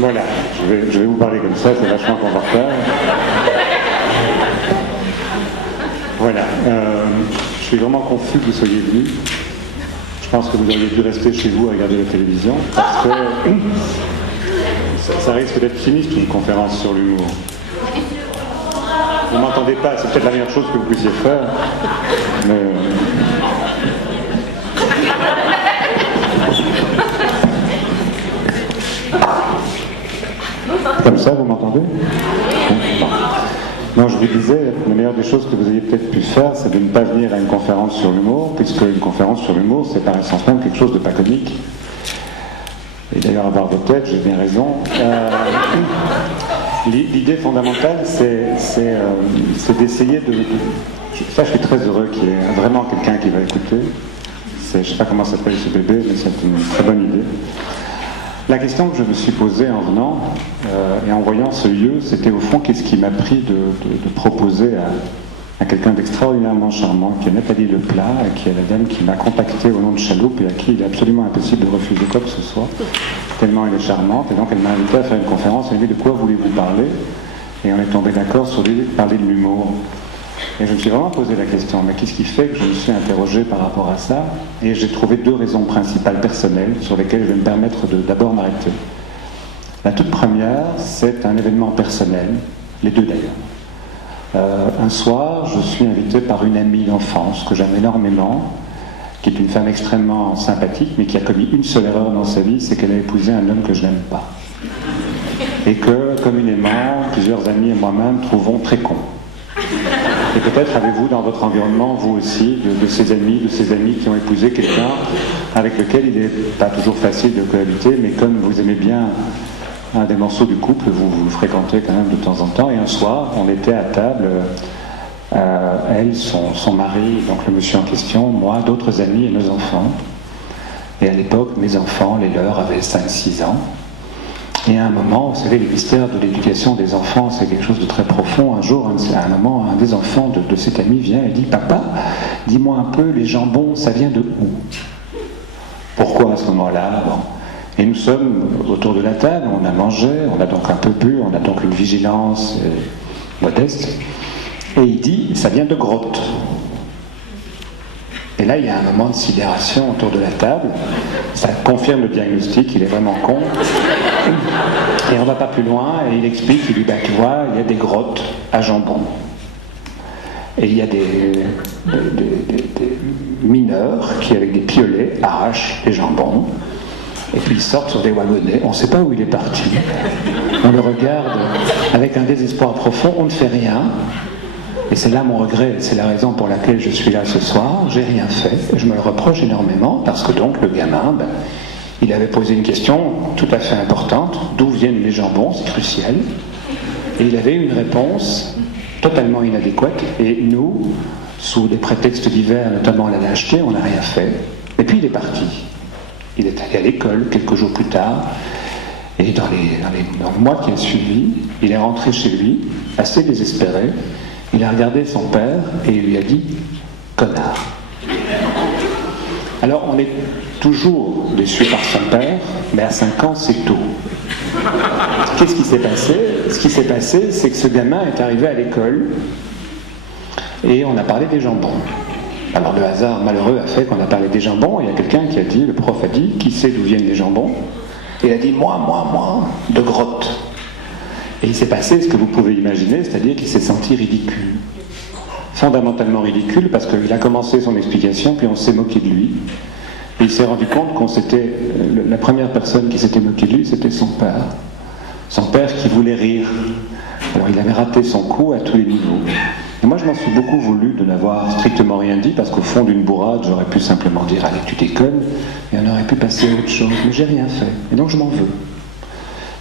Voilà, je vais vous parler comme ça, c'est vachement confortable. Voilà, je suis vraiment confus que vous soyez venus. Je pense que vous auriez dû rester chez vous à regarder la télévision, parce que ça risque d'être sinistre une conférence sur l'humour. Vous m'entendez pas, c'est peut-être la meilleure chose que vous puissiez faire, mais... Comme ça, vous m'entendez? Non, je vous disais, la meilleure des choses que vous ayez peut-être pu faire, c'est de ne pas venir à une conférence sur l'humour, puisque une conférence sur l'humour, c'est par essence même quelque chose de pas comique. Et d'ailleurs, à voir vos têtes, j'ai bien raison. L'idée fondamentale, c'est d'essayer de... Ça, je suis très heureux qu'il y ait vraiment quelqu'un qui va écouter. Je ne sais pas comment s'appelle ce bébé, mais c'est une très bonne idée. La question que je me suis posée en venant et en voyant ce lieu, c'était au fond qu'est-ce qui m'a pris de proposer à quelqu'un d'extraordinairement charmant, qui est Nathalie Leplat, qui est la dame qui m'a contacté au nom de Chaloupe et à qui il est absolument impossible de refuser quoi que ce soit, tellement elle est charmante. Et donc elle m'a invité à faire une conférence, elle m'a dit de quoi voulez-vous parler? Et on est tombé d'accord sur l'idée de parler de l'humour. Et je me suis vraiment posé la question, mais qu'est-ce qui fait que je me suis interrogé par rapport à ça? Et j'ai trouvé deux raisons principales personnelles sur lesquelles je vais me permettre de d'abord m'arrêter. La toute première, c'est un événement personnel, les deux d'ailleurs. Un soir, je suis invité par une amie d'enfance que j'aime énormément, qui est une femme extrêmement sympathique, mais qui a commis une seule erreur dans sa vie, c'est qu'elle a épousé un homme que je n'aime pas. Et que, communément, plusieurs amis et moi-même trouvons très con. Et peut-être avez-vous dans votre environnement, vous aussi, de ces amis qui ont épousé quelqu'un avec lequel il n'est pas toujours facile de cohabiter, mais comme vous aimez bien un des morceaux du couple, vous le fréquentez quand même de temps en temps. Et un soir, on était à table, elle, son mari, donc le monsieur en question, moi, d'autres amis et nos enfants. Et à l'époque, mes enfants, les leurs, avaient 5-6 ans. Et à un moment, vous savez, les mystères de l'éducation des enfants, c'est quelque chose de très profond. Un jour, à un moment, un des enfants de cet ami vient et dit « Papa, dis-moi un peu, les jambons, ça vient de où ?» Pourquoi à ce moment-là? Bon. Et nous sommes autour de la table, on a mangé, on a donc un peu bu, on a donc une vigilance modeste. Et il dit « Ça vient de grotte ». Et là, il y a un moment de sidération autour de la table. Ça confirme le diagnostic, il est vraiment con. Et on ne va pas plus loin, et il explique, il dit, bah, tu vois, il y a des grottes à jambon. Et il y a des mineurs qui, avec des piolets, arrachent les jambons. Et puis ils sortent sur des wagonnets. On ne sait pas où il est parti. On le regarde avec un désespoir profond, on ne fait rien. Et c'est là mon regret, c'est la raison pour laquelle je suis là ce soir. J'ai rien fait, je me le reproche énormément, parce que donc le gamin, il avait posé une question tout à fait importante, d'où viennent les jambons, c'est crucial. Et il avait une réponse totalement inadéquate, et nous, sous des prétextes divers, notamment la lâcheté, on n'a rien fait. Et puis il est parti. Il est allé à l'école quelques jours plus tard, et dans le mois qui a suivi, il est rentré chez lui, assez désespéré. Il a regardé son père et il lui a dit « connard ». Alors on est toujours déçu par son père, mais à 5 ans c'est tôt. Qu'est-ce qui s'est passé? Ce qui s'est passé, c'est que ce gamin est arrivé à l'école et on a parlé des jambons. Alors le hasard malheureux a fait qu'on a parlé des jambons, et il y a quelqu'un qui a dit, le prof a dit, qui sait d'où viennent les jambons? Et il a dit moi, de grotte. Et il s'est passé ce que vous pouvez imaginer, c'est-à-dire qu'il s'est senti ridicule. Fondamentalement ridicule, parce qu'il a commencé son explication, puis on s'est moqué de lui. Et il s'est rendu compte qu'on s'était... La première personne qui s'était moquée de lui, c'était son père. Son père qui voulait rire. Alors il avait raté son coup à tous les niveaux. Et moi je m'en suis beaucoup voulu de n'avoir strictement rien dit, parce qu'au fond d'une bourrade, j'aurais pu simplement dire « Allez, tu déconnes », et on aurait pu passer à autre chose. Mais j'ai rien fait. Et donc je m'en veux.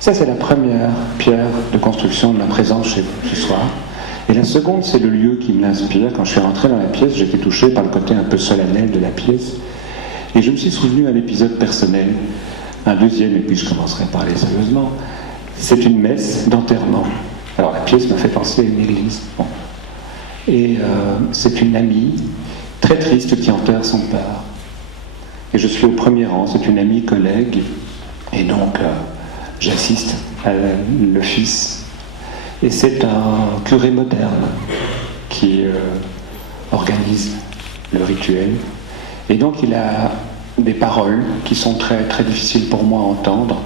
Ça, c'est la première pierre de construction de ma présence chez vous ce soir. Et la seconde, c'est le lieu qui me l'inspire. Quand je suis rentré dans la pièce, j'ai été touché par le côté un peu solennel de la pièce. Et je me suis souvenu à l'épisode personnel. Un deuxième, et puis je commencerai à parler sérieusement. C'est une messe d'enterrement. Alors la pièce m'a fait penser à une église. Bon. Et c'est une amie très triste qui enterre son père. Et je suis au premier rang, c'est une amie collègue. Et donc... j'assiste à l'office. Et c'est un curé moderne qui organise le rituel. Et donc il a des paroles qui sont très, très difficiles pour moi à entendre.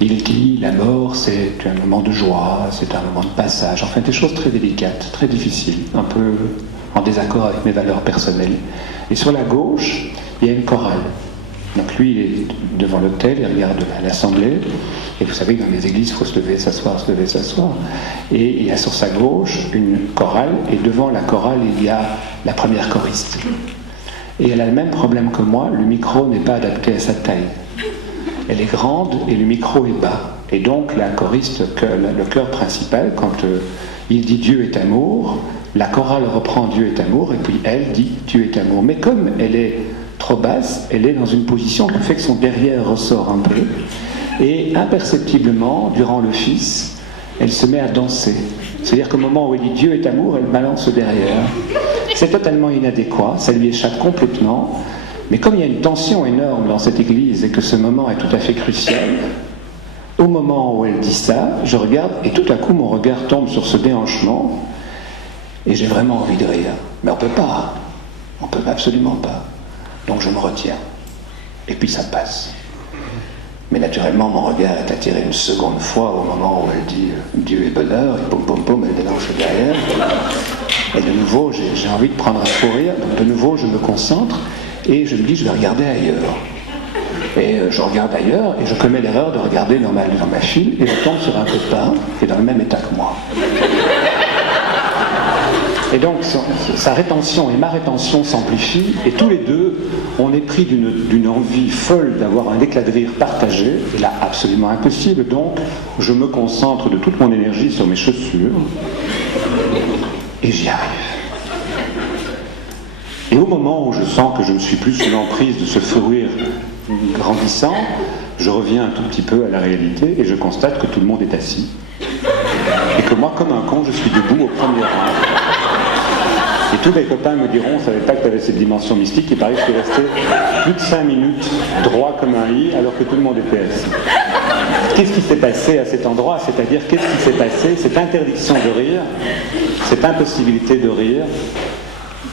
Il dit la mort c'est un moment de joie, c'est un moment de passage, enfin des choses très délicates, très difficiles, un peu en désaccord avec mes valeurs personnelles. Et sur la gauche, il y a une chorale. Donc lui, il est devant l'autel, il regarde l'assemblée, et vous savez que dans les églises, il faut se lever, s'asseoir, se lever, s'asseoir. Et il y a sur sa gauche une chorale, et devant la chorale, il y a la première choriste. Et elle a le même problème que moi, le micro n'est pas adapté à sa taille. Elle est grande et le micro est bas. Et donc la choriste, le chœur principal, quand il dit Dieu est amour, la chorale reprend Dieu est amour, et puis elle dit Dieu est amour. Mais comme elle est trop basse, elle est dans une position qui fait que son derrière ressort un peu. Et imperceptiblement, durant l'office, elle se met à danser. C'est-à-dire qu'au moment où elle dit Dieu est amour, elle balance derrière. C'est totalement inadéquat, ça lui échappe complètement. Mais comme il y a une tension énorme dans cette église et que ce moment est tout à fait crucial, au moment où elle dit ça, je regarde et tout à coup mon regard tombe sur ce déhanchement et j'ai vraiment envie de rire. Mais on peut pas. On peut absolument pas. Donc je me retiens. Et puis ça passe. Mais naturellement, mon regard est attiré une seconde fois au moment où elle dit Dieu est bonheur, et pom pom pom, elle délange derrière. Et de nouveau, j'ai envie de prendre un fou rire. Donc de nouveau, je me concentre et je me dis, je vais regarder ailleurs. Et je regarde ailleurs et je commets l'erreur de regarder dans ma file et je tombe sur un copain qui est dans le même état que moi. Et donc sa rétention et ma rétention s'amplifient et tous les deux on est pris d'une envie folle d'avoir un éclat de rire partagé, et là absolument impossible, donc je me concentre de toute mon énergie sur mes chaussures et j'y arrive. Et au moment où je sens que je ne suis plus sous l'emprise de ce fou rire grandissant, je reviens un tout petit peu à la réalité et je constate que tout le monde est assis et que moi comme un con je suis debout au premier rang. Et tous mes copains me diront, on ne savait pas que tu avais cette dimension mystique, il paraît que je suis resté plus de 5 minutes droit comme un i alors que tout le monde était assis. Qu'est-ce qui s'est passé à cet endroit? C'est-à-dire, qu'est-ce qui s'est passé? Cette interdiction de rire, cette impossibilité de rire,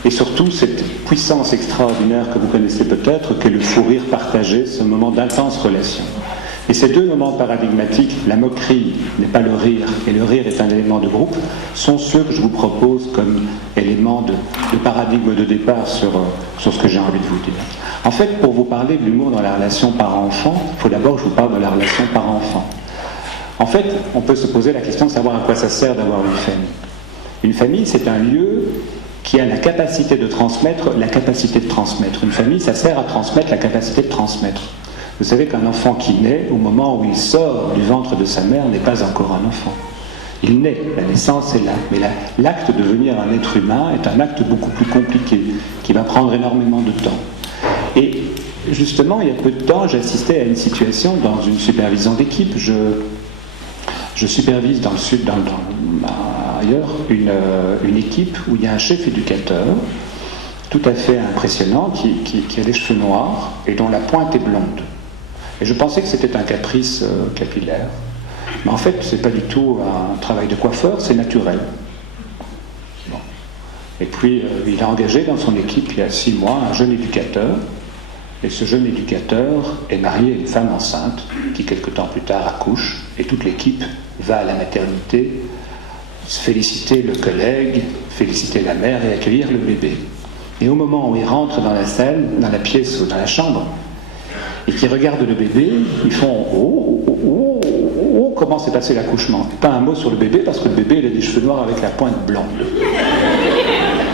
et surtout cette puissance extraordinaire que vous connaissez peut-être, qu'est le fou rire partagé, ce moment d'intense relation. Et ces deux moments paradigmatiques, la moquerie n'est pas le rire, et le rire est un élément de groupe, sont ceux que je vous propose comme éléments de paradigme de départ sur ce que j'ai envie de vous dire. En fait, pour vous parler de l'humour dans la relation parent-enfant, il faut d'abord que je vous parle de la relation parent-enfant. En fait, on peut se poser la question de savoir à quoi ça sert d'avoir une famille. Une famille, c'est un lieu qui a la capacité de transmettre la capacité de transmettre. Une famille, ça sert à transmettre la capacité de transmettre. Vous savez qu'un enfant qui naît, au moment où il sort du ventre de sa mère, n'est pas encore un enfant. Il naît, la naissance est là. Mais l'acte de devenir un être humain est un acte beaucoup plus compliqué, qui va prendre énormément de temps. Et justement, il y a peu de temps, j'assistais à une situation dans une supervision d'équipe. Je supervise dans le sud, ailleurs, une équipe où il y a un chef éducateur tout à fait impressionnant qui a des cheveux noirs et dont la pointe est blonde. Et je pensais que c'était un caprice capillaire. Mais en fait, c'est pas du tout un travail de coiffeur, c'est naturel. Bon. Et puis, il a engagé dans son équipe, il y a 6 mois, un jeune éducateur. Et ce jeune éducateur est marié à une femme enceinte qui, quelque temps plus tard, accouche. Et toute l'équipe va à la maternité féliciter le collègue, féliciter la mère et accueillir le bébé. Et au moment où ils rentrent dans la salle, dans la pièce ou dans la chambre, et qu'ils regardent le bébé, ils font « Oh, oh, oh, oh, oh, comment s'est passé l'accouchement ?» Pas un mot sur le bébé, parce que le bébé, il a des cheveux noirs avec la pointe blonde.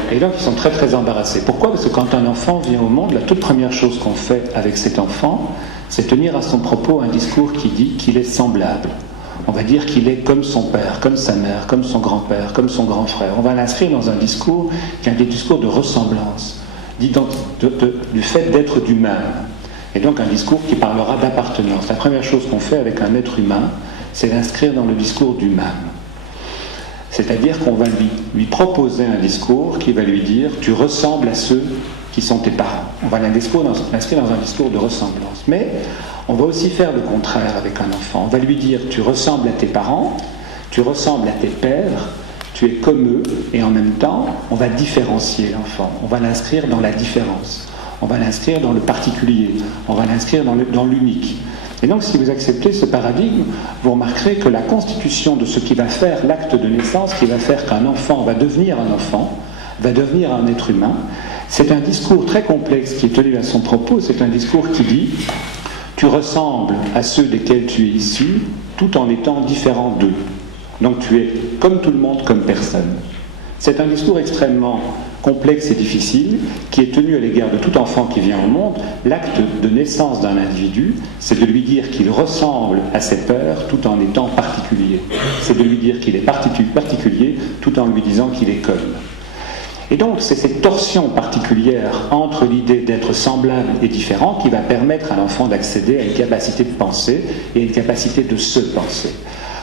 Et donc, ils sont très, très embarrassés. Pourquoi? Parce que quand un enfant vient au monde, la toute première chose qu'on fait avec cet enfant, c'est tenir à son propos un discours qui dit qu'il est semblable. On va dire qu'il est comme son père, comme sa mère, comme son grand-père, comme son grand frère. On va l'inscrire dans un discours qui est un des discours de ressemblance, du fait d'être du même. Et donc un discours qui parlera d'appartenance. La première chose qu'on fait avec un être humain, c'est l'inscrire dans le discours du même. C'est-à-dire qu'on va lui proposer un discours qui va lui dire « tu ressembles à ceux qui sont tes parents ». On va l'inscrire dans un discours de ressemblance. Mais On va aussi faire le contraire avec un enfant. On va lui dire tu ressembles à tes parents, tu ressembles à tes pères, tu es comme eux, et en même temps, on va différencier l'enfant. On va l'inscrire dans la différence. On va l'inscrire dans le particulier. On va l'inscrire dans l'unique. Et donc, si vous acceptez ce paradigme, vous remarquerez que la constitution de ce qui va faire l'acte de naissance, qui va faire qu'un enfant va devenir un enfant, va devenir un être humain, c'est un discours très complexe qui est tenu à son propos. C'est un discours qui dit tu ressembles à ceux desquels tu es issu, tout en étant différent d'eux. Donc tu es comme tout le monde, comme personne. C'est un discours extrêmement complexe et difficile qui est tenu à l'égard de tout enfant qui vient au monde. L'acte de naissance d'un individu, c'est de lui dire qu'il ressemble à ses pères tout en étant particulier. C'est de lui dire qu'il est particulier tout en lui disant qu'il est comme. Et donc, c'est cette torsion particulière entre l'idée d'être semblable et différent qui va permettre à l'enfant d'accéder à une capacité de penser et une capacité de se penser.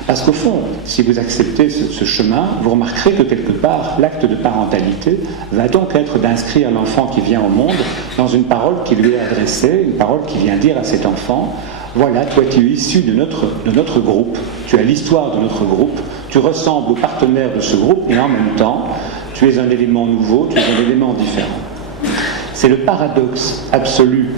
Parce qu'au fond, si vous acceptez ce chemin, vous remarquerez que quelque part, l'acte de parentalité va donc être d'inscrire l'enfant qui vient au monde dans une parole qui lui est adressée, une parole qui vient dire à cet enfant voilà, toi tu es issu de notre groupe, tu as l'histoire de notre groupe, tu ressembles au partenaire de ce groupe et en même temps, tu es un élément nouveau, tu es un élément différent. C'est le paradoxe absolu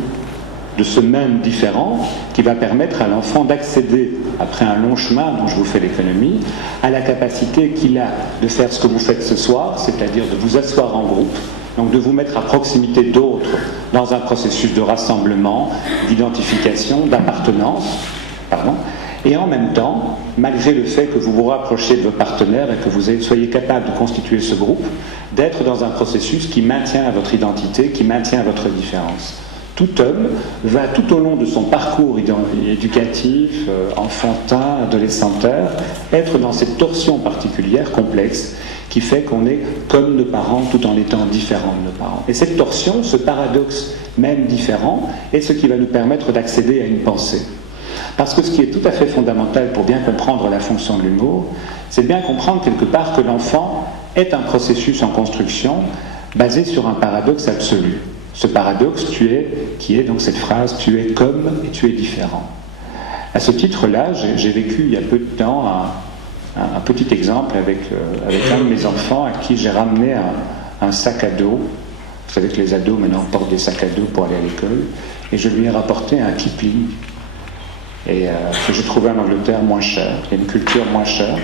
de ce même différent qui va permettre à l'enfant d'accéder, après un long chemin dont je vous fais l'économie, à la capacité qu'il a de faire ce que vous faites ce soir, c'est-à-dire de vous asseoir en groupe, donc de vous mettre à proximité d'autres dans un processus de rassemblement, d'identification, d'appartenance, et en même temps, malgré le fait que vous vous rapprochiez de vos partenaires et que vous soyez capable de constituer ce groupe, d'être dans un processus qui maintient votre identité, qui maintient votre différence. Tout homme va tout au long de son parcours éducatif, enfantin, adolescentaire, être dans cette torsion particulière, complexe, qui fait qu'on est comme nos parents tout en étant différents de nos parents. Et cette torsion, ce paradoxe même différent, est ce qui va nous permettre d'accéder à une pensée. Parce que ce qui est tout à fait fondamental pour bien comprendre la fonction de l'humour, c'est de bien comprendre quelque part que l'enfant est un processus en construction basé sur un paradoxe absolu. Ce paradoxe, qui est donc cette phrase « tu es comme et tu es différent ». À ce titre-là, j'ai vécu il y a peu de temps un petit exemple avec un de mes enfants à qui j'ai ramené un sac à dos. Vous savez que les ados maintenant portent des sacs à dos pour aller à l'école. Et je lui ai rapporté un Kipling. Et que j'ai trouvé en Angleterre moins cher, il y a une culture moins chère.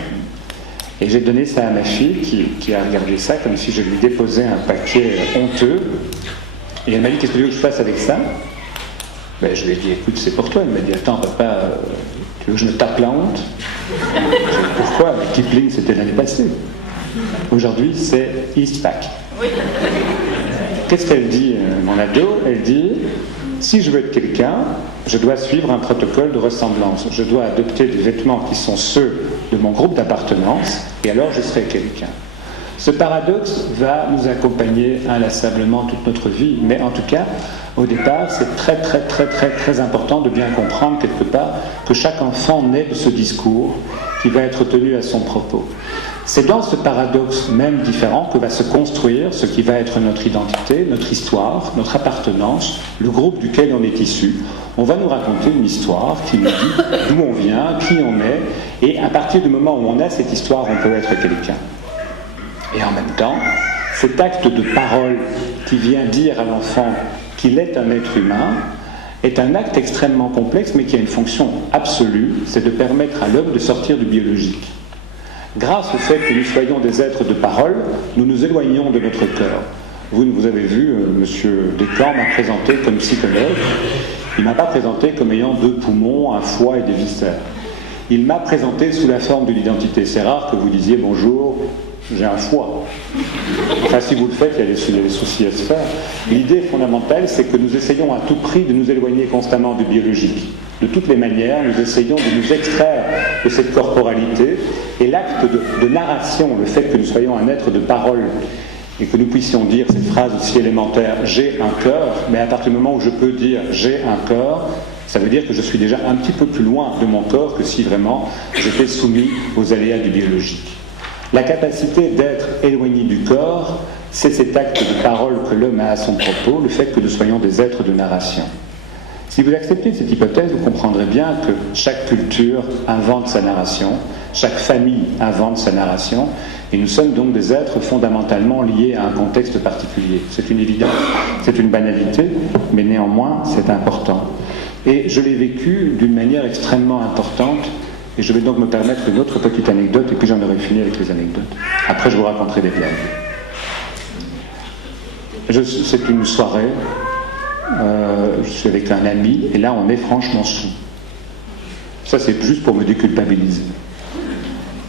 Et j'ai donné ça à ma fille qui a regardé ça comme si je lui déposais un paquet honteux. Et elle m'a dit qu'est-ce que tu veux que je fasse avec ça? Ben, je lui ai dit écoute c'est pour toi. Elle m'a dit attends papa, tu veux que je me tape la honte? J'ai dit pourquoi? Kipling c'était l'année passée. Aujourd'hui c'est Eastpak. Oui. Qu'est-ce qu'elle dit mon ado? Elle dit si je veux être quelqu'un, je dois suivre un protocole de ressemblance. Je dois adopter des vêtements qui sont ceux de mon groupe d'appartenance, et alors je serai quelqu'un. Ce paradoxe va nous accompagner inlassablement toute notre vie, mais en tout cas, au départ, c'est très important de bien comprendre quelque part que chaque enfant naît de ce discours qui va être tenu à son propos. C'est dans ce paradoxe même différent que va se construire ce qui va être notre identité, notre histoire, notre appartenance, le groupe duquel on est issu. On va nous raconter une histoire qui nous dit d'où on vient, qui on est, et à partir du moment où on a cette histoire, on peut être quelqu'un. Et en même temps, cet acte de parole qui vient dire à l'enfant qu'il est un être humain est un acte extrêmement complexe, mais qui a une fonction absolue, c'est de permettre à l'homme de sortir du biologique. Grâce au fait que nous soyons des êtres de parole, nous nous éloignons de notre cœur. Vous avez vu, M. Descamps m'a présenté comme psychologue. Il ne m'a pas présenté comme ayant 2 poumons, un foie et des viscères. Il m'a présenté sous la forme de l'identité. C'est rare que vous disiez bonjour, j'ai un foie. Enfin, si vous le faites, il y a des soucis à se faire. L'idée fondamentale, c'est que nous essayons à tout prix de nous éloigner constamment du biologique. De toutes les manières, nous essayons de nous extraire de cette corporalité, et l'acte de narration, le fait que nous soyons un être de parole, et que nous puissions dire cette phrase aussi élémentaire « j'ai un cœur », mais à partir du moment où je peux dire « j'ai un cœur », ça veut dire que je suis déjà un petit peu plus loin de mon corps que si vraiment j'étais soumis aux aléas du biologique. La capacité d'être éloigné du corps, c'est cet acte de parole que l'homme a à son propos, le fait que nous soyons des êtres de narration. Si vous acceptez cette hypothèse, vous comprendrez bien que chaque culture invente sa narration, chaque famille invente sa narration, et nous sommes donc des êtres fondamentalement liés à un contexte particulier. C'est une évidence, c'est une banalité, mais néanmoins c'est important. Et je l'ai vécu d'une manière extrêmement importante, et je vais donc me permettre une autre petite anecdote, et puis j'en aurai fini avec les anecdotes. Après je vous raconterai des blagues. C'est une soirée, je suis avec un ami, et là on est franchement sous. Ça c'est juste pour me déculpabiliser.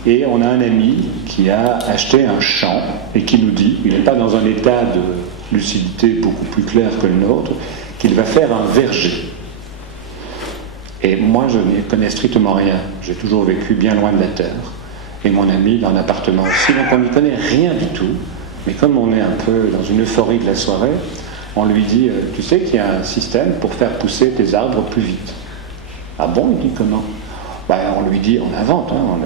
Et on a un ami qui a acheté un champ et qui nous dit, il n'est pas dans un état de lucidité beaucoup plus clair que le nôtre, qu'il va faire un verger. Et moi je n'y connais strictement rien, j'ai toujours vécu bien loin de la terre. Et mon ami il a un appartement aussi, donc on n'y connaît rien du tout. Mais comme on est un peu dans une euphorie de la soirée, on lui dit, tu sais qu'il y a un système pour faire pousser tes arbres plus vite. Ah bon, il dit comment? On lui dit, on invente, hein,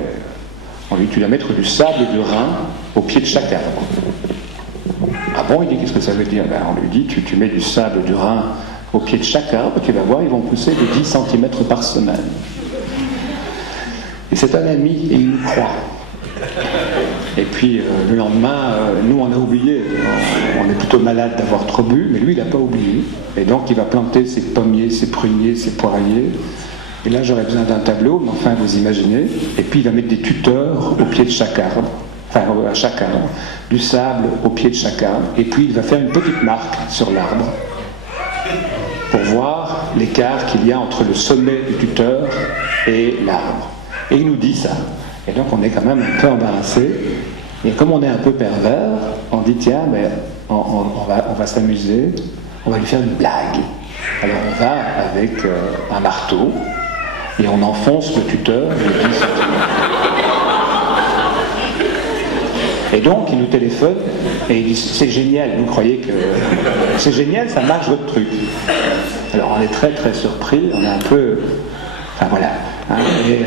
on lui dit, tu dois mettre du sable et du rein au pied de chaque arbre. Ah bon, il dit, qu'est-ce que ça veut dire? On lui dit, tu mets du sable et du rein au pied de chaque arbre, tu vas voir, ils vont pousser de 10 cm par semaine. Et c'est un ami, et il nous croit. Et puis le lendemain, nous on a oublié, on est plutôt malade d'avoir trop bu, mais lui il n'a pas oublié. Et donc il va planter ses pommiers, ses pruniers, ses poiriers. Et là j'aurais besoin d'un tableau, mais enfin vous imaginez. Et puis il va mettre des tuteurs au pied de chaque arbre, enfin à chaque arbre, du sable au pied de chaque arbre. Et puis il va faire une petite marque sur l'arbre pour voir l'écart qu'il y a entre le sommet du tuteur et l'arbre. Et il nous dit ça. Et donc on est quand même un peu embarrassé. Et comme on est un peu pervers, on dit tiens, mais on va s'amuser, on va lui faire une blague. Alors on va avec un marteau et on enfonce le tuteur de 10 cm. Et donc il nous téléphone et il dit c'est génial, vous croyez que c'est génial, ça marche votre truc. Alors on est très très surpris, on est un peu... Enfin voilà. Et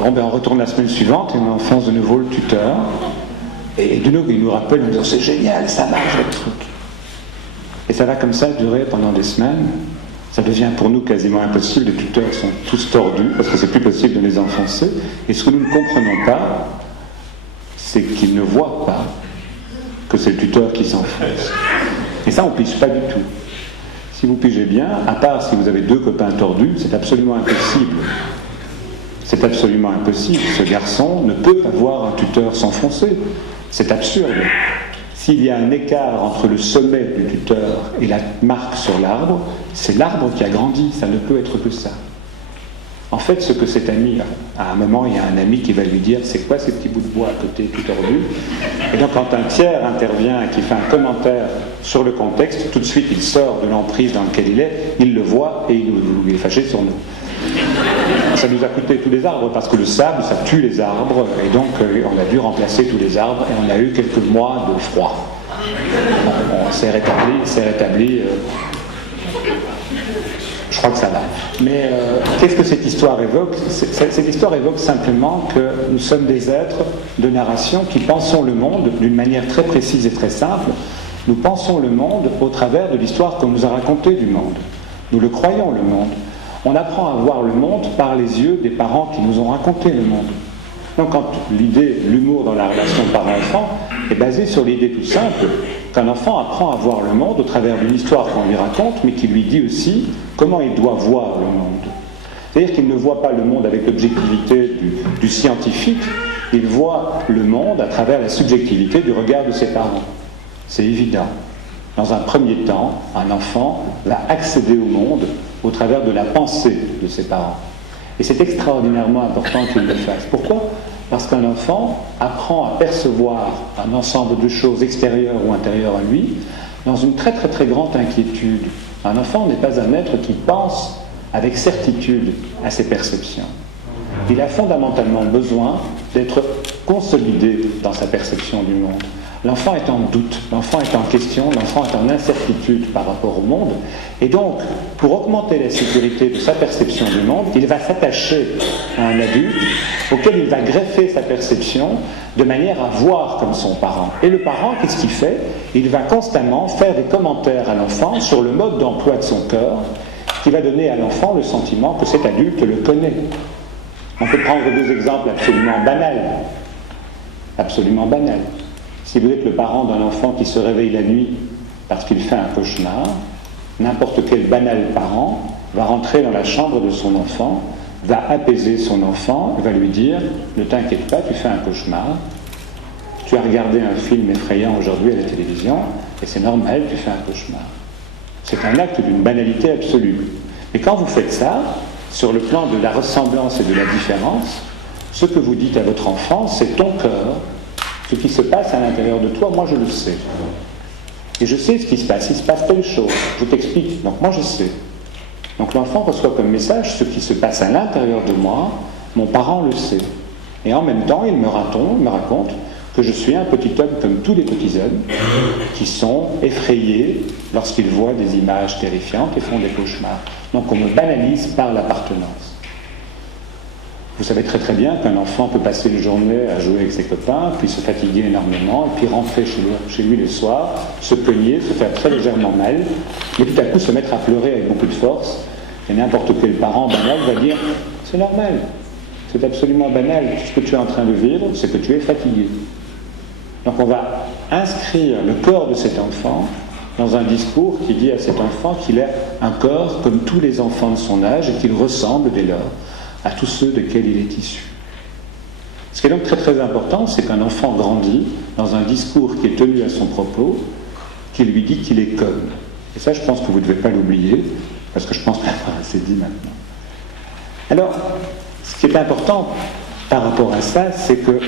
on retourne la semaine suivante et on enfonce de nouveau le tuteur. Et de nouveau, il nous rappelle en disant c'est génial, ça marche votre truc. Et ça va comme ça durer pendant des semaines. Ça devient pour nous quasiment impossible. Les tuteurs sont tous tordus parce que c'est plus possible de les enfoncer. Et ce que nous ne comprenons pas, c'est qu'ils ne voient pas que c'est le tuteur qui s'enfonce. Et ça, on ne pige pas du tout. Si vous pigez bien, à part si vous avez 2 copains tordus, c'est absolument impossible. C'est absolument impossible. Ce garçon ne peut pas voir un tuteur s'enfoncer. C'est absurde. S'il y a un écart entre le sommet du tuteur et la marque sur l'arbre, c'est l'arbre qui a grandi. Ça ne peut être que ça. En fait, ce que cet ami, à un moment, il y a un ami qui va lui dire c'est quoi ces petits bouts de bois à côté tout tordus? Et donc quand un tiers intervient et qui fait un commentaire sur le contexte, tout de suite il sort de l'emprise dans laquelle il est, il le voit et il est fâché sur nous. Ça nous a coûté tous les arbres parce que le sable ça tue les arbres et donc on a dû remplacer tous les arbres et on a eu quelques mois de froid. On s'est rétabli. Je crois que ça va. Mais qu'est-ce que cette histoire évoque? Cette histoire évoque simplement que nous sommes des êtres de narration qui pensons le monde d'une manière très précise et très simple. Nous pensons le monde au travers de l'histoire qu'on nous a racontée du monde. Nous le croyons, le monde. On apprend à voir le monde par les yeux des parents qui nous ont raconté le monde. Donc quand l'humour dans la relation parent-enfant est basé sur l'idée toute simple qu'un enfant apprend à voir le monde au travers d'une histoire qu'on lui raconte, mais qui lui dit aussi comment il doit voir le monde. C'est-à-dire qu'il ne voit pas le monde avec l'objectivité du scientifique, il voit le monde à travers la subjectivité du regard de ses parents. C'est évident. Dans un premier temps, un enfant va accéder au monde au travers de la pensée de ses parents. Et c'est extraordinairement important qu'il le fasse. Pourquoi? Parce qu'un enfant apprend à percevoir un ensemble de choses extérieures ou intérieures à lui dans une très très très grande inquiétude. Un enfant n'est pas un être qui pense avec certitude à ses perceptions. Il a fondamentalement besoin d'être consolidé dans sa perception du monde. L'enfant est en doute, l'enfant est en question, l'enfant est en incertitude par rapport au monde. Et donc, pour augmenter la sécurité de sa perception du monde, il va s'attacher à un adulte auquel il va greffer sa perception de manière à voir comme son parent. Et le parent, qu'est-ce qu'il fait? Il va constamment faire des commentaires à l'enfant sur le mode d'emploi de son cœur qui va donner à l'enfant le sentiment que cet adulte le connaît. On peut prendre deux exemples absolument banals. Absolument banals. Si vous êtes le parent d'un enfant qui se réveille la nuit parce qu'il fait un cauchemar, n'importe quel banal parent va rentrer dans la chambre de son enfant, va apaiser son enfant, va lui dire « Ne t'inquiète pas, tu fais un cauchemar, tu as regardé un film effrayant aujourd'hui à la télévision, et c'est normal, tu fais un cauchemar. » C'est un acte d'une banalité absolue. Et quand vous faites ça, sur le plan de la ressemblance et de la différence, ce que vous dites à votre enfant, c'est ton cœur, ce qui se passe à l'intérieur de toi, moi je le sais. Et je sais ce qui se passe, il se passe telle chose, je t'explique, donc moi je sais. Donc l'enfant reçoit comme message ce qui se passe à l'intérieur de moi, mon parent le sait. Et en même temps, il me raconte que je suis un petit homme comme tous les petits hommes qui sont effrayés lorsqu'ils voient des images terrifiantes et font des cauchemars. Donc on me banalise par l'appartenance. Vous savez très très bien qu'un enfant peut passer une journée à jouer avec ses copains, puis se fatiguer énormément, et puis rentrer chez lui le soir, se cogner, se faire très légèrement mal, mais tout à coup se mettre à pleurer avec beaucoup de force, et n'importe quel parent banal va dire « c'est normal, c'est absolument banal, ce que tu es en train de vivre, c'est que tu es fatigué ». Donc on va inscrire le corps de cet enfant dans un discours qui dit à cet enfant qu'il a un corps comme tous les enfants de son âge et qu'il ressemble dès lors à tous ceux desquels il est issu. Ce qui est donc très très important, c'est qu'un enfant grandit dans un discours qui est tenu à son propos, qui lui dit qu'il est comme. Et ça, je pense que vous ne devez pas l'oublier, parce que je pense qu'on a assez dit maintenant. Alors, ce qui est important par rapport à ça, c'est que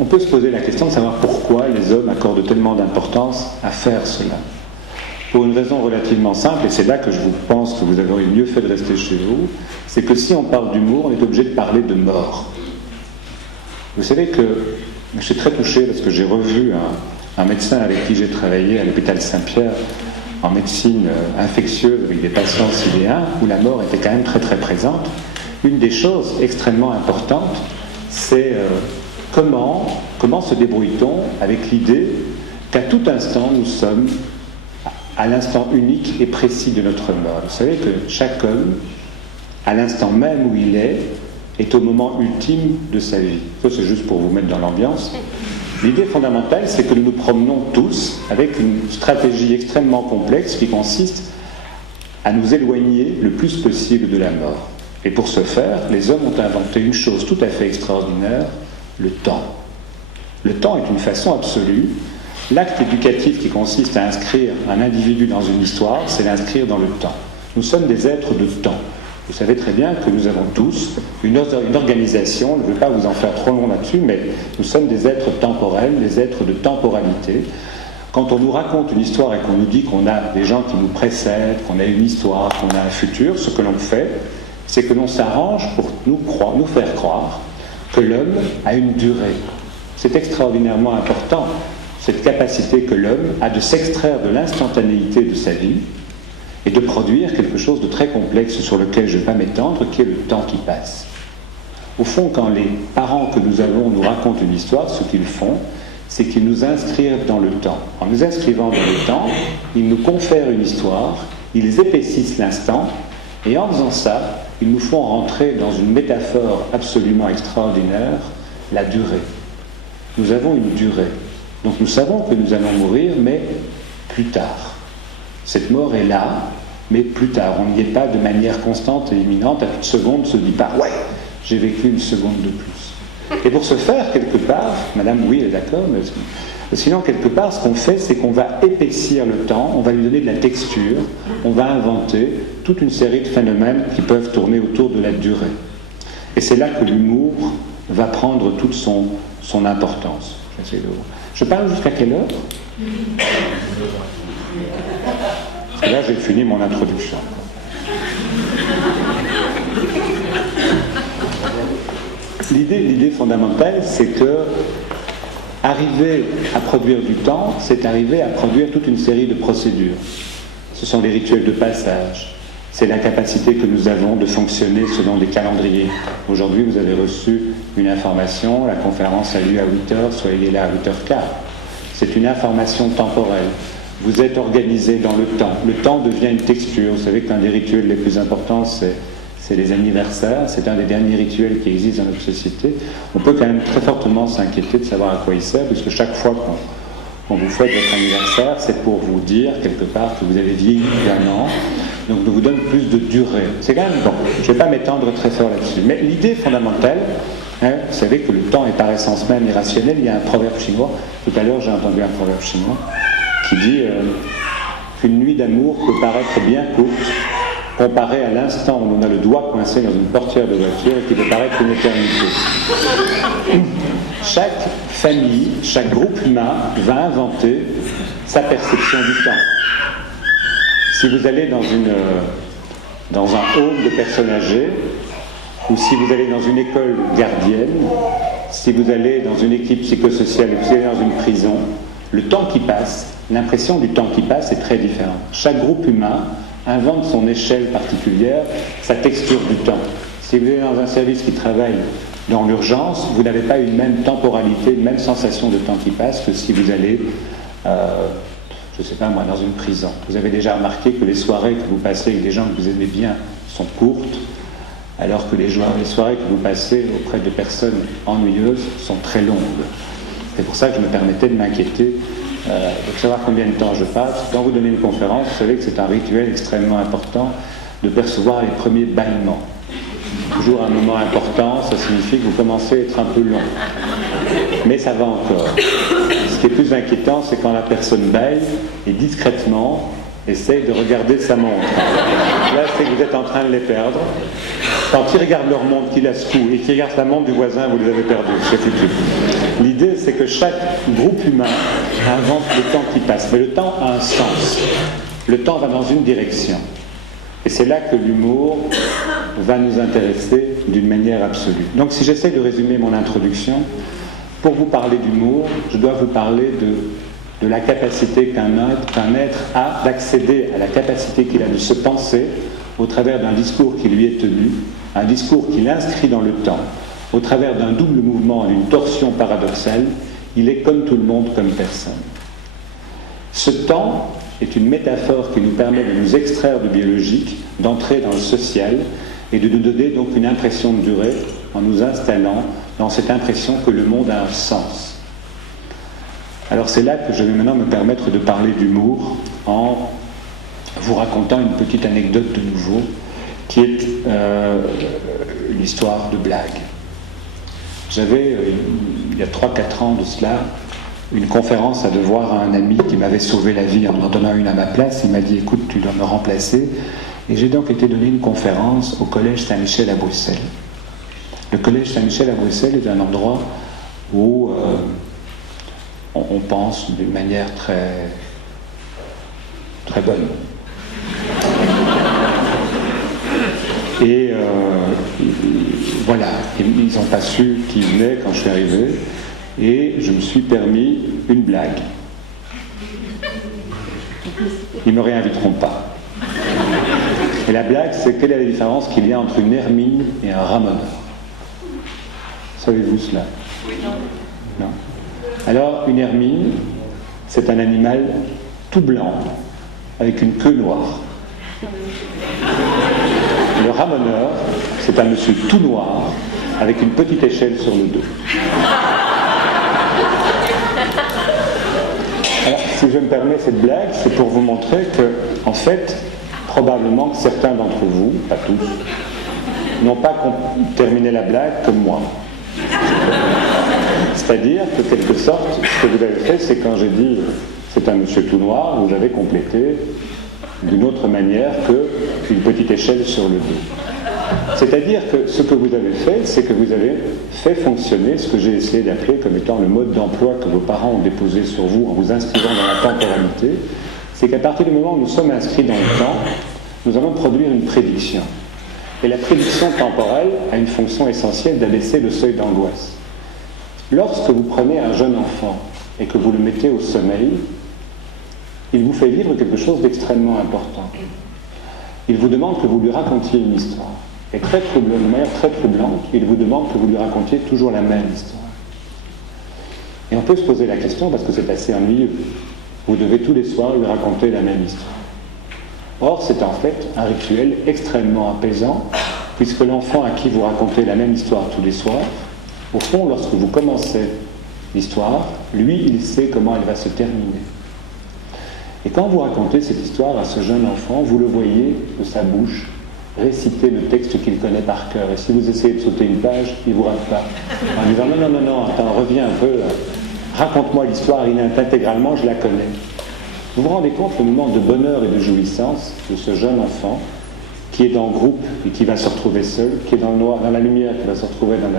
on peut se poser la question de savoir pourquoi les hommes accordent tellement d'importance à faire cela. Pour une raison relativement simple, et c'est là que je vous pense que vous avez mieux fait de rester chez vous, c'est que si on parle d'humour, on est obligé de parler de mort. Vous savez que je suis très touché parce que j'ai revu un médecin avec qui j'ai travaillé à l'hôpital Saint-Pierre en médecine infectieuse avec des patients siléens où la mort était quand même très très présente. Une des choses extrêmement importantes, c'est comment se débrouille-t-on avec l'idée qu'à tout instant nous sommes à l'instant unique et précis de notre mort. Vous savez que chaque homme, à l'instant même où il est au moment ultime de sa vie. Ça, c'est juste pour vous mettre dans l'ambiance. L'idée fondamentale, c'est que nous nous promenons tous avec une stratégie extrêmement complexe qui consiste à nous éloigner le plus possible de la mort. Et pour ce faire, les hommes ont inventé une chose tout à fait extraordinaire, le temps. Le temps est une façon absolue. L'acte éducatif qui consiste à inscrire un individu dans une histoire, c'est l'inscrire dans le temps. Nous sommes des êtres de temps. Vous savez très bien que nous avons tous une organisation, je ne veux pas vous en faire trop long là-dessus, mais nous sommes des êtres temporels, des êtres de temporalité. Quand on nous raconte une histoire et qu'on nous dit qu'on a des gens qui nous précèdent, qu'on a une histoire, qu'on a un futur, ce que l'on fait, c'est que l'on s'arrange pour nous faire croire que l'homme a une durée. C'est extraordinairement important, cette capacité que l'homme a de s'extraire de l'instantanéité de sa vie et de produire quelque chose de très complexe sur lequel je ne vais pas m'étendre, qui est le temps qui passe. Au fond, quand les parents que nous avons nous racontent une histoire, ce qu'ils font, c'est qu'ils nous inscrivent dans le temps. En nous inscrivant dans le temps, ils nous confèrent une histoire, ils épaississent l'instant, et en faisant ça, ils nous font rentrer dans une métaphore absolument extraordinaire, la durée. Nous avons une durée. Donc nous savons que nous allons mourir, mais plus tard. Cette mort est là, mais plus tard. On n'y est pas de manière constante et imminente. À toute seconde, on se dit pas « ouais, j'ai vécu une seconde de plus ». Et pour ce faire, quelque part, Madame, oui, elle est d'accord, mais sinon, quelque part, ce qu'on fait, c'est qu'on va épaissir le temps, on va lui donner de la texture, on va inventer toute une série de phénomènes qui peuvent tourner autour de la durée. Et c'est là que l'humour va prendre toute son importance. Je parle jusqu'à quelle heure? Parce que là, j'ai fini mon introduction. L'idée fondamentale, c'est que arriver à produire du temps, c'est arriver à produire toute une série de procédures. Ce sont les rituels de passage. C'est la capacité que nous avons de fonctionner selon des calendriers. Aujourd'hui, vous avez reçu une information, la conférence a lieu à 8h, soyez là à 8h15. C'est une information temporelle. vous êtes organisé dans le temps. Le temps devient une texture. Vous savez qu'un des rituels les plus importants, c'est les anniversaires. C'est un des derniers rituels qui existent dans notre société. On peut quand même très fortement s'inquiéter de savoir à quoi il sert, puisque chaque fois qu'on vous fête votre anniversaire, c'est pour vous dire quelque part que vous avez vieilli d'un an, donc ça vous donne plus de durée. C'est quand même bon. Je ne vais pas m'étendre très fort là-dessus. Mais l'idée fondamentale, hein, vous savez que le temps est par essence même irrationnel. Il y a un proverbe chinois. Tout à l'heure, j'ai entendu un proverbe chinois qui dit qu'une nuit d'amour peut paraître bien courte, comparée à l'instant où on a le doigt coincé dans une portière de voiture et qui peut paraître une éternité. Chaque famille, chaque groupe humain va inventer sa perception du temps. Si vous allez dans un home de personnes âgées, ou si vous allez dans une école gardienne, si vous allez dans une équipe psychosociale et vous allez dans une prison, le temps qui passe, l'impression du temps qui passe est très différente. Chaque groupe humain invente son échelle particulière, sa texture du temps. Si vous êtes dans un service qui travaille dans l'urgence, vous n'avez pas une même temporalité, une même sensation de temps qui passe que si vous allez, je ne sais pas moi, dans une prison. Vous avez déjà remarqué que les soirées que vous passez avec des gens que vous aimez bien sont courtes, alors que les soirées que vous passez auprès de personnes ennuyeuses sont très longues. C'est pour ça que je me permettais de m'inquiéter de savoir combien de temps je passe. Quand vous donnez une conférence, vous savez que c'est un rituel extrêmement important de percevoir les premiers bâillements. Toujours un moment important, ça signifie que vous commencez à être un peu long. Mais ça va encore. Ce qui est plus inquiétant, c'est quand la personne bâille et discrètement essaye de regarder sa montre. Là, c'est que vous êtes en train de les perdre. Quand ils regardent leur montre, qu'ils la secouent, et qu'ils regardent la montre du voisin, vous les avez perdus. C'est foutu. L'idée, c'est que chaque groupe humain invente le temps qui passe. Mais le temps a un sens. Le temps va dans une direction. Et c'est là que l'humour va nous intéresser d'une manière absolue. Donc si j'essaie de résumer mon introduction, pour vous parler d'humour, je dois vous parler de la capacité qu'un être a d'accéder à la capacité qu'il a de se penser au travers d'un discours qui lui est tenu, un discours qu'il inscrit dans le temps, au travers d'un double mouvement, d'une torsion paradoxale. Il est comme tout le monde, comme personne. Ce temps est une métaphore qui nous permet de nous extraire du biologique, d'entrer dans le social et de nous donner donc une impression de durée en nous installant dans cette impression que le monde a un sens. Alors c'est là que je vais maintenant me permettre de parler d'humour en vous racontant une petite anecdote de nouveau qui est une histoire de blague. J'avais, il y a 3-4 ans de cela, une conférence à devoir à un ami qui m'avait sauvé la vie en en donnant une à ma place. Il m'a dit, écoute, tu dois me remplacer. Et j'ai donc été donner une conférence au Collège Saint-Michel à Bruxelles. Le Collège Saint-Michel à Bruxelles est un endroit où on pense d'une manière très, très bonne. Et voilà, ils n'ont pas su qui venait quand je suis arrivé. Et je me suis permis une blague. Ils ne me réinviteront pas. Et la blague, c'est quelle est la différence qu'il y a entre une hermine et un ramoneur? Savez-vous cela? Oui, non. Alors, une hermine, c'est un animal tout blanc, avec une queue noire. Le ramoneur, c'est un monsieur tout noir, avec une petite échelle sur le dos. Alors, si je me permets cette blague, c'est pour vous montrer que, en fait, probablement que certains d'entre vous, pas tous, n'ont pas terminé la blague comme moi. C'est-à-dire que, quelque sorte, ce que vous avez fait, c'est quand j'ai dit c'est un monsieur tout noir, vous avez complété d'une autre manière qu'une petite échelle sur le dos. C'est-à-dire que ce que vous avez fait, c'est que vous avez fait fonctionner ce que j'ai essayé d'appeler comme étant le mode d'emploi que vos parents ont déposé sur vous en vous inscrivant dans la temporalité. C'est qu'à partir du moment où nous sommes inscrits dans le temps, nous allons produire une prédiction. Et la prédiction temporelle a une fonction essentielle d'abaisser le seuil d'angoisse. Lorsque vous prenez un jeune enfant et que vous le mettez au sommeil, il vous fait vivre quelque chose d'extrêmement important. Il vous demande que vous lui racontiez une histoire. Et de manière très troublante, il vous demande que vous lui racontiez toujours la même histoire. Et on peut se poser la question, parce que c'est assez ennuyeux, vous devez tous les soirs lui raconter la même histoire. Or, c'est en fait un rituel extrêmement apaisant, puisque l'enfant à qui vous racontez la même histoire tous les soirs, au fond, lorsque vous commencez l'histoire, lui, il sait comment elle va se terminer. Et quand vous racontez cette histoire à ce jeune enfant, vous le voyez de sa bouche réciter le texte qu'il connaît par cœur. Et si vous essayez de sauter une page, il ne vous rate pas. En disant non, attends, reviens un peu, raconte-moi l'histoire intégralement, je la connais. Vous vous rendez compte le moment de bonheur et de jouissance de ce jeune enfant qui est dans le groupe et qui va se retrouver seul, qui est dans le noir, dans la lumière, qui va se retrouver dans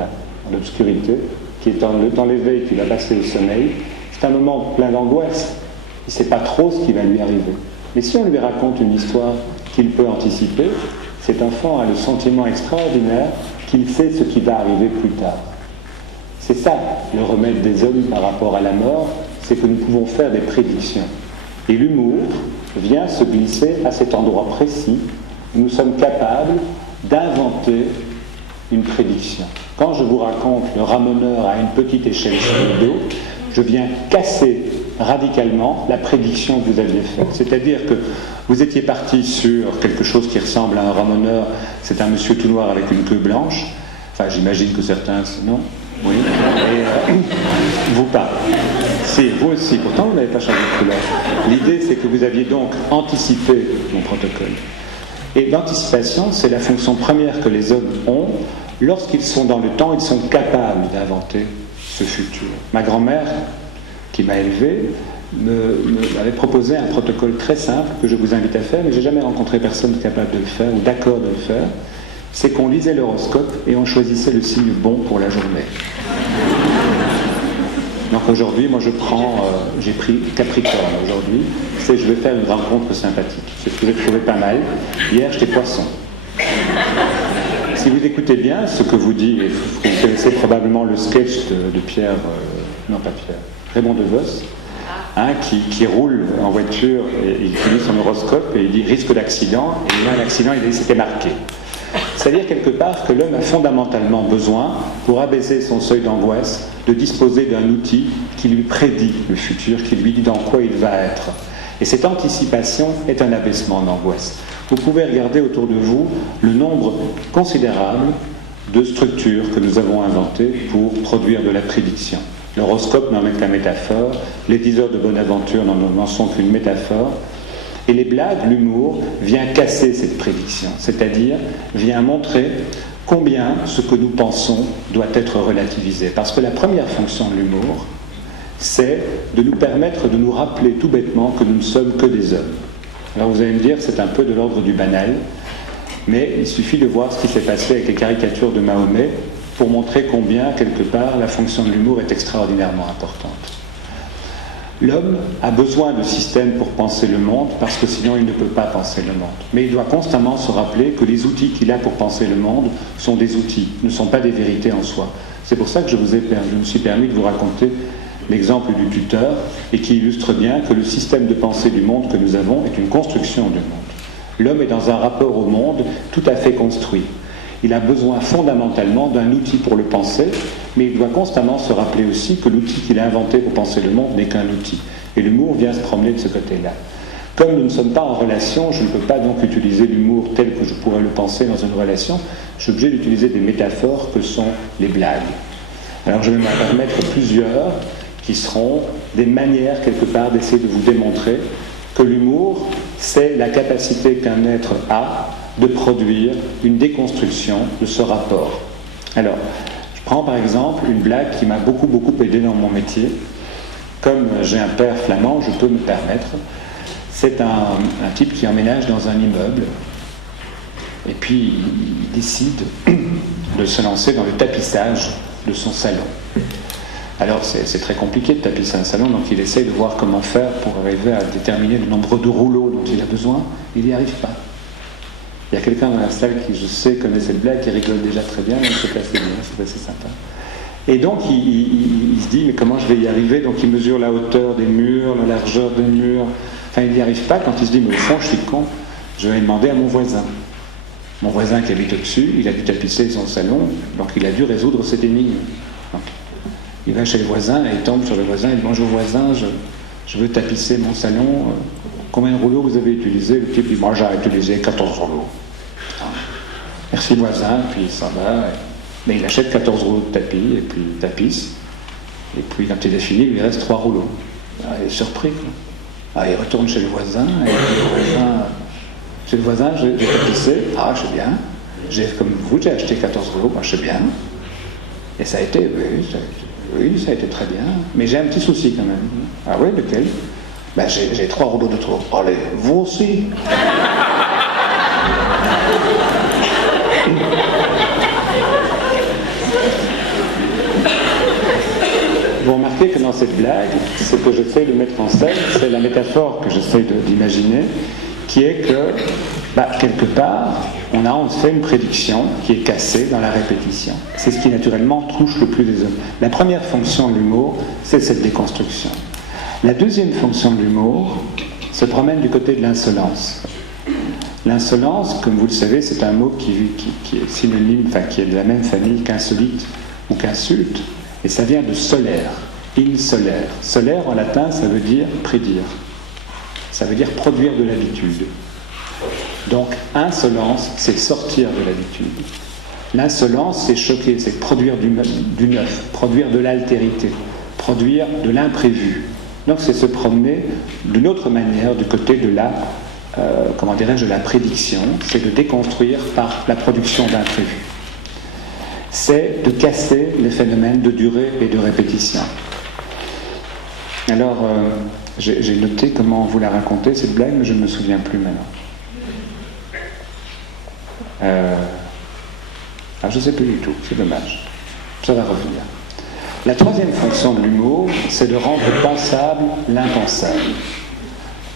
l'obscurité, qui est dans l'éveil, qui va passer au sommeil. C'est un moment plein d'angoisse. Il ne sait pas trop ce qui va lui arriver. Mais si on lui raconte une histoire qu'il peut anticiper, cet enfant a le sentiment extraordinaire qu'il sait ce qui va arriver plus tard. C'est ça le remède des hommes par rapport à la mort, c'est que nous pouvons faire des prédictions. Et l'humour vient se glisser à cet endroit précis où nous sommes capables d'inventer une prédiction. Quand je vous raconte le ramoneur à une petite échelle sur le dos, je viens casser radicalement la prédiction que vous aviez faite. C'est-à-dire que vous étiez parti sur quelque chose qui ressemble à un ramoneur, c'est un monsieur tout noir avec une queue blanche, enfin j'imagine que certains, non? Oui. Et vous pas. Si, vous aussi, pourtant vous n'avez pas changé de couleur. L'idée c'est que vous aviez donc anticipé mon protocole. Et l'anticipation, c'est la fonction première que les hommes ont. Lorsqu'ils sont dans le temps, ils sont capables d'inventer ce futur. Ma grand-mère, qui m'a élevé, m'avait proposé un protocole très simple que je vous invite à faire, mais je n'ai jamais rencontré personne capable de le faire ou d'accord de le faire. C'est qu'on lisait l'horoscope et on choisissait le signe bon pour la journée. Donc aujourd'hui, moi j'ai pris Capricorne aujourd'hui, c'est je vais faire une rencontre sympathique. C'est ce que j'ai trouvé pas mal. Hier, j'étais Poisson. Si vous écoutez bien ce que vous dit, et vous connaissez probablement le sketch de Pierre, non pas Pierre, Raymond DeVos, hein, qui roule en voiture et il lit son horoscope et il dit risque d'accident, et il a un accident, il dit c'était marqué. C'est-à-dire quelque part que l'homme a fondamentalement besoin, pour abaisser son seuil d'angoisse, de disposer d'un outil qui lui prédit le futur, qui lui dit dans quoi il va être. Et cette anticipation est un abaissement d'angoisse. Vous pouvez regarder autour de vous le nombre considérable de structures que nous avons inventées pour produire de la prédiction. L'horoscope n'en est qu'une métaphore, les 10 heures de bonne aventure n'en sont qu'une métaphore, et les blagues, l'humour, vient casser cette prédiction, c'est-à-dire vient montrer combien ce que nous pensons doit être relativisé. Parce que la première fonction de l'humour, c'est de nous permettre de nous rappeler tout bêtement que nous ne sommes que des hommes. Alors vous allez me dire, c'est un peu de l'ordre du banal, mais il suffit de voir ce qui s'est passé avec les caricatures de Mahomet pour montrer combien, quelque part, la fonction de l'humour est extraordinairement importante. L'homme a besoin de systèmes pour penser le monde, parce que sinon il ne peut pas penser le monde. Mais il doit constamment se rappeler que les outils qu'il a pour penser le monde sont des outils, ne sont pas des vérités en soi. C'est pour ça que je me suis permis de vous raconter l'exemple du tuteur, et qui illustre bien que le système de pensée du monde que nous avons est une construction du monde. L'homme est dans un rapport au monde tout à fait construit. Il a besoin fondamentalement d'un outil pour le penser, mais il doit constamment se rappeler aussi que l'outil qu'il a inventé pour penser le monde n'est qu'un outil. Et l'humour vient se promener de ce côté-là. Comme nous ne sommes pas en relation, je ne peux pas donc utiliser l'humour tel que je pourrais le penser dans une relation. Je suis obligé d'utiliser des métaphores que sont les blagues. Alors je vais m'en permettre plusieurs qui seront des manières quelque part d'essayer de vous démontrer que l'humour, c'est la capacité qu'un être a de produire une déconstruction de ce rapport. Alors, je prends par exemple une blague qui m'a beaucoup aidé dans mon métier. Comme j'ai un père flamand, je peux me permettre. C'est un type qui emménage dans un immeuble et puis il décide de se lancer dans le tapissage de son salon. Alors c'est très compliqué de tapisser un salon, donc il essaye de voir comment faire pour arriver à déterminer le nombre de rouleaux dont il a besoin. Il n'y arrive pas. Il y a quelqu'un dans la salle qui, je sais, connaît cette blague, qui rigole déjà très bien, donc c'est assez bien, c'est assez sympa. Et donc il se dit, mais comment je vais y arriver? Donc il mesure la hauteur des murs, la largeur des murs. Enfin, il n'y arrive pas quand il se dit, mais au fond, je suis con, je vais demander à mon voisin. Mon voisin qui habite au-dessus, il a dû tapisser son salon, donc il a dû résoudre cette énigme. Donc, il va chez le voisin et il tombe sur le voisin, il dit, bonjour voisin, je veux tapisser mon salon, combien de rouleaux vous avez utilisé? Le type dit, moi j'ai utilisé 14 rouleaux. Merci voisin, puis il s'en va. Mais il achète 14 rouleaux de tapis, et puis il tapisse. Et puis quand il est fini, il lui reste 3 rouleaux. Ah, il est surpris, quoi. Ah, il retourne chez le voisin, et chez le voisin, j'ai tapissé. Ah, je sais bien. Comme vous, j'ai acheté 14 rouleaux, moi je sais bien. Et ça a été, oui, ça a été très bien. Mais j'ai un petit souci quand même. Ah oui, lequel? Ben, j'ai 3 rouleaux de trop. Allez, vous aussi. Vous remarquez que dans cette blague, ce que j'essaie de mettre en scène, c'est la métaphore que j'essaie d'imaginer, qui est que, quelque part, on se fait une prédiction qui est cassée dans la répétition. C'est ce qui naturellement touche le plus les hommes. La première fonction de l'humour, c'est cette déconstruction. La deuxième fonction de l'humour se promène du côté de l'insolence. L'insolence, comme vous le savez, c'est un mot qui est synonyme, qui est de la même famille qu'insolite ou qu'insulte, et ça vient de solaire, insolere. Solaire en latin, ça veut dire prédire. Ça veut dire produire de l'habitude. Donc, insolence, c'est sortir de l'habitude. L'insolence, c'est choquer, c'est produire du neuf, produire de l'altérité, produire de l'imprévu. Donc, c'est se promener d'une autre manière du côté de la, de la prédiction, c'est de déconstruire par la production d'imprévu. C'est de casser les phénomènes de durée et de répétition. Alors, j'ai noté comment vous la racontez, cette blague, mais je ne me souviens plus maintenant. Je ne sais plus du tout, c'est dommage. Ça va revenir. La troisième fonction de l'humour, c'est de rendre pensable l'impensable.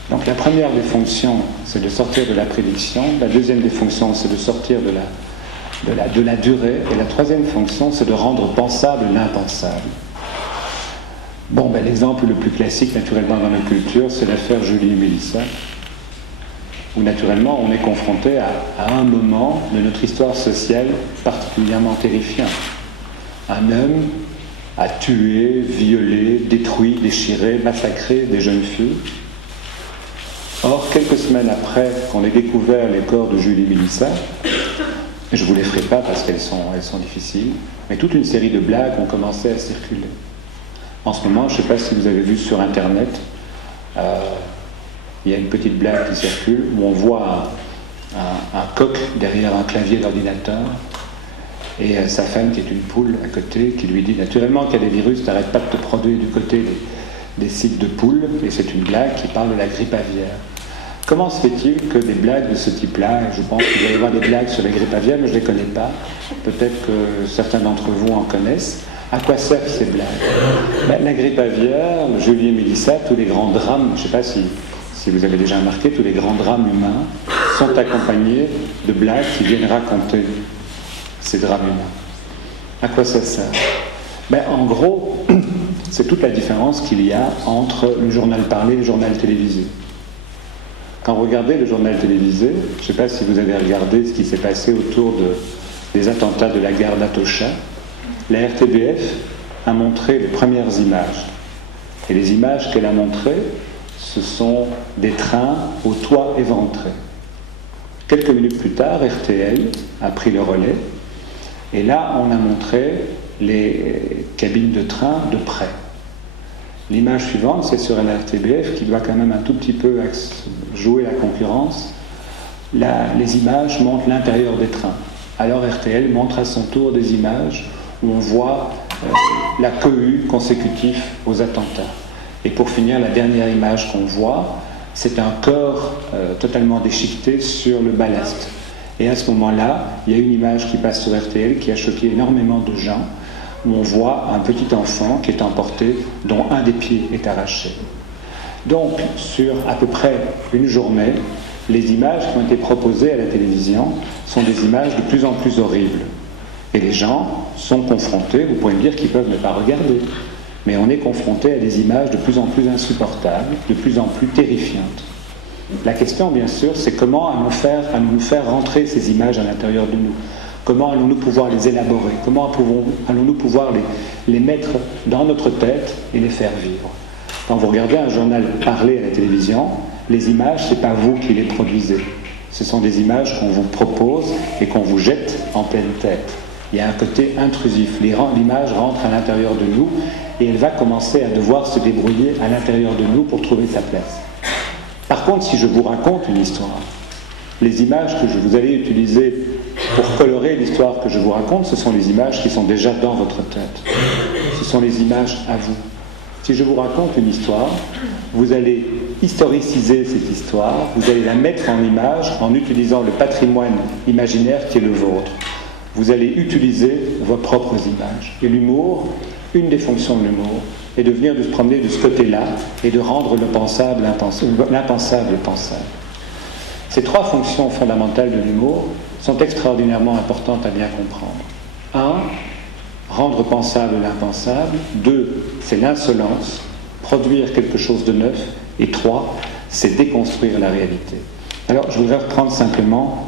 Donc la première des fonctions, c'est de sortir de la prédiction. La deuxième des fonctions, c'est de sortir de la durée. Et la troisième fonction, c'est de rendre pensable l'impensable. L'exemple le plus classique, naturellement, dans notre culture, c'est l'affaire Julie et Mélissa, où naturellement on est confronté à un moment de notre histoire sociale particulièrement terrifiant. Un homme a tué, violé, détruit, déchiré, massacré des jeunes filles. Or, quelques semaines après qu'on ait découvert les corps de Julie et Mélissa, je ne vous les ferai pas parce qu'elles sont difficiles, mais toute une série de blagues ont commencé à circuler. En ce moment, je ne sais pas si vous avez vu sur Internet, il y a une petite blague qui circule où on voit un coq derrière un clavier d'ordinateur et sa femme qui est une poule à côté qui lui dit naturellement qu'il y a des virus, t'arrêtes pas de te produire du côté des sites de poules, et c'est une blague qui parle de la grippe aviaire. Comment se fait-il que des blagues de ce type-là, et je pense qu'il doit y avoir des blagues sur la grippe aviaire, mais je ne les connais pas, peut-être que certains d'entre vous en connaissent, à quoi servent ces blagues? La grippe aviaire, Julie et Mélissa, tous les grands drames, je ne sais pas si vous avez déjà remarqué, tous les grands drames humains sont accompagnés de blagues qui viennent raconter ces drames humains. À quoi ça sert? En gros, c'est toute la différence qu'il y a entre le journal parlé et le journal télévisé. Quand vous regardez le journal télévisé, je ne sais pas si vous avez regardé ce qui s'est passé autour des attentats de la gare d'Atocha, la RTBF a montré les premières images. Et les images qu'elle a montrées, ce sont des trains au toit éventré. Quelques minutes plus tard, RTL a pris le relais, et là, on a montré les cabines de train de près. L'image suivante, c'est sur la RTBF, qui doit quand même un tout petit peu jouer la concurrence. Les images montrent l'intérieur des trains. Alors RTL montre à son tour des images où on voit la cohue consécutive aux attentats. Et pour finir, la dernière image qu'on voit, c'est un corps totalement déchiqueté sur le ballast. Et à ce moment-là, il y a une image qui passe sur RTL qui a choqué énormément de gens, où on voit un petit enfant qui est emporté, dont un des pieds est arraché. Donc, sur à peu près une journée, les images qui ont été proposées à la télévision sont des images de plus en plus horribles. Et les gens sont confrontés, vous pourrez me dire qu'ils peuvent ne pas regarder, mais on est confronté à des images de plus en plus insupportables, de plus en plus terrifiantes. La question, bien sûr, c'est comment allons-nous faire rentrer ces images à l'intérieur de nous? Comment allons-nous pouvoir les élaborer? Comment allons-nous pouvoir les mettre dans notre tête et les faire vivre? Quand vous regardez un journal parlé à la télévision, les images, ce n'est pas vous qui les produisez. Ce sont des images qu'on vous propose et qu'on vous jette en pleine tête. Il y a un côté intrusif. L'image rentre à l'intérieur de nous et elle va commencer à devoir se débrouiller à l'intérieur de nous pour trouver sa place. Par contre, si je vous raconte une histoire, les images que vous allez utiliser pour colorer l'histoire que je vous raconte, ce sont les images qui sont déjà dans votre tête. Ce sont les images à vous. Si je vous raconte une histoire, vous allez historiciser cette histoire, vous allez la mettre en image en utilisant le patrimoine imaginaire qui est le vôtre. Vous allez utiliser vos propres images. Et l'humour, une des fonctions de l'humour, est de venir de se promener de ce côté-là et de rendre l'impensable pensable. Ces trois fonctions fondamentales de l'humour sont extraordinairement importantes à bien comprendre. 1, rendre pensable l'impensable. 2, c'est l'insolence, produire quelque chose de neuf. Et 3, c'est déconstruire la réalité. Alors, je voudrais reprendre simplement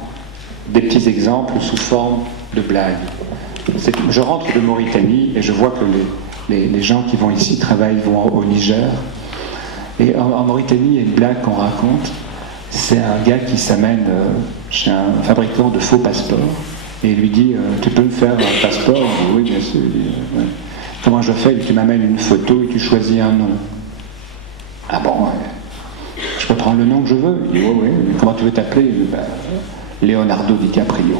des petits exemples sous forme de blagues. Je rentre de Mauritanie et je vois que les gens qui vont ici vont au Niger. Et en Mauritanie, il y a une blague qu'on raconte. C'est un gars qui s'amène chez un fabricant de faux passeports et il lui dit tu peux me faire un passeport? Il dit oui, bien sûr. Il dit, ouais. Comment je fais? Il dit, tu m'amènes une photo et tu choisis un nom. Ah bon, ouais. Je peux prendre le nom que je veux? Il dit oui, oui. Comment tu veux t'appeler? Leonardo DiCaprio.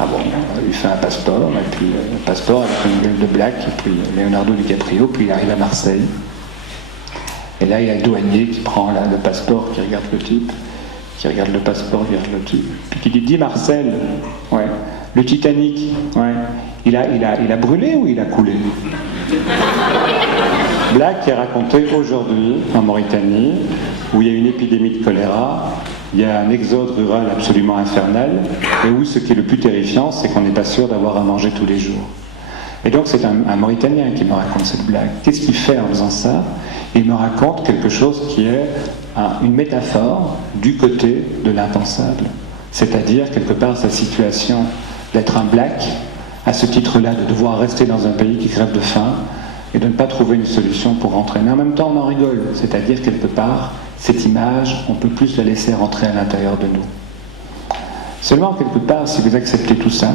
Ah bon, il fait un passeport, et puis le passeport avec une gueule de black, et puis Leonardo DiCaprio, puis il arrive à Marseille. Et là, il y a le douanier qui prend là, le passeport, qui regarde le type, qui regarde le passeport, qui regarde le type, puis qui dit, dis Marcel, ouais, le Titanic, ouais, il a brûlé ou il a coulé? Blague qui est racontée aujourd'hui en Mauritanie, où il y a une épidémie de choléra, il y a un exode rural absolument infernal, et où ce qui est le plus terrifiant, c'est qu'on n'est pas sûr d'avoir à manger tous les jours. Et donc c'est un Mauritanien qui me raconte cette blague. Qu'est-ce qu'il fait en faisant ça? Il me raconte quelque chose qui est une métaphore du côté de l'impensable. C'est-à-dire, quelque part, sa situation d'être un black, à ce titre-là, de devoir rester dans un pays qui crève de faim, et de ne pas trouver une solution pour rentrer. Mais en même temps, on en rigole. C'est-à-dire, quelque part, cette image, on peut plus la laisser rentrer à l'intérieur de nous. Seulement, quelque part, si vous acceptez tout ça,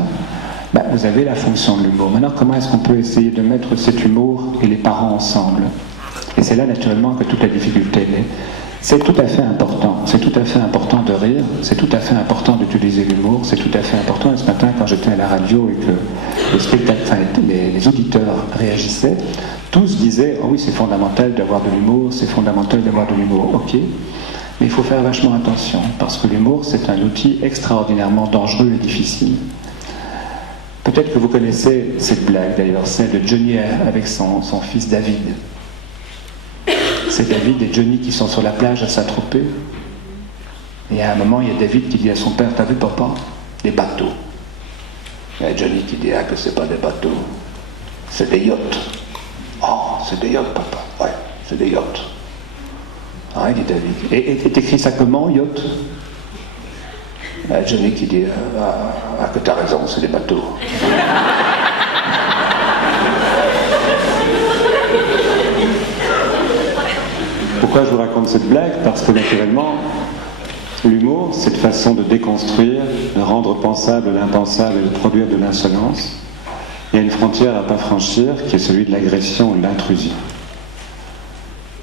vous avez la fonction de l'humour. Maintenant, comment est-ce qu'on peut essayer de mettre cet humour et les parents ensemble? Et c'est là, naturellement, que toute la difficulté est. C'est tout à fait important. C'est tout à fait important de rire. C'est tout à fait important d'utiliser l'humour. C'est tout à fait important. Et ce matin, quand j'étais à la radio et que les auditeurs réagissaient, tous disaient « Oh oui, c'est fondamental d'avoir de l'humour, c'est fondamental d'avoir de l'humour. » Ok, mais il faut faire vachement attention, parce que l'humour, c'est un outil extraordinairement dangereux et difficile. Peut-être que vous connaissez cette blague, d'ailleurs, celle de Johnny avec son fils David. C'est David et Johnny qui sont sur la plage à Saint-Tropez. Et à un moment, il y a David qui dit à son père, « T'as vu, papa? Des bateaux. » Et Johnny qui dit, « Ah, que c'est pas des bateaux, c'est des yachts. » « Oh, c'est des yachts, papa. Ouais, c'est des yachts. » Ah, dit David. Et t'écris ça comment, yacht? Johnny qui dit, « Ah, que t'as raison, c'est des bateaux. » Pourquoi je vous raconte cette blague? Parce que naturellement, l'humour, cette façon de déconstruire, de rendre pensable l'impensable et de produire de l'insolence, il y a une frontière à ne pas franchir qui est celui de l'agression ou de l'intrusion.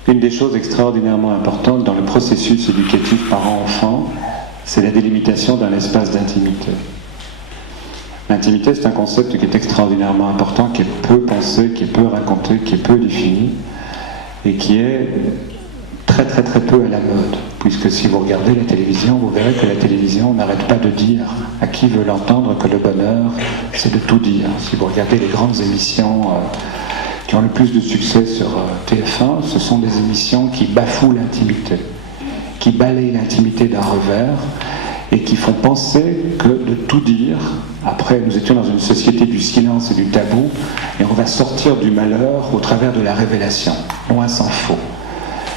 Une des choses extraordinairement importantes dans le processus éducatif parent-enfant, c'est la délimitation d'un espace d'intimité. L'intimité, c'est un concept qui est extraordinairement important, qui est peu pensé, qui est peu raconté, qui est peu défini, et qui est très très très peu à la mode, puisque si vous regardez la télévision, vous verrez que la télévision n'arrête pas de dire à qui veut l'entendre que le bonheur, c'est de tout dire. Si vous regardez les grandes émissions qui ont le plus de succès sur TF1, ce sont des émissions qui bafouent l'intimité, qui balayent l'intimité d'un revers et qui font penser que de tout dire, après nous étions dans une société du silence et du tabou, et on va sortir du malheur au travers de la révélation, loin s'en faut.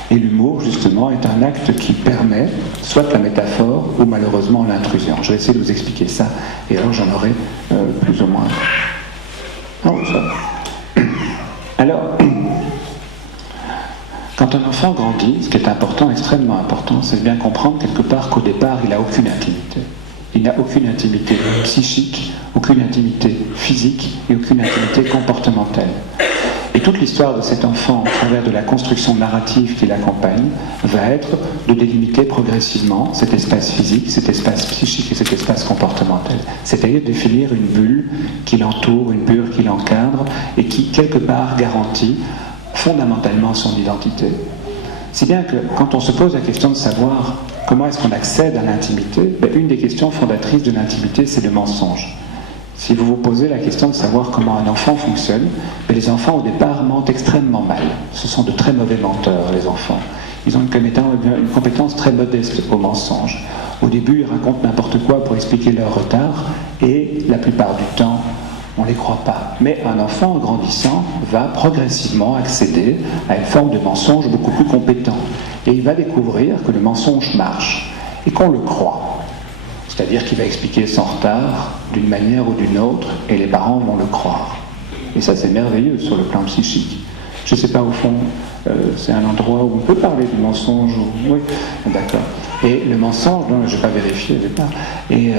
Et l'humour, justement, est un acte qui permet soit la métaphore ou malheureusement l'intrusion. Je vais essayer de vous expliquer ça, et alors j'en aurai plus ou moins. Non, ça. Alors, Quand un enfant grandit, ce qui est important, extrêmement important, c'est de bien comprendre quelque part qu'au départ, il n'a aucune intimité. Il n'a aucune intimité psychique, aucune intimité physique et aucune intimité comportementale. Et toute l'histoire de cet enfant, au travers de la construction narrative qui l'accompagne, va être de délimiter progressivement cet espace physique, cet espace psychique et cet espace comportemental. C'est-à-dire définir une bulle qui l'entoure, une bulle qui l'encadre et qui, quelque part, garantit fondamentalement son identité. Si bien que quand on se pose la question de savoir comment est-ce qu'on accède à l'intimité, une des questions fondatrices de l'intimité, c'est le mensonge. Si vous vous posez la question de savoir comment un enfant fonctionne, les enfants au départ mentent extrêmement mal. Ce sont de très mauvais menteurs, les enfants. Ils ont une compétence très modeste au mensonge. Au début, ils racontent n'importe quoi pour expliquer leur retard, et la plupart du temps, on ne les croit pas. Mais un enfant, en grandissant, va progressivement accéder à une forme de mensonge beaucoup plus compétent. Et il va découvrir que le mensonge marche, et qu'on le croit. C'est-à-dire qu'il va expliquer son retard d'une manière ou d'une autre, et les parents vont le croire. Et ça, c'est merveilleux sur le plan psychique. Je ne sais pas, au fond, c'est un endroit où on peut parler du mensonge. Oui, d'accord. Et le mensonge, non, je n'ai pas vérifié, Et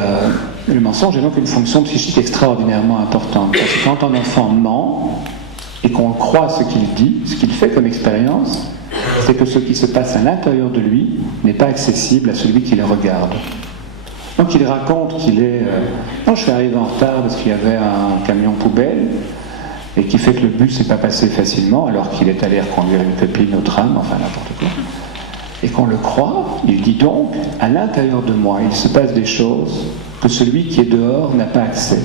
le mensonge est donc une fonction psychique extraordinairement importante. Parce que quand un enfant ment, et qu'on croit ce qu'il dit, ce qu'il fait comme expérience, c'est que ce qui se passe à l'intérieur de lui n'est pas accessible à celui qui le regarde. Donc il raconte qu'il est... non, je suis arrivé en retard parce qu'il y avait un camion poubelle, et qui fait que le bus n'est pas passé facilement, alors qu'il est allé reconduire une copine au tram, enfin n'importe quoi. Et qu'on le croit, il dit donc, à l'intérieur de moi, il se passe des choses que celui qui est dehors n'a pas accès.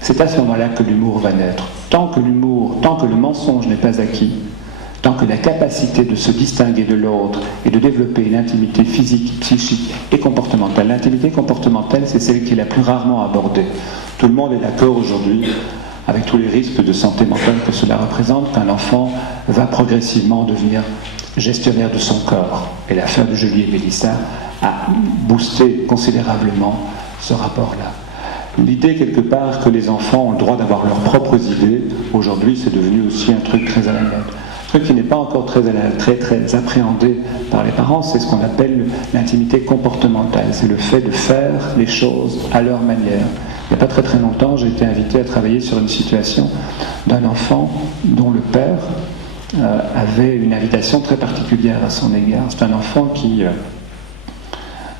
C'est à ce moment-là que l'humour va naître. Tant que le mensonge n'est pas acquis, tant que la capacité de se distinguer de l'autre et de développer une intimité physique, psychique et comportementale. L'intimité comportementale, c'est celle qui est la plus rarement abordée. Tout le monde est d'accord aujourd'hui, avec tous les risques de santé mentale que cela représente, qu'un enfant va progressivement devenir gestionnaire de son corps. Et l'affaire de Julie et Mélissa a boosté considérablement ce rapport-là. L'idée, quelque part, que les enfants ont le droit d'avoir leurs propres idées, aujourd'hui, c'est devenu aussi un truc très à la mode. Un truc qui n'est pas encore très appréhendé par les parents, c'est ce qu'on appelle l'intimité comportementale. C'est le fait de faire les choses à leur manière. Il n'y a pas très très longtemps, j'ai été invité à travailler sur une situation d'un enfant dont le père avait une invitation très particulière à son égard. C'est un enfant qui...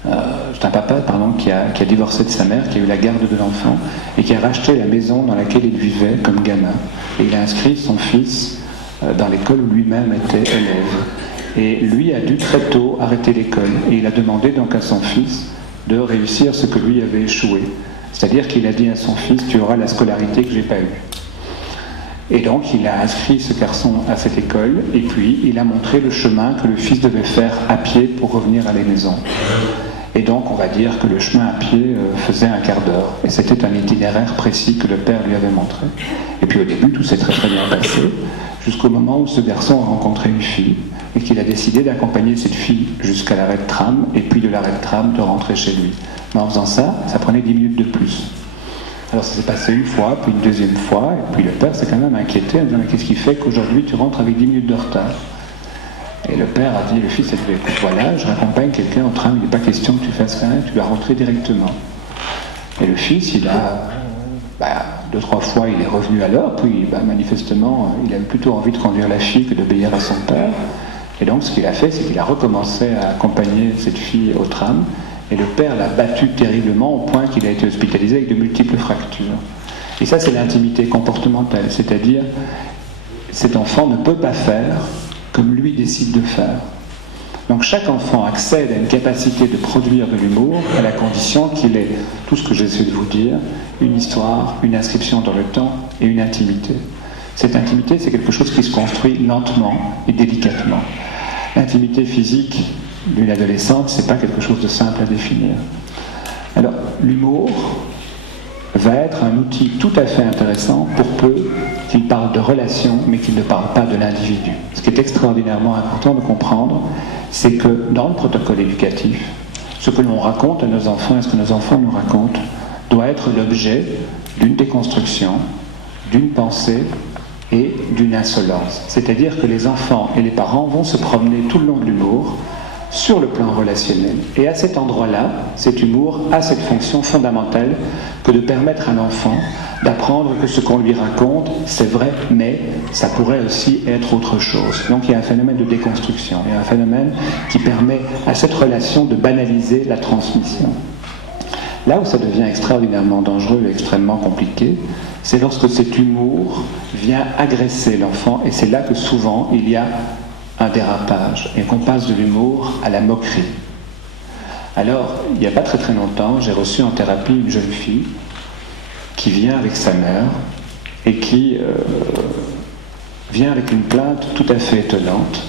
c'est un papa, pardon, qui a divorcé de sa mère, qui a eu la garde de l'enfant, et qui a racheté la maison dans laquelle il vivait comme gamin. Et il a inscrit son fils dans l'école où lui-même était élève. Et lui a dû très tôt arrêter l'école. Et il a demandé donc à son fils de réussir ce que lui avait échoué. C'est-à-dire qu'il a dit à son fils, tu auras la scolarité que j'ai pas eue. Et donc il a inscrit ce garçon à cette école, et puis il a montré le chemin que le fils devait faire à pied pour revenir à la maison. Et donc on va dire que le chemin à pied faisait un quart d'heure. Et c'était un itinéraire précis que le père lui avait montré. Et puis au début tout s'est très très bien passé, jusqu'au moment où ce garçon a rencontré une fille, et qu'il a décidé d'accompagner cette fille jusqu'à l'arrêt de tram, et puis de l'arrêt de tram de rentrer chez lui. Mais en faisant ça, ça prenait 10 minutes de plus. Alors ça s'est passé une fois, puis une deuxième fois, et puis le père s'est quand même inquiété en disant, mais qu'est-ce qui fait qu'aujourd'hui tu rentres avec 10 minutes de retard? Et le père a dit, le fils a dit, écoute, voilà, je raccompagne quelqu'un au tram, il n'est pas question que tu fasses rien, tu dois rentrer directement. Et le fils, il a, 2-3 fois, il est revenu à l'heure, puis manifestement, il a plutôt envie de conduire la fille que d'obéir à son père. Et donc ce qu'il a fait, c'est qu'il a recommencé à accompagner cette fille au tram, et le père l'a battu terriblement au point qu'il a été hospitalisé avec de multiples fractures. Et ça, c'est l'intimité comportementale, c'est-à-dire cet enfant ne peut pas faire comme lui décide de faire. Donc chaque enfant accède à une capacité de produire de l'humour à la condition qu'il ait tout ce que j'essaie de vous dire, une histoire, une inscription dans le temps et une intimité. Cette intimité, c'est quelque chose qui se construit lentement et délicatement. L'intimité physique d'une adolescente, c'est pas quelque chose de simple à définir. Alors, l'humour va être un outil tout à fait intéressant pour peu qu'il parle de relations, mais qu'il ne parle pas de l'individu. Ce qui est extraordinairement important de comprendre, c'est que dans le protocole éducatif, ce que l'on raconte à nos enfants et ce que nos enfants nous racontent doit être l'objet d'une déconstruction, d'une pensée et d'une insolence. C'est-à-dire que les enfants et les parents vont se promener tout le long de l'humour sur le plan relationnel. Et à cet endroit-là, cet humour a cette fonction fondamentale que de permettre à l'enfant d'apprendre que ce qu'on lui raconte, c'est vrai, mais ça pourrait aussi être autre chose. Donc il y a un phénomène de déconstruction, il y a un phénomène qui permet à cette relation de banaliser la transmission. Là où ça devient extraordinairement dangereux et extrêmement compliqué, c'est lorsque cet humour vient agresser l'enfant, et c'est là que souvent il y a un dérapage, et qu'on passe de l'humour à la moquerie. Alors, il n'y a pas très très longtemps, j'ai reçu en thérapie une jeune fille qui vient avec sa mère, et qui vient avec une plainte tout à fait étonnante.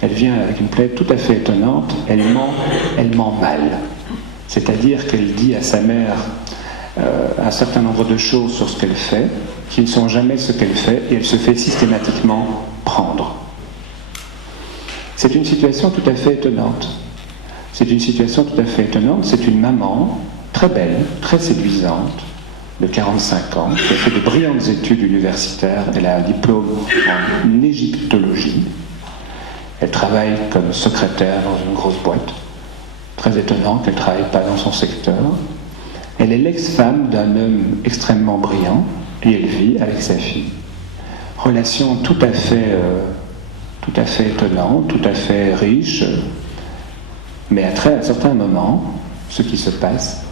Elle vient avec une plainte tout à fait étonnante, elle ment mal. C'est-à-dire qu'elle dit à sa mère un certain nombre de choses sur ce qu'elle fait, qui ne sont jamais ce qu'elle fait, et elle se fait systématiquement prendre. C'est une situation tout à fait étonnante. C'est une situation tout à fait étonnante. C'est une maman très belle, très séduisante, de 45 ans, qui a fait de brillantes études universitaires. Elle a un diplôme en égyptologie. Elle travaille comme secrétaire dans une grosse boîte. Très étonnant qu'elle ne travaille pas dans son secteur. Elle est l'ex-femme d'un homme extrêmement brillant et elle vit avec sa fille. Relation tout à fait étonnante, tout à fait riche, mais à un certain moment, ce qui se passe,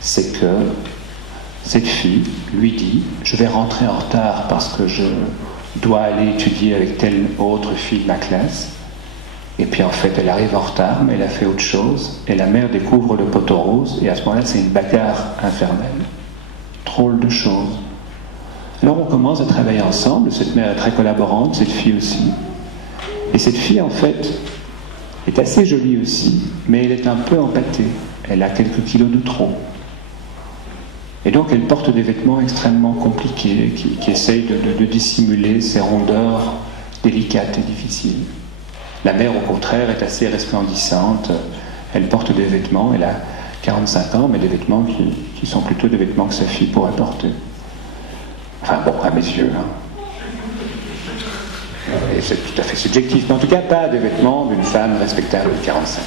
c'est que cette fille lui dit « Je vais rentrer en retard parce que je dois aller étudier avec telle autre fille de ma classe. » Et puis en fait, elle arrive en retard, mais elle a fait autre chose, et la mère découvre le poteau rose, et à ce moment-là, c'est une bagarre infernale. Drôle de choses. Alors on commence à travailler ensemble, cette mère est très collaborante, cette fille aussi. Et cette fille, en fait, est assez jolie aussi, mais elle est un peu empâtée. Elle a quelques kilos de trop. Et donc elle porte des vêtements extrêmement compliqués, qui essayent de dissimuler ses rondeurs délicates et difficiles. La mère, au contraire, est assez resplendissante. Elle porte des vêtements, elle a 45 ans, mais des vêtements qui sont plutôt des vêtements que sa fille pourrait porter. Enfin bon, à mes yeux. Et c'est tout à fait subjectif, mais en tout cas pas des vêtements d'une femme respectable de 45 ans.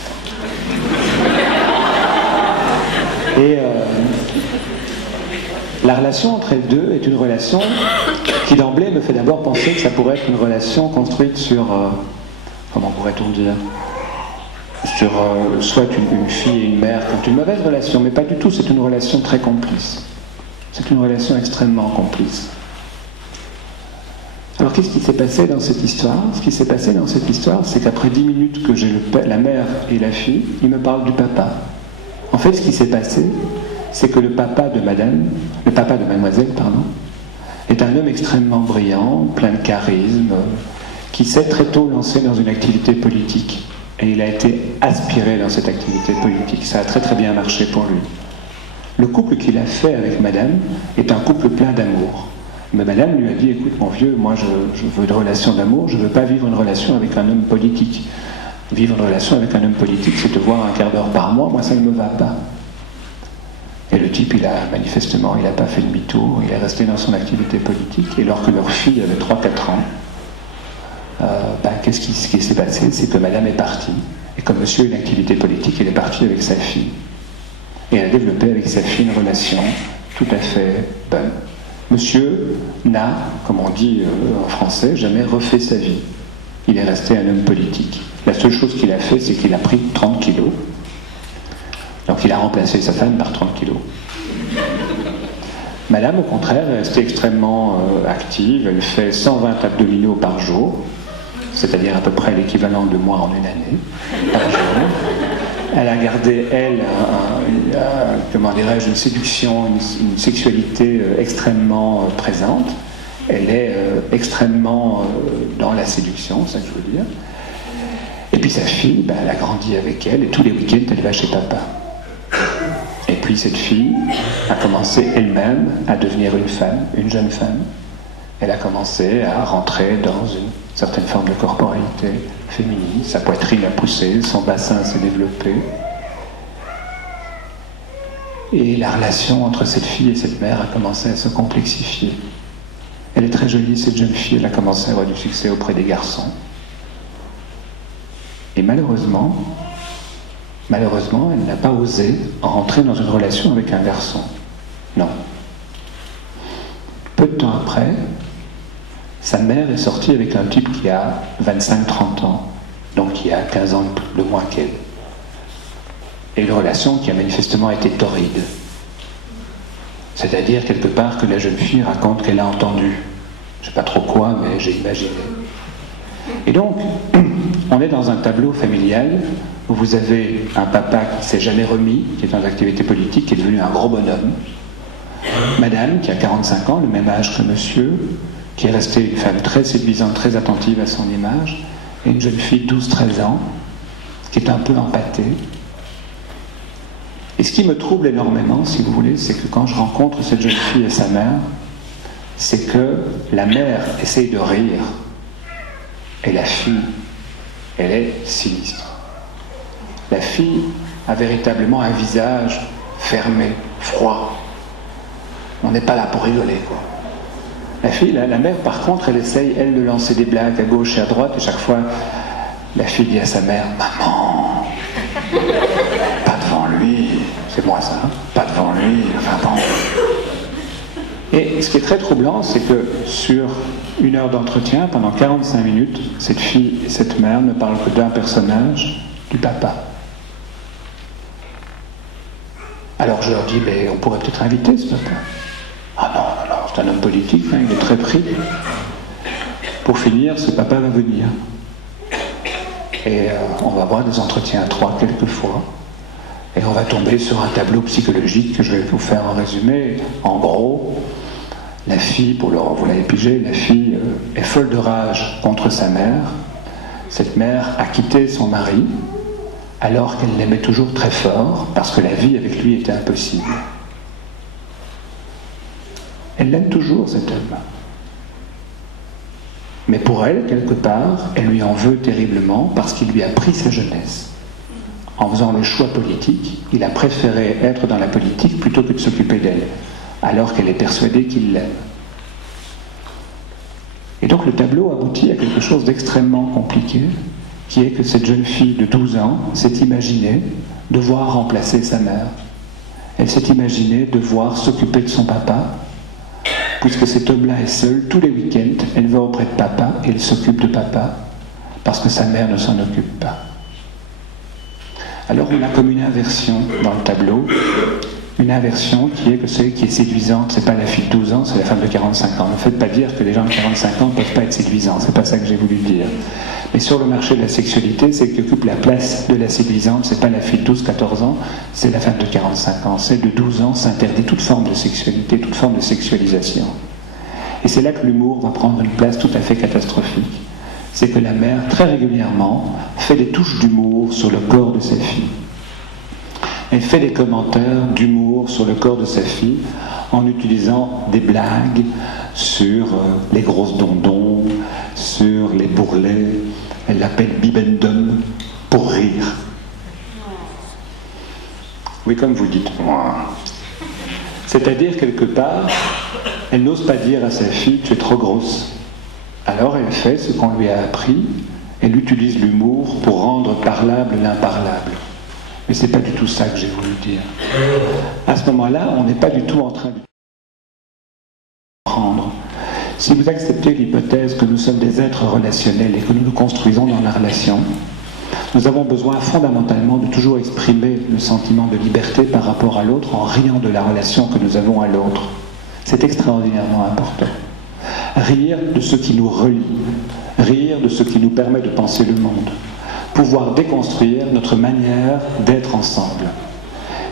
Et la relation entre elles deux est une relation qui d'emblée me fait d'abord penser que ça pourrait être une relation construite sur... comment pourrait-on dire, sur soit une fille et une mère qui ont une mauvaise relation, mais pas du tout, c'est une relation très complice. C'est une relation extrêmement complice. Alors qu'est-ce qui s'est passé dans cette histoire? Ce qui s'est passé dans cette histoire, c'est qu'après 10 minutes que j'ai la mère et la fille, ils me parlent du papa. En fait, ce qui s'est passé, c'est que le papa de mademoiselle, est un homme extrêmement brillant, plein de charisme, qui s'est très tôt lancé dans une activité politique. Et il a été aspiré dans cette activité politique. Ça a très très bien marché pour lui. Le couple qu'il a fait avec madame est un couple plein d'amour. Mais madame lui a dit, écoute mon vieux, moi je veux une relation d'amour, je ne veux pas vivre une relation avec un homme politique. Vivre une relation avec un homme politique, c'est te voir un quart d'heure par mois, moi ça ne me va pas. Et le type, manifestement, il n'a pas fait demi-tour, il est resté dans son activité politique, et lorsque leur fille avait 3-4 ans, qu'est-ce qui s'est passé? C'est que madame est partie, et comme monsieur a une activité politique, il est parti avec sa fille. Et elle a développé avec sa fille une relation tout à fait bonne. Monsieur n'a, comme on dit en français, jamais refait sa vie. Il est resté un homme politique. La seule chose qu'il a fait, c'est qu'il a pris 30 kilos. Donc il a remplacé sa femme par 30 kilos. Madame, au contraire, est restée extrêmement active. Elle fait 120 abdominaux par jour, c'est-à-dire à peu près l'équivalent de moi en une année, par jour. Elle a gardé, elle, une séduction, une sexualité extrêmement présente. Elle est extrêmement dans la séduction, c'est ça que je veux dire. Et puis sa fille, elle a grandi avec elle, et tous les week-ends, elle va chez papa. Et puis cette fille a commencé elle-même à devenir une femme, une jeune femme. Elle a commencé à rentrer dans une certaine forme de corporalité féminine. Sa poitrine a poussé, son bassin s'est développé. Et la relation entre cette fille et cette mère a commencé à se complexifier. Elle est très jolie, cette jeune fille, elle a commencé à avoir du succès auprès des garçons. Et malheureusement, elle n'a pas osé rentrer dans une relation avec un garçon. Non. Peu de temps après, sa mère est sortie avec un type qui a 25-30 ans, donc qui a 15 ans de moins qu'elle. Et une relation qui a manifestement été torride. C'est-à-dire, quelque part, que la jeune fille raconte qu'elle a entendu. Je ne sais pas trop quoi, mais j'ai imaginé. Et donc, on est dans un tableau familial où vous avez un papa qui ne s'est jamais remis, qui est dans l'activité politique, qui est devenu un gros bonhomme. Madame, qui a 45 ans, le même âge que monsieur, qui est restée une femme très séduisante, très attentive à son image, et une jeune fille de 12-13 ans, qui est un peu empâtée. Et ce qui me trouble énormément, si vous voulez, c'est que quand je rencontre cette jeune fille et sa mère, c'est que la mère essaye de rire, et la fille, elle est sinistre. La fille a véritablement un visage fermé, froid. On n'est pas là pour rigoler, quoi. La fille, la mère, par contre, elle essaye, elle, de lancer des blagues à gauche et à droite, et chaque fois, la fille dit à sa mère, « Maman, pas devant lui, c'est moi ça, hein, pas devant lui, enfin bon. » Et ce qui est très troublant, c'est que sur une heure d'entretien, pendant 45 minutes, cette fille et cette mère ne parlent que d'un personnage, du papa. Alors je leur dis, on pourrait peut-être inviter ce papa. Ah non, c'est un homme politique, hein, il est très pris. Pour finir, ce papa va venir. Et on va avoir des entretiens à 3 quelquefois. Et on va tomber sur un tableau psychologique que je vais vous faire en résumé. En gros, la fille, vous l'avez pigé, la fille est folle de rage contre sa mère. Cette mère a quitté son mari alors qu'elle l'aimait toujours très fort parce que la vie avec lui était impossible. Elle l'aime toujours, cet homme. Mais pour elle, quelque part, elle lui en veut terriblement parce qu'il lui a pris sa jeunesse. En faisant le choix politique, il a préféré être dans la politique plutôt que de s'occuper d'elle, alors qu'elle est persuadée qu'il l'aime. Et donc le tableau aboutit à quelque chose d'extrêmement compliqué, qui est que cette jeune fille de 12 ans s'est imaginée devoir remplacer sa mère. Elle s'est imaginée devoir s'occuper de son papa, puisque cet homme-là est seul, tous les week-ends, elle va auprès de papa et elle s'occupe de papa, parce que sa mère ne s'en occupe pas. Alors on a comme une inversion dans le tableau, une inversion qui est que celle qui est séduisante, c'est pas la fille de 12 ans, c'est la femme de 45 ans. Ne faites pas dire que les gens de 45 ans ne peuvent pas être séduisants, c'est pas ça que j'ai voulu dire. Mais sur le marché de la sexualité, celle qui occupe la place de la séduisante, c'est pas la fille de 12-14 ans, c'est la femme de 45 ans. Celle de 12 ans s'interdit toute forme de sexualité, toute forme de sexualisation. Et c'est là que l'humour va prendre une place tout à fait catastrophique. C'est que la mère, très régulièrement, fait des touches d'humour sur le corps de sa fille. Elle fait des commentaires d'humour sur le corps de sa fille en utilisant des blagues sur les grosses dondons, sur les bourrelets. Elle l'appelle bibendum pour rire. Oui, comme vous dites. C'est-à-dire, quelque part, elle n'ose pas dire à sa fille « tu es trop grosse ». Alors elle fait ce qu'on lui a appris, elle utilise l'humour pour rendre parlable l'imparlable. Mais c'est pas du tout ça que j'ai voulu dire. À ce moment-là, on n'est pas du tout en train de prendre. Si vous acceptez l'hypothèse que nous sommes des êtres relationnels et que nous nous construisons dans la relation, nous avons besoin fondamentalement de toujours exprimer le sentiment de liberté par rapport à l'autre en riant de la relation que nous avons à l'autre. C'est extraordinairement important. Rire de ce qui nous relie, rire de ce qui nous permet de penser le monde, pouvoir déconstruire notre manière d'être ensemble.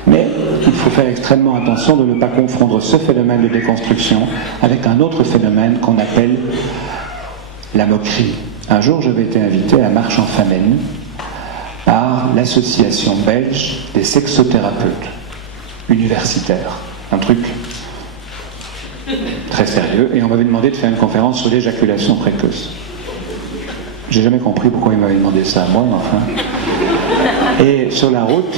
Mais il faut faire extrêmement attention de ne pas confondre ce phénomène de déconstruction avec un autre phénomène qu'on appelle la moquerie. Un jour, j'avais été invité à Marche en Famenne par l'association belge des sexothérapeutes universitaires. Un truc très sérieux, et on m'avait demandé de faire une conférence sur l'éjaculation précoce. J'ai jamais compris pourquoi il m'avait demandé ça à moi, mais enfin... Et sur la route,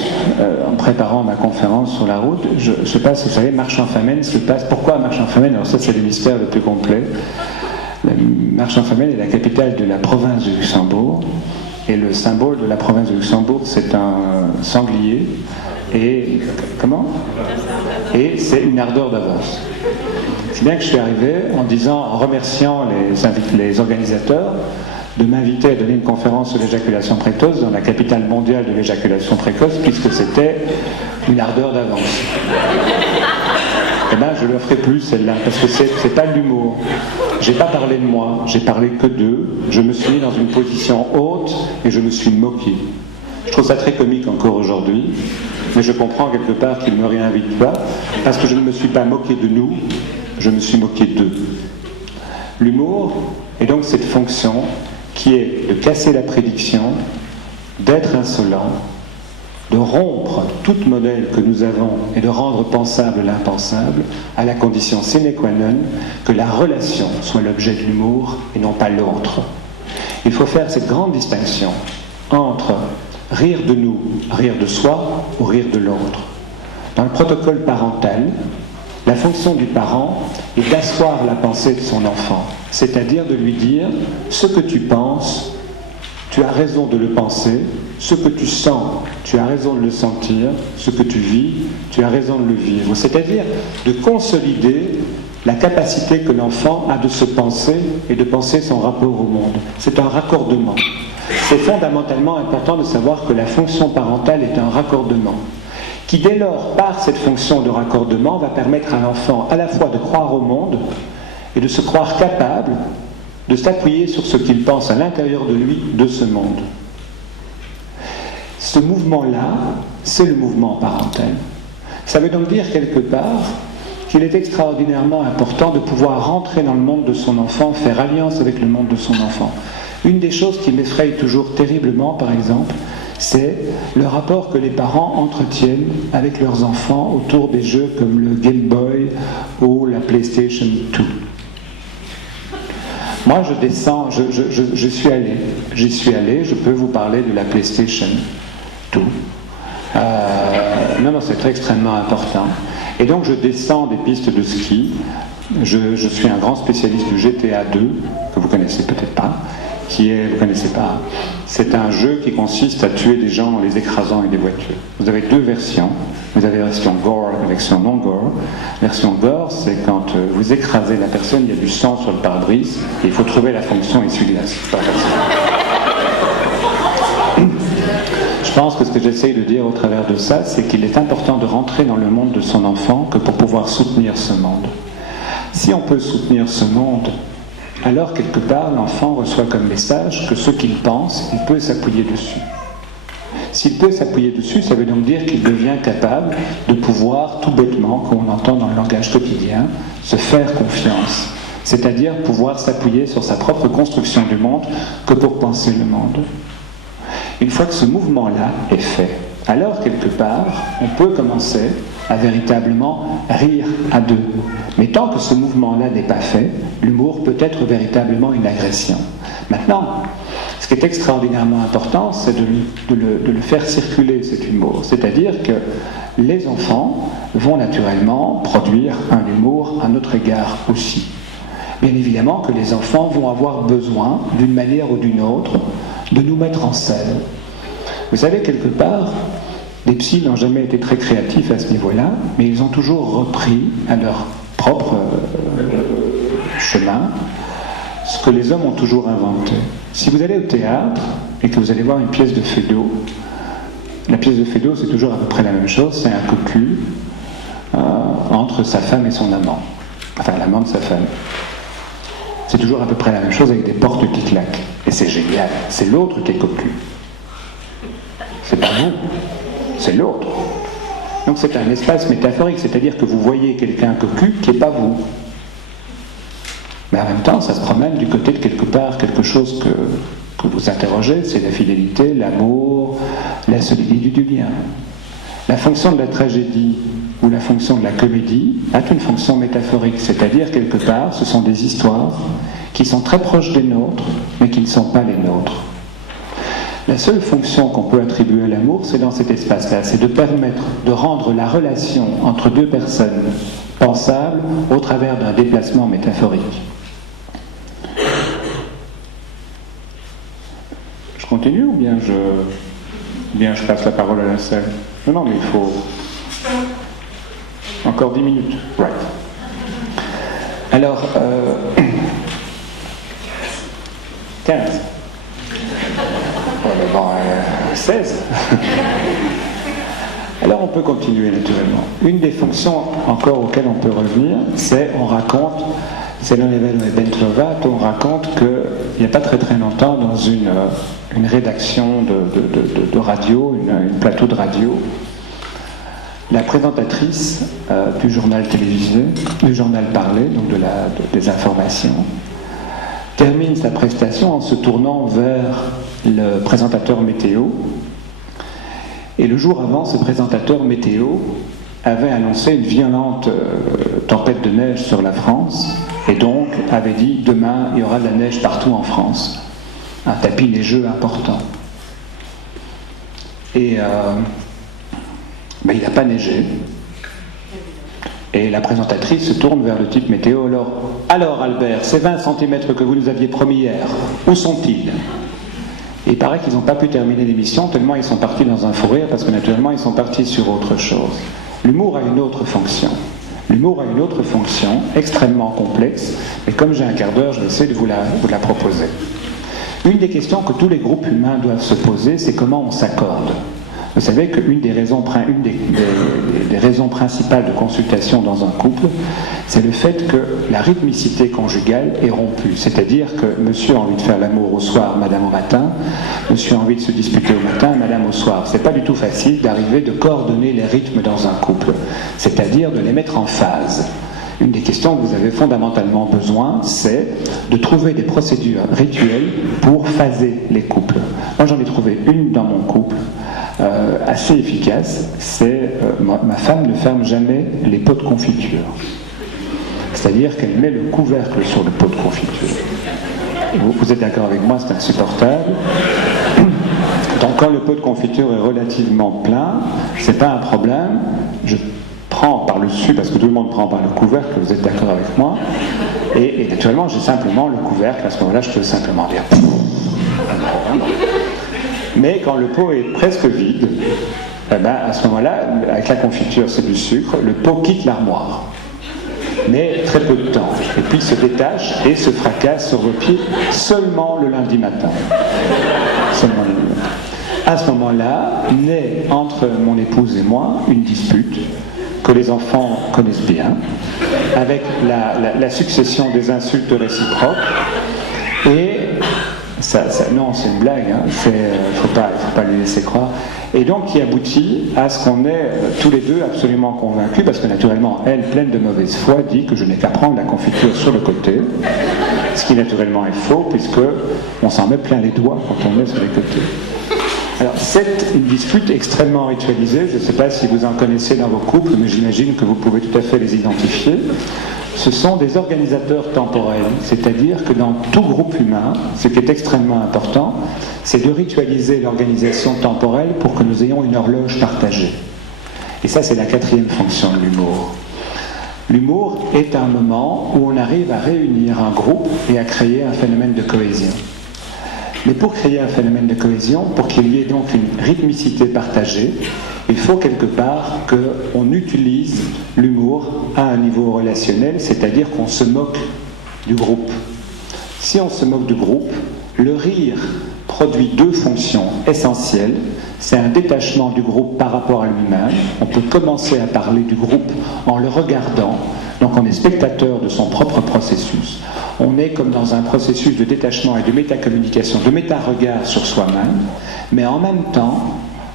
en préparant ma conférence sur la route, je ne sais pas si vous savez, Marche-en-Famenne se passe. Pourquoi Marche-en-Famenne? Alors ça, c'est le mystère le plus complet. Marche-en-Famenne est la capitale de la province de Luxembourg. Et le symbole de la province de Luxembourg, c'est un sanglier. Et comment? Et c'est une ardeur d'avance. Si bien que je suis arrivé en remerciant les organisateurs de m'inviter à donner une conférence sur l'éjaculation précoce dans la capitale mondiale de l'éjaculation précoce, puisque c'était une ardeur d'avance. Eh bien, je ne le ferai plus celle-là, parce que c'est pas de l'humour. J'ai pas parlé de moi, j'ai parlé que d'eux. Je me suis mis dans une position haute et je me suis moqué. Je trouve ça très comique encore aujourd'hui, mais je comprends quelque part qu'ils ne me réinvitent pas, parce que je ne me suis pas moqué de nous, je me suis moqué d'eux. L'humour est donc cette fonction qui est de casser la prédiction, d'être insolent, de rompre tout modèle que nous avons et de rendre pensable l'impensable, à la condition sine qua non que la relation soit l'objet de l'humour et non pas l'autre. Il faut faire cette grande distinction entre rire de nous, rire de soi ou rire de l'autre. Dans le protocole parental, la fonction du parent est d'asseoir la pensée de son enfant, c'est-à-dire de lui dire ce que tu penses, tu as raison de le penser, ce que tu sens, tu as raison de le sentir, ce que tu vis, tu as raison de le vivre. C'est-à-dire de consolider la capacité que l'enfant a de se penser et de penser son rapport au monde. C'est un raccordement. C'est fondamentalement important de savoir que la fonction parentale est un raccordement, qui dès lors, par cette fonction de raccordement, va permettre à l'enfant à la fois de croire au monde et de se croire capable de s'appuyer sur ce qu'il pense à l'intérieur de lui, de ce monde. Ce mouvement-là, c'est le mouvement parental. Ça veut donc dire quelque part qu'il est extraordinairement important de pouvoir rentrer dans le monde de son enfant, faire alliance avec le monde de son enfant. Une des choses qui m'effraie toujours terriblement, par exemple, c'est le rapport que les parents entretiennent avec leurs enfants autour des jeux comme le Game Boy ou la PlayStation 2. Moi, je descends, j'y suis allé, je peux vous parler de la PlayStation 2. Non, c'est extrêmement important. Et donc, je descends des pistes de ski. Je suis un grand spécialiste du GTA 2, que vous connaissez peut-être pas. Vous connaissez pas, c'est un jeu qui consiste à tuer des gens en les écrasant avec des voitures. Vous avez deux versions. Vous avez la version gore et la version non gore. La version gore, c'est quand vous écrasez la personne, il y a du sang sur le pare-brise, et il faut trouver la fonction essuie-glace. Je pense que ce que j'essaye de dire au travers de ça, c'est qu'il est important de rentrer dans le monde de son enfant que pour pouvoir soutenir ce monde. Si on peut soutenir ce monde, alors quelque part l'enfant reçoit comme message que ce qu'il pense, il peut s'appuyer dessus. S'il peut s'appuyer dessus, ça veut donc dire qu'il devient capable de pouvoir, tout bêtement, comme on entend dans le langage quotidien, se faire confiance. C'est-à-dire pouvoir s'appuyer sur sa propre construction du monde que pour penser le monde. Une fois que ce mouvement-là est fait, alors quelque part, on peut commencer à véritablement rire à deux. Mais tant que ce mouvement-là n'est pas fait, l'humour peut être véritablement une agression. Maintenant, ce qui est extraordinairement important, c'est de le faire circuler, cet humour. C'est-à-dire que les enfants vont naturellement produire un humour à notre égard aussi. Bien évidemment que les enfants vont avoir besoin, d'une manière ou d'une autre, de nous mettre en scène. Vous savez, quelque part, les psys n'ont jamais été très créatifs à ce niveau-là, mais ils ont toujours repris à leur propre chemin ce que les hommes ont toujours inventé. Si vous allez au théâtre et que vous allez voir une pièce de Feydeau, la pièce de Feydeau, c'est toujours à peu près la même chose, c'est un cocu entre sa femme et son amant, enfin l'amant de sa femme. C'est toujours à peu près la même chose avec des portes qui claquent. Et c'est génial, c'est l'autre qui est cocu. C'est pas vous, c'est l'autre. Donc c'est un espace métaphorique, c'est-à-dire que vous voyez quelqu'un cocu qui n'est pas vous. Mais en même temps, ça se promène du côté de quelque part, quelque chose que vous interrogez, c'est la fidélité, l'amour, la solidité du lien. La fonction de la tragédie ou la fonction de la comédie a une fonction métaphorique, c'est-à-dire quelque part, ce sont des histoires qui sont très proches des nôtres, mais qui ne sont pas les nôtres. La seule fonction qu'on peut attribuer à l'amour, c'est dans cet espace-là, c'est de permettre de rendre la relation entre deux personnes pensable au travers d'un déplacement métaphorique. Je continue ou bien je passe la parole à la scène? Non, mais il faut... Encore 10 minutes. Right. Alors, 15. Bon, 16. Alors on peut continuer naturellement. Une des fonctions encore auxquelles on peut revenir, c'est on raconte, c'est dans l'événement Ben Trovato, on raconte qu'il n'y a pas très longtemps dans une rédaction de radio, un plateau de radio, la présentatrice du journal télévisé, du journal parlé, donc des informations, termine sa prestation en se tournant vers le présentateur météo. Et le jour avant, ce présentateur météo avait annoncé une violente tempête de neige sur la France et donc avait dit demain il y aura de la neige partout en France, un tapis neigeux important. Et il n'a pas neigé. Et la présentatrice se tourne vers le type météo. Alors Albert, ces 20 cm que vous nous aviez promis hier, où sont-ils? Et il paraît qu'ils n'ont pas pu terminer l'émission tellement ils sont partis dans un fou rire parce que naturellement ils sont partis sur autre chose. L'humour a une autre fonction. L'humour a une autre fonction extrêmement complexe, mais comme j'ai un quart d'heure, je vais essayer de vous la proposer. Une des questions que tous les groupes humains doivent se poser, c'est comment on s'accorde. Vous savez qu'une des raisons principales de consultation dans un couple, c'est le fait que la rythmicité conjugale est rompue. C'est-à-dire que monsieur a envie de faire l'amour au soir, madame au matin, monsieur a envie de se disputer au matin, madame au soir. C'est pas du tout facile d'arriver de coordonner les rythmes dans un couple, c'est-à-dire de les mettre en phase. Une des questions que vous avez fondamentalement besoin, c'est de trouver des procédures rituelles pour phaser les couples. Moi j'en ai trouvé une dans mon couple, assez efficace, c'est ma femme ne ferme jamais les pots de confiture. C'est-à-dire qu'elle met le couvercle sur le pot de confiture. Vous êtes d'accord avec moi, c'est insupportable. Donc quand le pot de confiture est relativement plein, c'est pas un problème, je prends par le dessus, parce que tout le monde prend par le couvercle, vous êtes d'accord avec moi, et naturellement j'ai simplement le couvercle, à ce moment-là je peux simplement dire... Mais quand le pot est presque vide, à ce moment-là, avec la confiture, c'est du sucre, le pot quitte l'armoire. Mais très peu de temps. Et puis il se détache et se fracasse sur vos pieds seulement le lundi matin. Seulement le lundi matin. À ce moment-là, naît entre mon épouse et moi une dispute que les enfants connaissent bien, avec la succession des insultes réciproques et... non, c'est une blague, hein. Faut pas lui laisser croire. Et donc qui aboutit à ce qu'on est tous les deux absolument convaincus, parce que naturellement, elle, pleine de mauvaise foi, dit que je n'ai qu'à prendre la confiture sur le côté, ce qui naturellement est faux, puisque on s'en met plein les doigts quand on est sur les côtés. Alors, c'est une dispute extrêmement ritualisée, je ne sais pas si vous en connaissez dans vos couples, mais j'imagine que vous pouvez tout à fait les identifier. Ce sont des organisateurs temporels, c'est-à-dire que dans tout groupe humain, ce qui est extrêmement important, c'est de ritualiser l'organisation temporelle pour que nous ayons une horloge partagée. Et ça, c'est la 4e fonction de l'humour. L'humour est un moment où on arrive à réunir un groupe et à créer un phénomène de cohésion. Mais pour créer un phénomène de cohésion, pour qu'il y ait donc une rythmicité partagée, il faut quelque part qu'on utilise l'humour à un niveau relationnel, c'est-à-dire qu'on se moque du groupe. Si on se moque du groupe, le rire produit 2 fonctions essentielles. C'est un détachement du groupe par rapport à lui-même. On peut commencer à parler du groupe en le regardant. Donc on est spectateur de son propre processus. On est comme dans un processus de détachement et de métacommunication, de méta-regard sur soi-même, mais en même temps,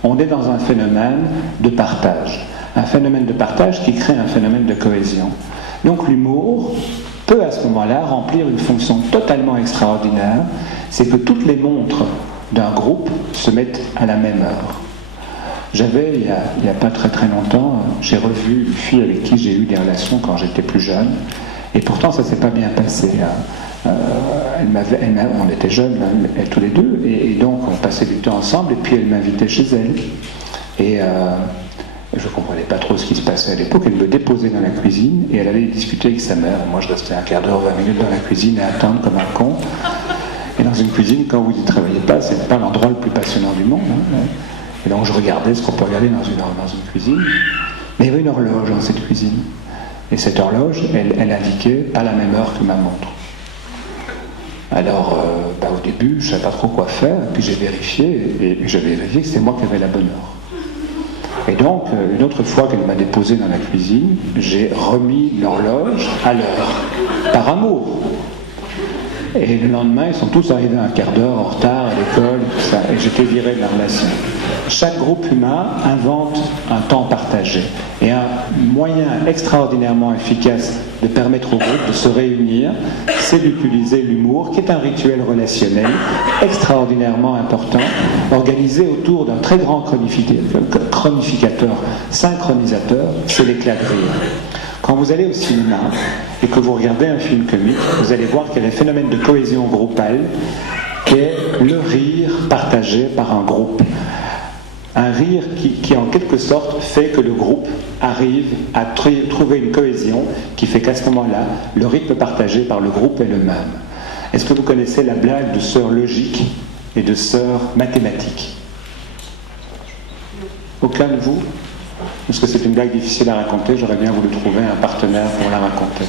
on est dans un phénomène de partage. Un phénomène de partage qui crée un phénomène de cohésion. Donc l'humour peut à ce moment-là remplir une fonction totalement extraordinaire, c'est que toutes les montres d'un groupe se mettent à la même heure. J'avais, il n'y a pas très longtemps, j'ai revu une fille avec qui j'ai eu des relations quand j'étais plus jeune, Et pourtant, ça ne s'est pas bien passé. On était jeunes, tous les deux, et donc on passait du temps ensemble, et puis elle m'invitait chez elle. Et je ne comprenais pas trop ce qui se passait à l'époque. Elle me déposait dans la cuisine, et elle allait discuter avec sa mère. Moi, je restais un quart d'heure, 20 minutes dans la cuisine à attendre comme un con. Et dans une cuisine, quand vous n'y travaillez pas, c'est pas l'endroit le plus passionnant du monde. Hein. Et donc je regardais ce qu'on peut regarder dans une cuisine. Mais il y avait une horloge dans cette cuisine. Et cette horloge, elle indiquait pas la même heure que ma montre. Alors, au début, je ne savais pas trop quoi faire, puis j'ai vérifié, et j'avais vérifié que c'était moi qui avais la bonne heure. Et donc, une autre fois qu'elle m'a déposé dans la cuisine, j'ai remis l'horloge à l'heure, par amour. Et le lendemain, ils sont tous arrivés un quart d'heure en retard à l'école, tout ça, et j'étais viré de la relation. Chaque groupe humain invente un temps partagé. Et un moyen extraordinairement efficace de permettre au groupe de se réunir, c'est d'utiliser l'humour, qui est un rituel relationnel extraordinairement important, organisé autour d'un très grand chronificateur, synchronisateur, c'est l'éclat de rire. Quand vous allez au cinéma et que vous regardez un film comique, vous allez voir qu'il y a un phénomène de cohésion groupale qui est le rire partagé par un groupe. Un rire qui en quelque sorte fait que le groupe arrive à trouver une cohésion qui fait qu'à ce moment-là, le rythme partagé par le groupe est le même. Est-ce que vous connaissez la blague de sœur logique et de sœur mathématique? Aucun de vous? Parce que c'est une blague difficile à raconter, j'aurais bien voulu trouver un partenaire pour la raconter.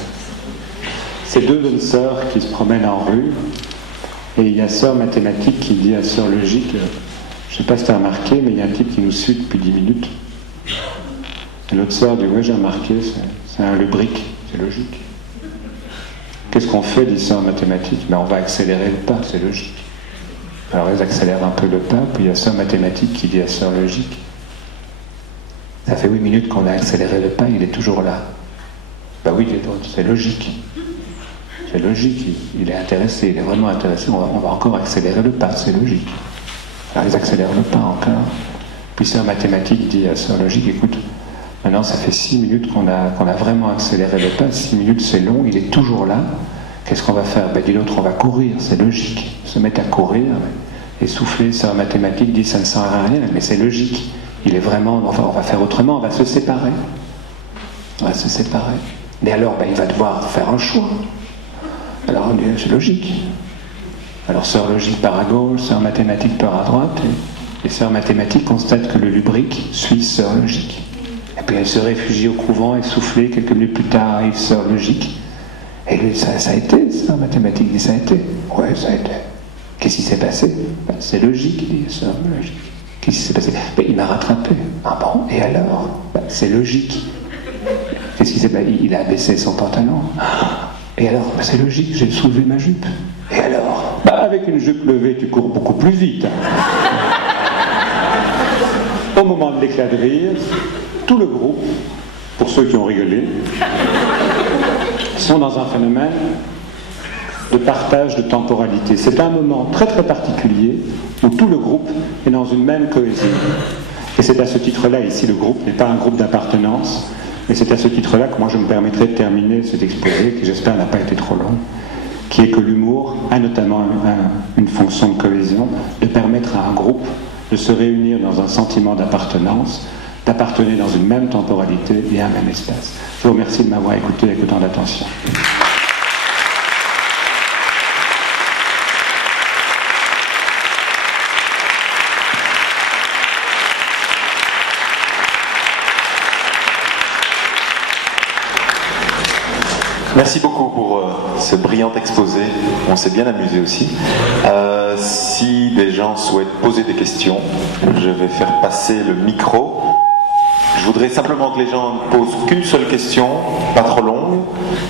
C'est deux bonnes sœurs qui se promènent en rue, et il y a sœur mathématique qui dit à sœur logique, je ne sais pas si tu as remarqué, mais il y a un type qui nous suit depuis 10 minutes. Et l'autre sœur dit, oui, j'ai remarqué, c'est un lubrique, c'est logique. Qu'est-ce qu'on fait, dit sœur mathématique? On va accélérer le pas, c'est logique. Alors ils accélèrent un peu le pas, puis il y a sœur mathématique qui dit à sœur logique, ça fait 8 minutes qu'on a accéléré le pas, il est toujours là. Oui, c'est logique. C'est logique, il est intéressé, il est vraiment intéressé, on va encore accélérer le pas, c'est logique. Alors ils accélèrent le pas encore. Puis sœur mathématique dit à sœur logique, écoute, maintenant ça fait 6 minutes qu'on a vraiment accéléré le pas, 6 minutes c'est long, il est toujours là, qu'est-ce qu'on va faire? Dit l'autre, on va courir, c'est logique. Se mettre à courir, essouffler, sœur mathématique dit, ça ne sert à rien, mais c'est logique. Il est vraiment, enfin on va faire autrement, on va se séparer. On va se séparer. Et alors, il va devoir faire un choix. Alors, c'est logique. Alors, sœur logique part à gauche, sœur mathématique part à droite, et sœur mathématique constate que le lubrique suit sœur logique. Et puis elle se réfugie au couvent, essoufflée, quelques minutes plus tard arrive sœur logique. Et lui, ça a été, sœur mathématique dit, ça a été. Ouais, ça a été. Qu'est-ce qui s'est passé? C'est logique, dit sœur logique. Qu'est-ce qui s'est passé? Il m'a rattrapé. Ah bon? Et alors? C'est logique. Qu'est-ce qui s'est passé? Il a abaissé son pantalon. Et alors? C'est logique, j'ai soulevé ma jupe. Et alors? Avec une jupe levée, tu cours beaucoup plus vite. Au moment de l'éclat de rire, tout le groupe, pour ceux qui ont rigolé, sont dans un phénomène de partage de temporalité. C'est un moment très très particulier où tout le groupe est dans une même cohésion. Et c'est à ce titre-là, ici le groupe n'est pas un groupe d'appartenance, mais c'est à ce titre-là que moi je me permettrai de terminer cet exposé, qui j'espère n'a pas été trop long, qui est que l'humour a notamment une fonction de cohésion, de permettre à un groupe de se réunir dans un sentiment d'appartenance, d'appartenir dans une même temporalité et un même espace. Je vous remercie de m'avoir écouté avec autant d'attention. Merci beaucoup pour ce brillant exposé. On s'est bien amusé aussi. Si des gens souhaitent poser des questions, je vais faire passer le micro. Je voudrais simplement que les gens ne posent qu'une seule question, pas trop longue,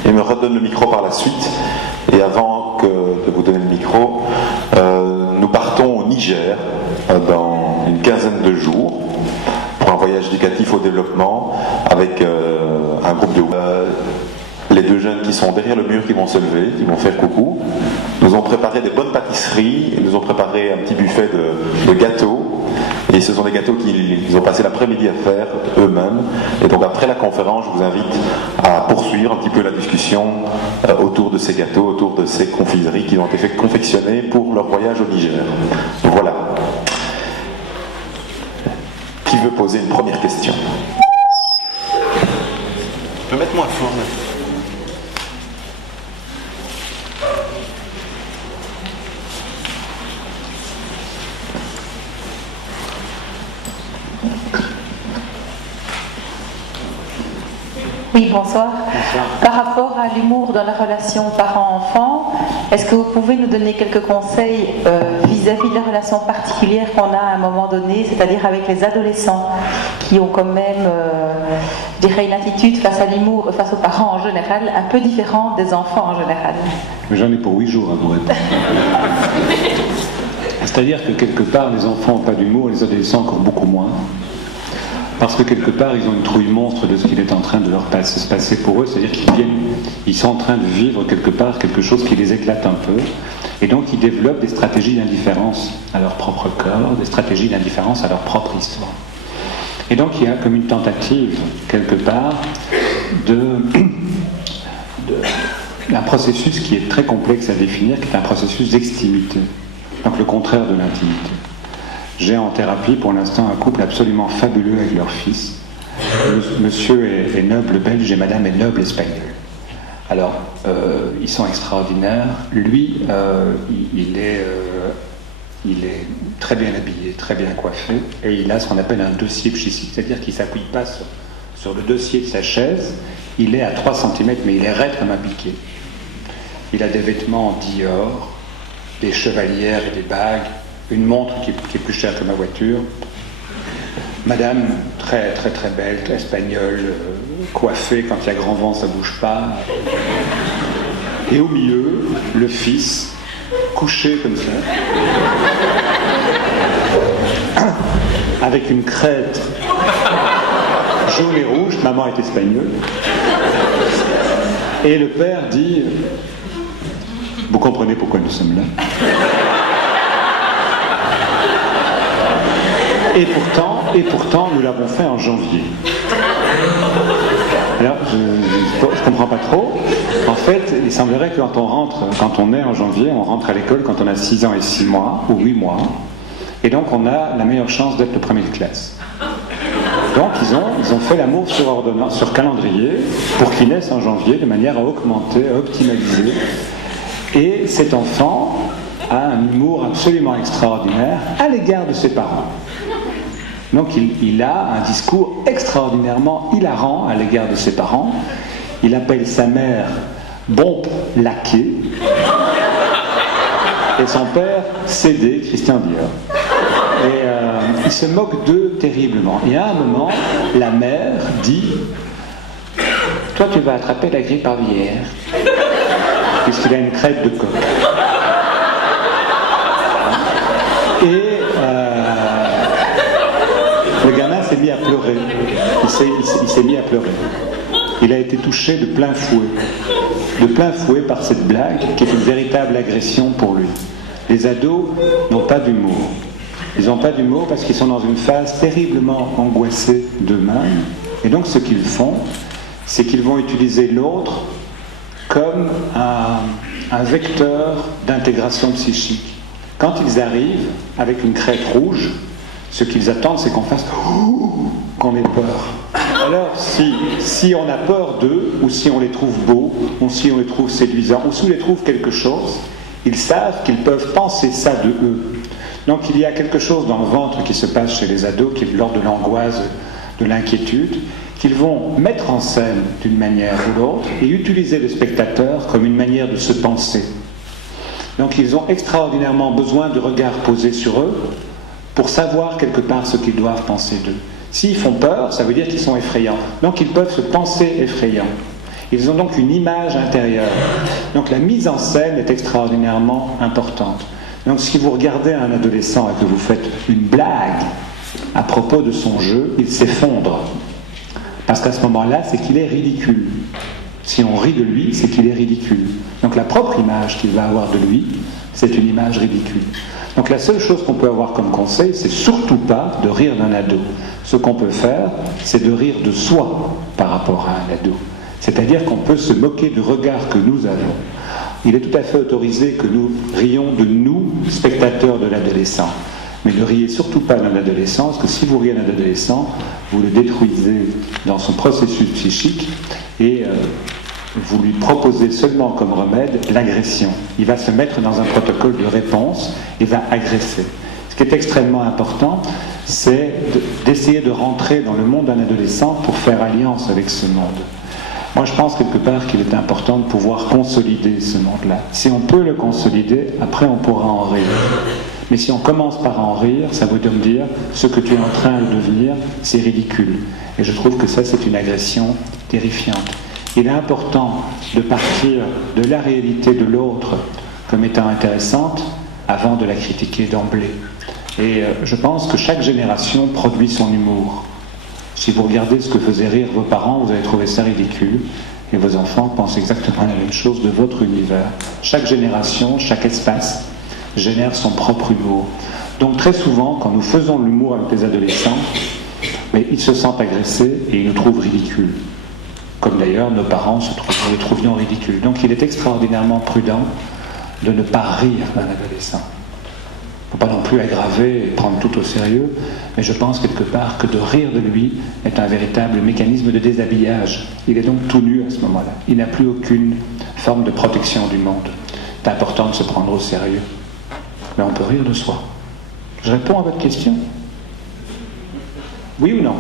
et me redonnent le micro par la suite. Et avant de vous donner le micro, nous partons au Niger dans une quinzaine de jours pour un voyage éducatif au développement avec un groupe de... les deux jeunes qui sont derrière le mur qui vont se lever, qui vont faire coucou, nous ont préparé des bonnes pâtisseries, ils nous ont préparé un petit buffet de gâteaux, Et ce sont des gâteaux qu'ils ont passé l'après-midi à faire eux-mêmes. Et donc après la conférence, je vous invite à poursuivre un petit peu la discussion autour de ces gâteaux, autour de ces confiseries qui ont été confectionnées pour leur voyage au Niger. Voilà. Qui veut poser une première question? Tu peux mettre moins fort là. Oui, bonsoir. Bonsoir. Par rapport à l'humour dans la relation parent-enfant, est-ce que vous pouvez nous donner quelques conseils vis-à-vis de la relation particulière qu'on a à un moment donné, c'est-à-dire avec les adolescents qui ont quand même, je dirais, une attitude face à l'humour, face aux parents en général, un peu différente des enfants en général? Mais j'en ai pour 8 jours à vous répondre. C'est-à-dire que quelque part, les enfants n'ont pas d'humour, les adolescents encore beaucoup moins. Parce que quelque part, ils ont une trouille monstre de ce qu'il est en train de leur se passer pour eux. C'est-à-dire qu'ils sont en train de vivre quelque part quelque chose qui les éclate un peu. Et donc, ils développent des stratégies d'indifférence à leur propre corps, des stratégies d'indifférence à leur propre histoire. Et donc, il y a comme une tentative, quelque part, d'un processus qui est très complexe à définir, qui est un processus d'extimité. Donc, le contraire de l'intimité. J'ai en thérapie pour l'instant un couple absolument fabuleux avec leur fils. Monsieur est noble belge et madame est noble espagnole. Alors, ils sont extraordinaires. Lui, il est très bien habillé, très bien coiffé, et il a ce qu'on appelle un dossier psychique, c'est-à-dire qu'il ne s'appuie pas sur le dossier de sa chaise, il est à 3 cm, mais il est raide comme un piquet. Il a des vêtements Dior, des chevalières et des bagues, une montre qui est plus chère que ma voiture. Madame, très très très belle, espagnole, coiffée, quand il y a grand vent, ça bouge pas. Et au milieu, le fils, couché comme ça, avec une crête jaune et rouge, maman est espagnole. Et le père dit, vous comprenez pourquoi nous sommes là? Et pourtant, nous l'avons fait en janvier. Alors, je ne comprends pas trop. En fait, il semblerait que quand on est en janvier, on rentre à l'école quand on a 6 ans et 6 mois, ou 8 mois. Et donc, on a la meilleure chance d'être le premier de classe. Donc, ils ont fait l'amour sur ordonnance, sur calendrier, pour qu'il naisse en janvier, de manière à augmenter, à optimaliser. Et cet enfant a un humour absolument extraordinaire à l'égard de ses parents. Donc il a un discours extraordinairement hilarant à l'égard de ses parents. Il appelle sa mère Bombe Laquée et son père CD Christian Dior. Et il se moque d'eux terriblement. Et à un moment, la mère dit « Toi tu vas attraper la grippe aviaire » puisqu'il a une crête de coq. Et le gamin s'est mis à pleurer. Il s'est mis à pleurer. Il a été touché de plein fouet par cette blague qui est une véritable agression pour lui. Les ados n'ont pas d'humour. Ils n'ont pas d'humour parce qu'ils sont dans une phase terriblement angoissée d'eux-mêmes. Et donc ce qu'ils font, c'est qu'ils vont utiliser l'autre comme un vecteur d'intégration psychique. Quand ils arrivent avec une crête rouge, ce qu'ils attendent, c'est qu'on fasse qu'on ait peur. Alors, si on a peur d'eux, ou si on les trouve beaux, ou si on les trouve séduisants, ou si on les trouve quelque chose, ils savent qu'ils peuvent penser ça de eux. Donc, il y a quelque chose dans le ventre qui se passe chez les ados, qui est de l'ordre de l'angoisse, de l'inquiétude, qu'ils vont mettre en scène d'une manière ou l'autre, et utiliser le spectateur comme une manière de se penser. Donc, ils ont extraordinairement besoin de regards posés sur eux, pour savoir quelque part ce qu'ils doivent penser d'eux. S'ils font peur, ça veut dire qu'ils sont effrayants. Donc ils peuvent se penser effrayants. Ils ont donc une image intérieure. Donc la mise en scène est extraordinairement importante. Donc si vous regardez un adolescent et que vous faites une blague à propos de son jeu, il s'effondre. Parce qu'à ce moment-là, c'est qu'il est ridicule. Si on rit de lui, c'est qu'il est ridicule. Donc la propre image qu'il va avoir de lui, c'est une image ridicule. Donc la seule chose qu'on peut avoir comme conseil, c'est surtout pas de rire d'un ado. Ce qu'on peut faire, c'est de rire de soi par rapport à un ado. C'est-à-dire qu'on peut se moquer du regard que nous avons. Il est tout à fait autorisé que nous rions de nous, spectateurs de l'adolescent. Mais ne riez surtout pas d'un adolescent, parce que si vous riez d'un adolescent, vous le détruisez dans son processus psychique et vous lui proposez seulement comme remède l'agression. Il va se mettre dans un protocole de réponse et va agresser. Ce qui est extrêmement important, c'est d'essayer de rentrer dans le monde d'un adolescent pour faire alliance avec ce monde. Moi, je pense quelque part qu'il est important de pouvoir consolider ce monde-là. Si on peut le consolider, après on pourra en rire. Mais si on commence par en rire, ça veut dire ce que tu es en train de devenir, c'est ridicule. Et je trouve que ça, c'est une agression terrifiante. Il est important de partir de la réalité de l'autre comme étant intéressante avant de la critiquer d'emblée. Et je pense que chaque génération produit son humour. Si vous regardez ce que faisaient rire vos parents, vous allez trouver ça ridicule. Et vos enfants pensent exactement la même chose de votre univers. Chaque génération, chaque espace génère son propre humour. Donc très souvent, quand nous faisons l'humour avec les adolescents, mais ils se sentent agressés et ils nous trouvent ridicules. Comme d'ailleurs nos parents nous le trouvions ridicule. Donc il est extraordinairement prudent de ne pas rire d'un adolescent. Il ne faut pas non plus aggraver et prendre tout au sérieux, mais je pense quelque part que de rire de lui est un véritable mécanisme de déshabillage. Il est donc tout nu à ce moment-là. Il n'a plus aucune forme de protection du monde. C'est important de se prendre au sérieux. Mais on peut rire de soi. Je réponds à votre question. Oui ou non?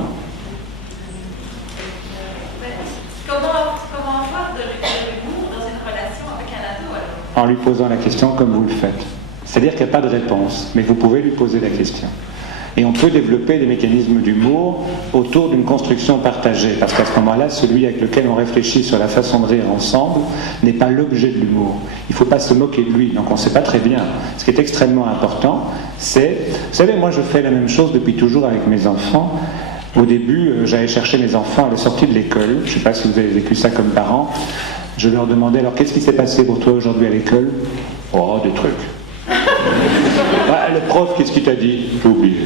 Comment avoir de l'humour dans une relation avec un ado alors? En lui posant la question comme vous le faites. C'est-à-dire qu'il n'y a pas de réponse, mais vous pouvez lui poser la question. Et on peut développer des mécanismes d'humour autour d'une construction partagée, parce qu'à ce moment-là, celui avec lequel on réfléchit sur la façon de rire ensemble n'est pas l'objet de l'humour. Il ne faut pas se moquer de lui, donc on ne sait pas très bien. Ce qui est extrêmement important, c'est... Vous savez, moi je fais la même chose depuis toujours avec mes enfants. Au début, j'allais chercher mes enfants à la sortie de l'école. Je ne sais pas si vous avez vécu ça comme parents. Je leur demandais, alors qu'est-ce qui s'est passé pour toi aujourd'hui à l'école? Oh, des trucs. Ah, le prof, qu'est-ce qu'il t'a dit? J'ai oublié.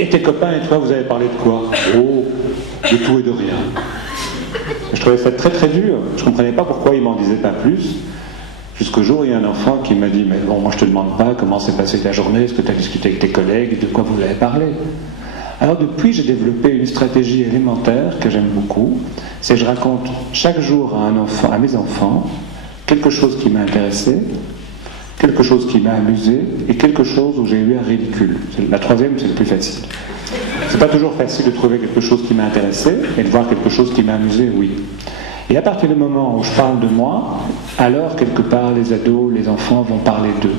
Et tes copains et toi, vous avez parlé de quoi? Oh, de tout et de rien. Je trouvais ça très très dur. Je ne comprenais pas pourquoi ils m'en disaient pas plus. Jusqu'au jour où il y a un enfant qui m'a dit, mais bon, moi je te demande pas comment s'est passée ta journée, est-ce que tu as discuté avec tes collègues, de quoi vous avez parlé? Alors depuis, j'ai développé une stratégie élémentaire que j'aime beaucoup. C'est que je raconte chaque jour à mes enfants quelque chose qui m'a intéressé, quelque chose qui m'a amusé et quelque chose où j'ai eu un ridicule. La troisième, c'est le plus facile. C'est pas toujours facile de trouver quelque chose qui m'a intéressé et de voir quelque chose qui m'a amusé, oui. Et à partir du moment où je parle de moi, alors quelque part les ados, les enfants vont parler d'eux.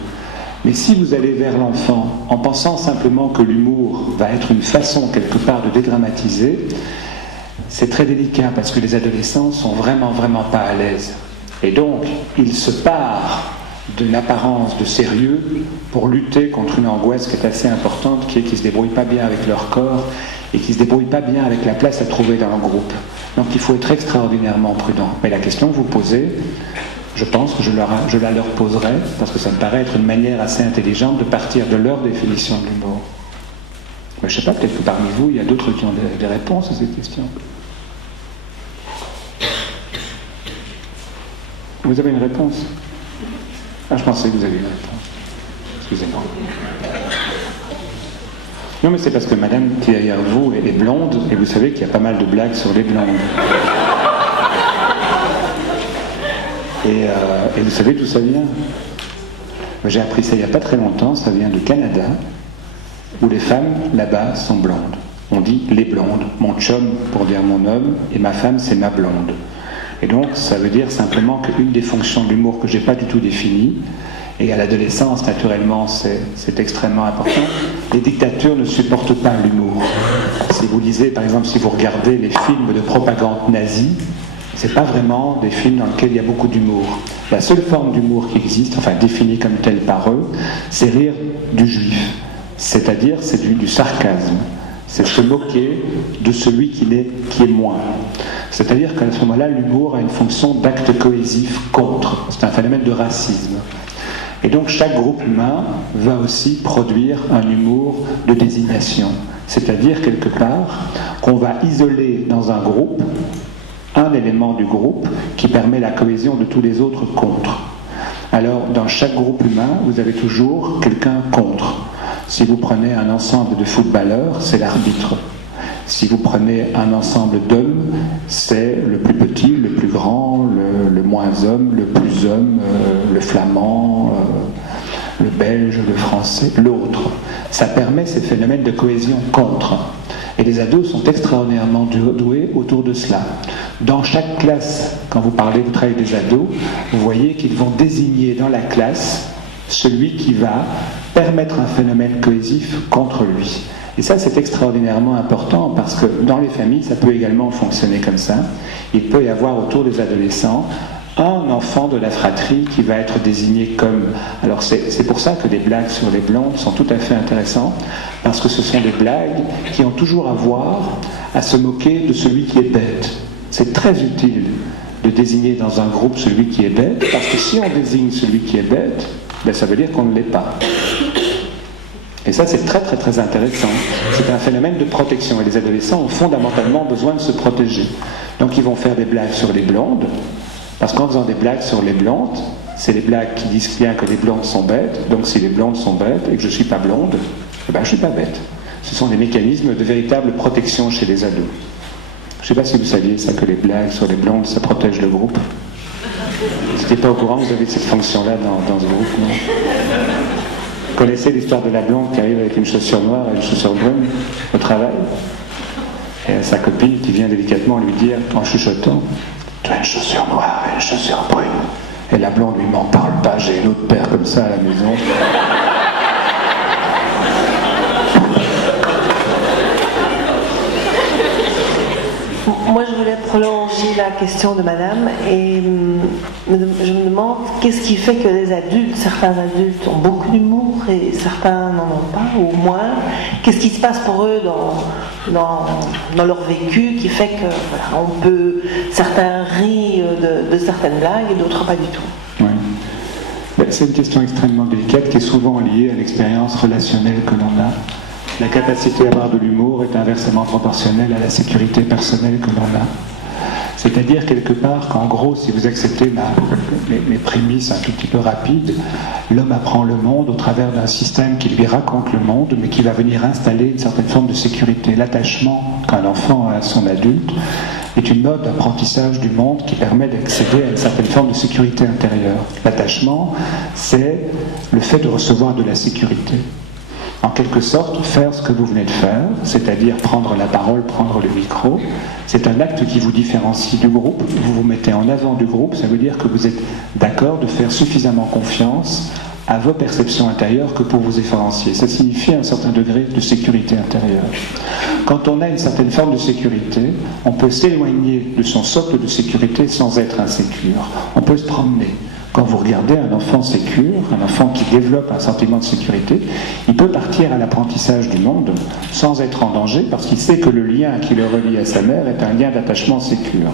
Mais si vous allez vers l'enfant en pensant simplement que l'humour va être une façon quelque part de dédramatiser, c'est très délicat parce que les adolescents sont vraiment pas à l'aise. Et donc, ils se parent d'une apparence de sérieux pour lutter contre une angoisse qui est assez importante, qui est qu'ils ne se débrouillent pas bien avec leur corps et qu'ils ne se débrouillent pas bien avec la place à trouver dans le groupe. Donc il faut être extraordinairement prudent. Mais la question que vous posez, je pense que je la leur poserai, parce que ça me paraît être une manière assez intelligente de partir de leur définition de l'humour. Mais je ne sais pas, peut-être que parmi vous, il y a d'autres qui ont des réponses à cette question. Vous avez une réponse? Ah, je pensais que vous aviez une réponse. Excusez-moi. Non, mais c'est parce que madame qui est derrière vous est blonde, et vous savez qu'il y a pas mal de blagues sur les blondes. Et vous savez d'où ça vient? J'ai appris ça il n'y a pas très longtemps, ça vient du Canada, où les femmes là-bas sont blondes. On dit les blondes, mon chum pour dire mon homme, et ma femme c'est ma blonde. Et donc ça veut dire simplement qu'une des fonctions de l'humour que je n'ai pas du tout définie, et à l'adolescence naturellement c'est extrêmement important, les dictatures ne supportent pas l'humour. Si vous lisez, par exemple, si vous regardez les films de propagande nazie, c'est pas vraiment des films dans lesquels il y a beaucoup d'humour. La seule forme d'humour qui existe, enfin définie comme telle par eux, c'est rire du juif. C'est-à-dire, c'est du sarcasme. C'est se moquer de celui qui est moins. C'est-à-dire qu'à ce moment-là, l'humour a une fonction d'acte cohésif contre. C'est un phénomène de racisme. Et donc chaque groupe humain va aussi produire un humour de désignation. C'est-à-dire quelque part qu'on va isoler dans un groupe un élément du groupe qui permet la cohésion de tous les autres contre. Alors dans chaque groupe humain, vous avez toujours quelqu'un contre. Si vous prenez un ensemble de footballeurs, c'est l'arbitre. Si vous prenez un ensemble d'hommes, c'est le plus petit, le plus grand, le moins homme, le plus homme, le flamand, le belge, le français, l'autre. Ça permet ces phénomènes de cohésion contre. Et les ados sont extraordinairement doués autour de cela. Dans chaque classe, quand vous travaillez des ados, vous voyez qu'ils vont désigner dans la classe celui qui va permettre un phénomène cohésif contre lui. Et ça, c'est extraordinairement important parce que dans les familles, ça peut également fonctionner comme ça. Il peut y avoir autour des adolescents un enfant de la fratrie qui va être désigné comme... Alors c'est pour ça que les blagues sur les blondes sont tout à fait intéressantes, parce que ce sont des blagues qui ont toujours à voir à se moquer de celui qui est bête. C'est très utile de désigner dans un groupe celui qui est bête, parce que si on désigne celui qui est bête, ben ça veut dire qu'on ne l'est pas. Et ça, c'est très très très intéressant. C'est un phénomène de protection. Et les adolescents ont fondamentalement besoin de se protéger. Donc ils vont faire des blagues sur les blondes, parce qu'en faisant des blagues sur les blondes, c'est les blagues qui disent bien que les blondes sont bêtes. Donc si les blondes sont bêtes et que je ne suis pas blonde, eh ben, je ne suis pas bête. Ce sont des mécanismes de véritable protection chez les ados. Je ne sais pas si vous saviez ça, que les blagues sur les blondes, ça protège le groupe. Si vous n'êtes pas au courant, vous avez cette fonction-là dans ce groupe, non ? Vous connaissez l'histoire de la blonde qui arrive avec une chaussure noire et une chaussure brune au travail, et sa copine qui vient délicatement lui dire en chuchotant: tu as une chaussure noire et une chaussure brune. Et la blonde lui: m'en parle pas, j'ai une autre paire comme ça à la maison. Moi, je voulais prolonger la question de madame et je me demande qu'est-ce qui fait que les adultes, certains adultes ont beaucoup d'humour et certains n'en ont pas, ou moins. Qu'est-ce qui se passe pour eux dans leur vécu qui fait que voilà, certains rient de certaines blagues et d'autres pas du tout. Oui. C'est une question extrêmement délicate qui est souvent liée à l'expérience relationnelle que l'on a. La capacité à avoir de l'humour est inversement proportionnelle à la sécurité personnelle que l'on a. C'est-à-dire quelque part qu'en gros, si vous acceptez mes prémices un tout petit peu rapides, l'homme apprend le monde au travers d'un système qui lui raconte le monde, mais qui va venir installer une certaine forme de sécurité. L'attachement qu'un enfant a à son adulte est une mode d'apprentissage du monde qui permet d'accéder à une certaine forme de sécurité intérieure. L'attachement, c'est le fait de recevoir de la sécurité. En quelque sorte, faire ce que vous venez de faire, c'est-à-dire prendre la parole, prendre le micro, c'est un acte qui vous différencie du groupe. Vous vous mettez en avant du groupe, ça veut dire que vous êtes d'accord de faire suffisamment confiance à vos perceptions intérieures que pour vous différencier. Ça signifie un certain degré de sécurité intérieure. Quand on a une certaine forme de sécurité, on peut s'éloigner de son socle de sécurité sans être insécure. On peut se promener. Quand vous regardez un enfant sécure, un enfant qui développe un sentiment de sécurité, il peut partir à l'apprentissage du monde sans être en danger parce qu'il sait que le lien qui le relie à sa mère est un lien d'attachement sécure.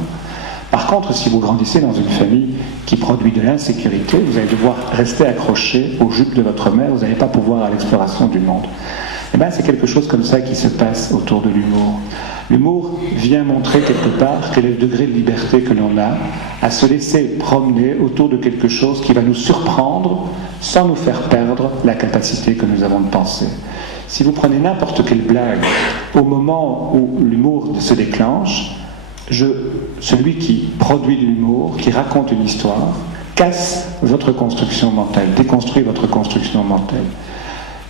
Par contre, si vous grandissez dans une famille qui produit de l'insécurité, vous allez devoir rester accroché aux jupes de votre mère, vous n'allez pas pouvoir à l'exploration du monde. Et bien, c'est quelque chose comme ça qui se passe autour de l'humour. L'humour vient montrer quelque part quel est le degré de liberté que l'on a à se laisser promener autour de quelque chose qui va nous surprendre sans nous faire perdre la capacité que nous avons de penser. Si vous prenez n'importe quelle blague, au moment où l'humour se déclenche, celui qui produit de l'humour, qui raconte une histoire, casse votre construction mentale, déconstruit votre construction mentale.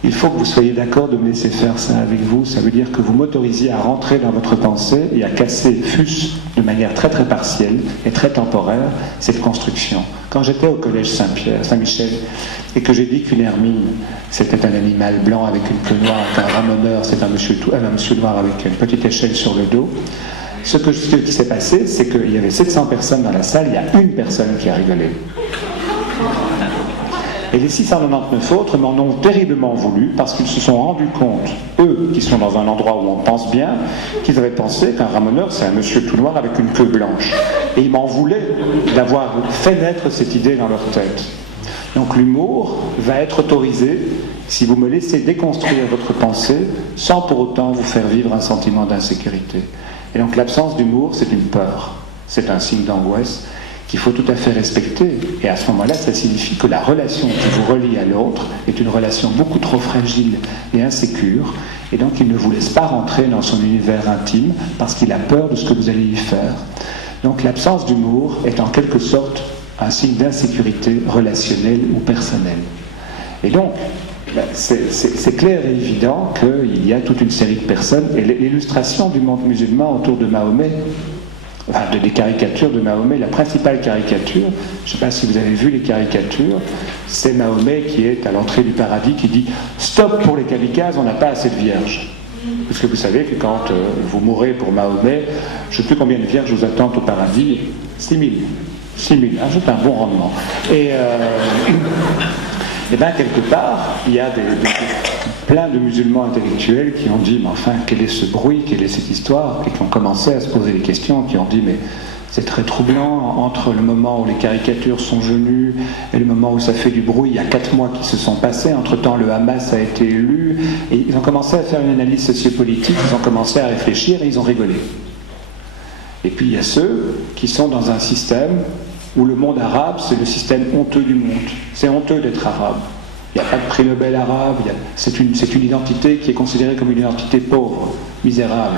Il faut que vous soyez d'accord de me laisser faire ça avec vous. Ça veut dire que vous m'autorisiez à rentrer dans votre pensée et à casser, fût-ce de manière très très partielle et très temporaire, cette construction. Quand j'étais au collège Saint-Michel, et que j'ai dit qu'une hermine, c'était un animal blanc avec une queue noire, qu'un ramoneur, c'est un monsieur noir avec une petite échelle sur le dos, ce qui s'est passé, c'est qu'il y avait 700 personnes dans la salle, il y a une personne qui a rigolé. Et les 699 autres m'en ont terriblement voulu parce qu'ils se sont rendus compte, eux qui sont dans un endroit où on pense bien, qu'ils avaient pensé qu'un ramoneur c'est un monsieur tout noir avec une queue blanche. Et ils m'en voulaient d'avoir fait naître cette idée dans leur tête. Donc l'humour va être autorisé si vous me laissez déconstruire votre pensée sans pour autant vous faire vivre un sentiment d'insécurité. Et donc l'absence d'humour, c'est une peur, c'est un signe d'angoisse qu'il faut tout à fait respecter. Et à ce moment-là, ça signifie que la relation qui vous relie à l'autre est une relation beaucoup trop fragile et insécure, et donc il ne vous laisse pas rentrer dans son univers intime parce qu'il a peur de ce que vous allez y faire. Donc l'absence d'humour est en quelque sorte un signe d'insécurité relationnelle ou personnelle. Et donc, c'est clair et évident qu'il y a toute une série de personnes, et l'illustration du monde musulman autour de Mahomet, enfin des caricatures de Mahomet, la principale caricature, je ne sais pas si vous avez vu les caricatures, c'est Mahomet qui est à l'entrée du paradis qui dit « Stop pour les kamikazes, on n'a pas assez de vierges ». Parce que vous savez que quand vous mourrez pour Mahomet, je ne sais plus combien de vierges vous attendent au paradis, 6 000. 6 000, hein, c'est un bon rendement. Et bien, quelque part, il y a plein de musulmans intellectuels qui ont dit, mais enfin, quel est ce bruit, quelle est cette histoire, et qui ont commencé à se poser des questions, qui ont dit, mais c'est très troublant, entre le moment où les caricatures sont venues et le moment où ça fait du bruit, il y a 4 mois qui se sont passés, entre-temps le Hamas a été élu, et ils ont commencé à faire une analyse sociopolitique, ils ont commencé à réfléchir et ils ont rigolé. Et puis il y a ceux qui sont dans un système où le monde arabe, c'est le système honteux du monde. C'est honteux d'être arabe. Il n'y a pas de prix Nobel arabe, c'est une identité qui est considérée comme une identité pauvre, misérable.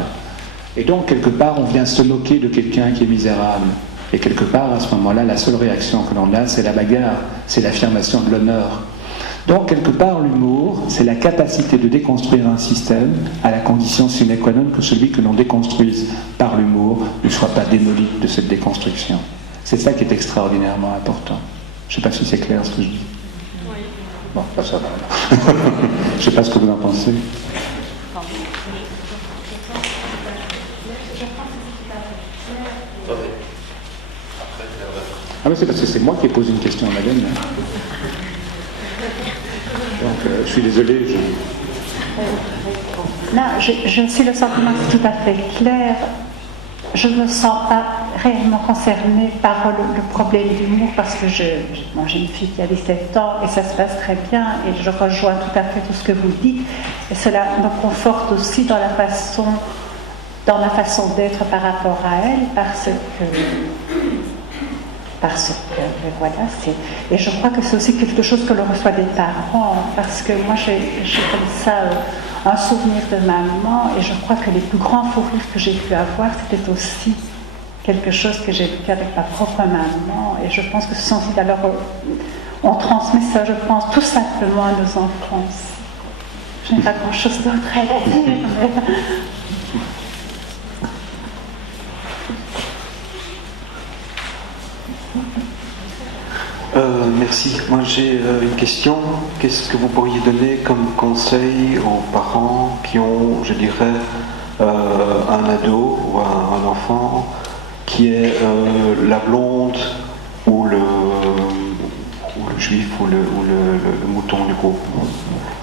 Et donc, quelque part, on vient se moquer de quelqu'un qui est misérable. Et quelque part, à ce moment-là, la seule réaction que l'on a, c'est la bagarre, c'est l'affirmation de l'honneur. Donc, quelque part, l'humour, c'est la capacité de déconstruire un système à la condition sine qua non que celui que l'on déconstruise par l'humour ne soit pas démoli de cette déconstruction. C'est ça qui est extraordinairement important. Je ne sais pas si c'est clair ce que je dis. Oui. Bon, ça va. Je ne sais pas ce que vous en pensez. Ah mais c'est parce que c'est moi qui ai posé une question à madame. Donc je suis désolé. Non, je suis le sentiment que c'est tout à fait clair. Je ne me sens pas réellement concernée par le problème d'humour parce que j'ai une fille qui a 17 ans et ça se passe très bien et je rejoins tout à fait tout ce que vous dites et cela me conforte aussi dans la façon d'être par rapport à elle parce que voilà, et je crois que c'est aussi quelque chose que l'on reçoit des parents parce que moi j'ai comme ça un souvenir de maman et je crois que les plus grands fous rires que j'ai pu avoir c'était aussi quelque chose que j'ai vécu avec ma propre maman et je pense que ce sont aussi alors on transmet ça je pense tout simplement à nos enfants aussi. Je n'ai pas grand chose d'autre à dire mais... Merci. Moi j'ai une question. Qu'est-ce que vous pourriez donner comme conseil aux parents qui ont, je dirais, un ado ou un enfant qui est la blonde ou le juif ou le mouton du groupe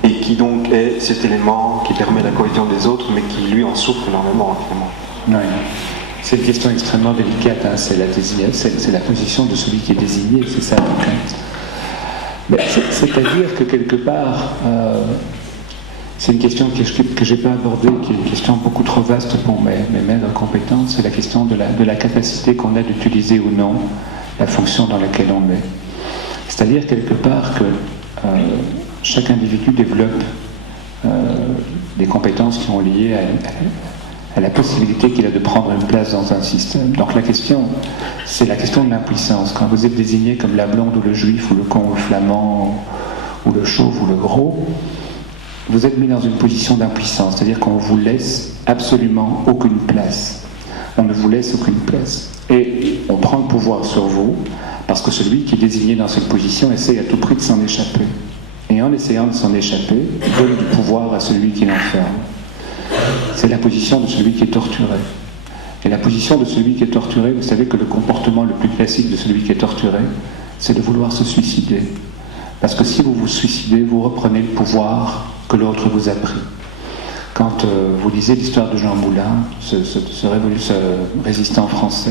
et qui donc est cet élément qui permet la cohésion des autres mais qui lui en souffre énormément finalement. Oui. C'est une question extrêmement délicate, hein. C'est la position de celui qui est désigné, c'est ça. C'est-à-dire que quelque part, c'est une question que je n'ai pas abordée, qui est une question beaucoup trop vaste pour mes maigres compétences, c'est la question de la capacité qu'on a d'utiliser ou non la fonction dans laquelle on est. C'est-à-dire quelque part que chaque individu développe des compétences qui sont liées à la possibilité qu'il a de prendre une place dans un système. Donc la question, c'est la question de l'impuissance. Quand vous êtes désigné comme la blonde ou le juif ou le con ou le flamand ou le chauve ou le gros, vous êtes mis dans une position d'impuissance, c'est-à-dire qu'on vous laisse absolument aucune place. On ne vous laisse aucune place. Et on prend le pouvoir sur vous parce que celui qui est désigné dans cette position essaie à tout prix de s'en échapper. Et en essayant de s'en échapper, il donne du pouvoir à celui qui l'enferme. C'est la position de celui qui est torturé. Et la position de celui qui est torturé, vous savez que le comportement le plus classique de celui qui est torturé, c'est de vouloir se suicider. Parce que si vous vous suicidez, vous reprenez le pouvoir que l'autre vous a pris. Quand vous lisez l'histoire de Jean Moulin, ce résistant français,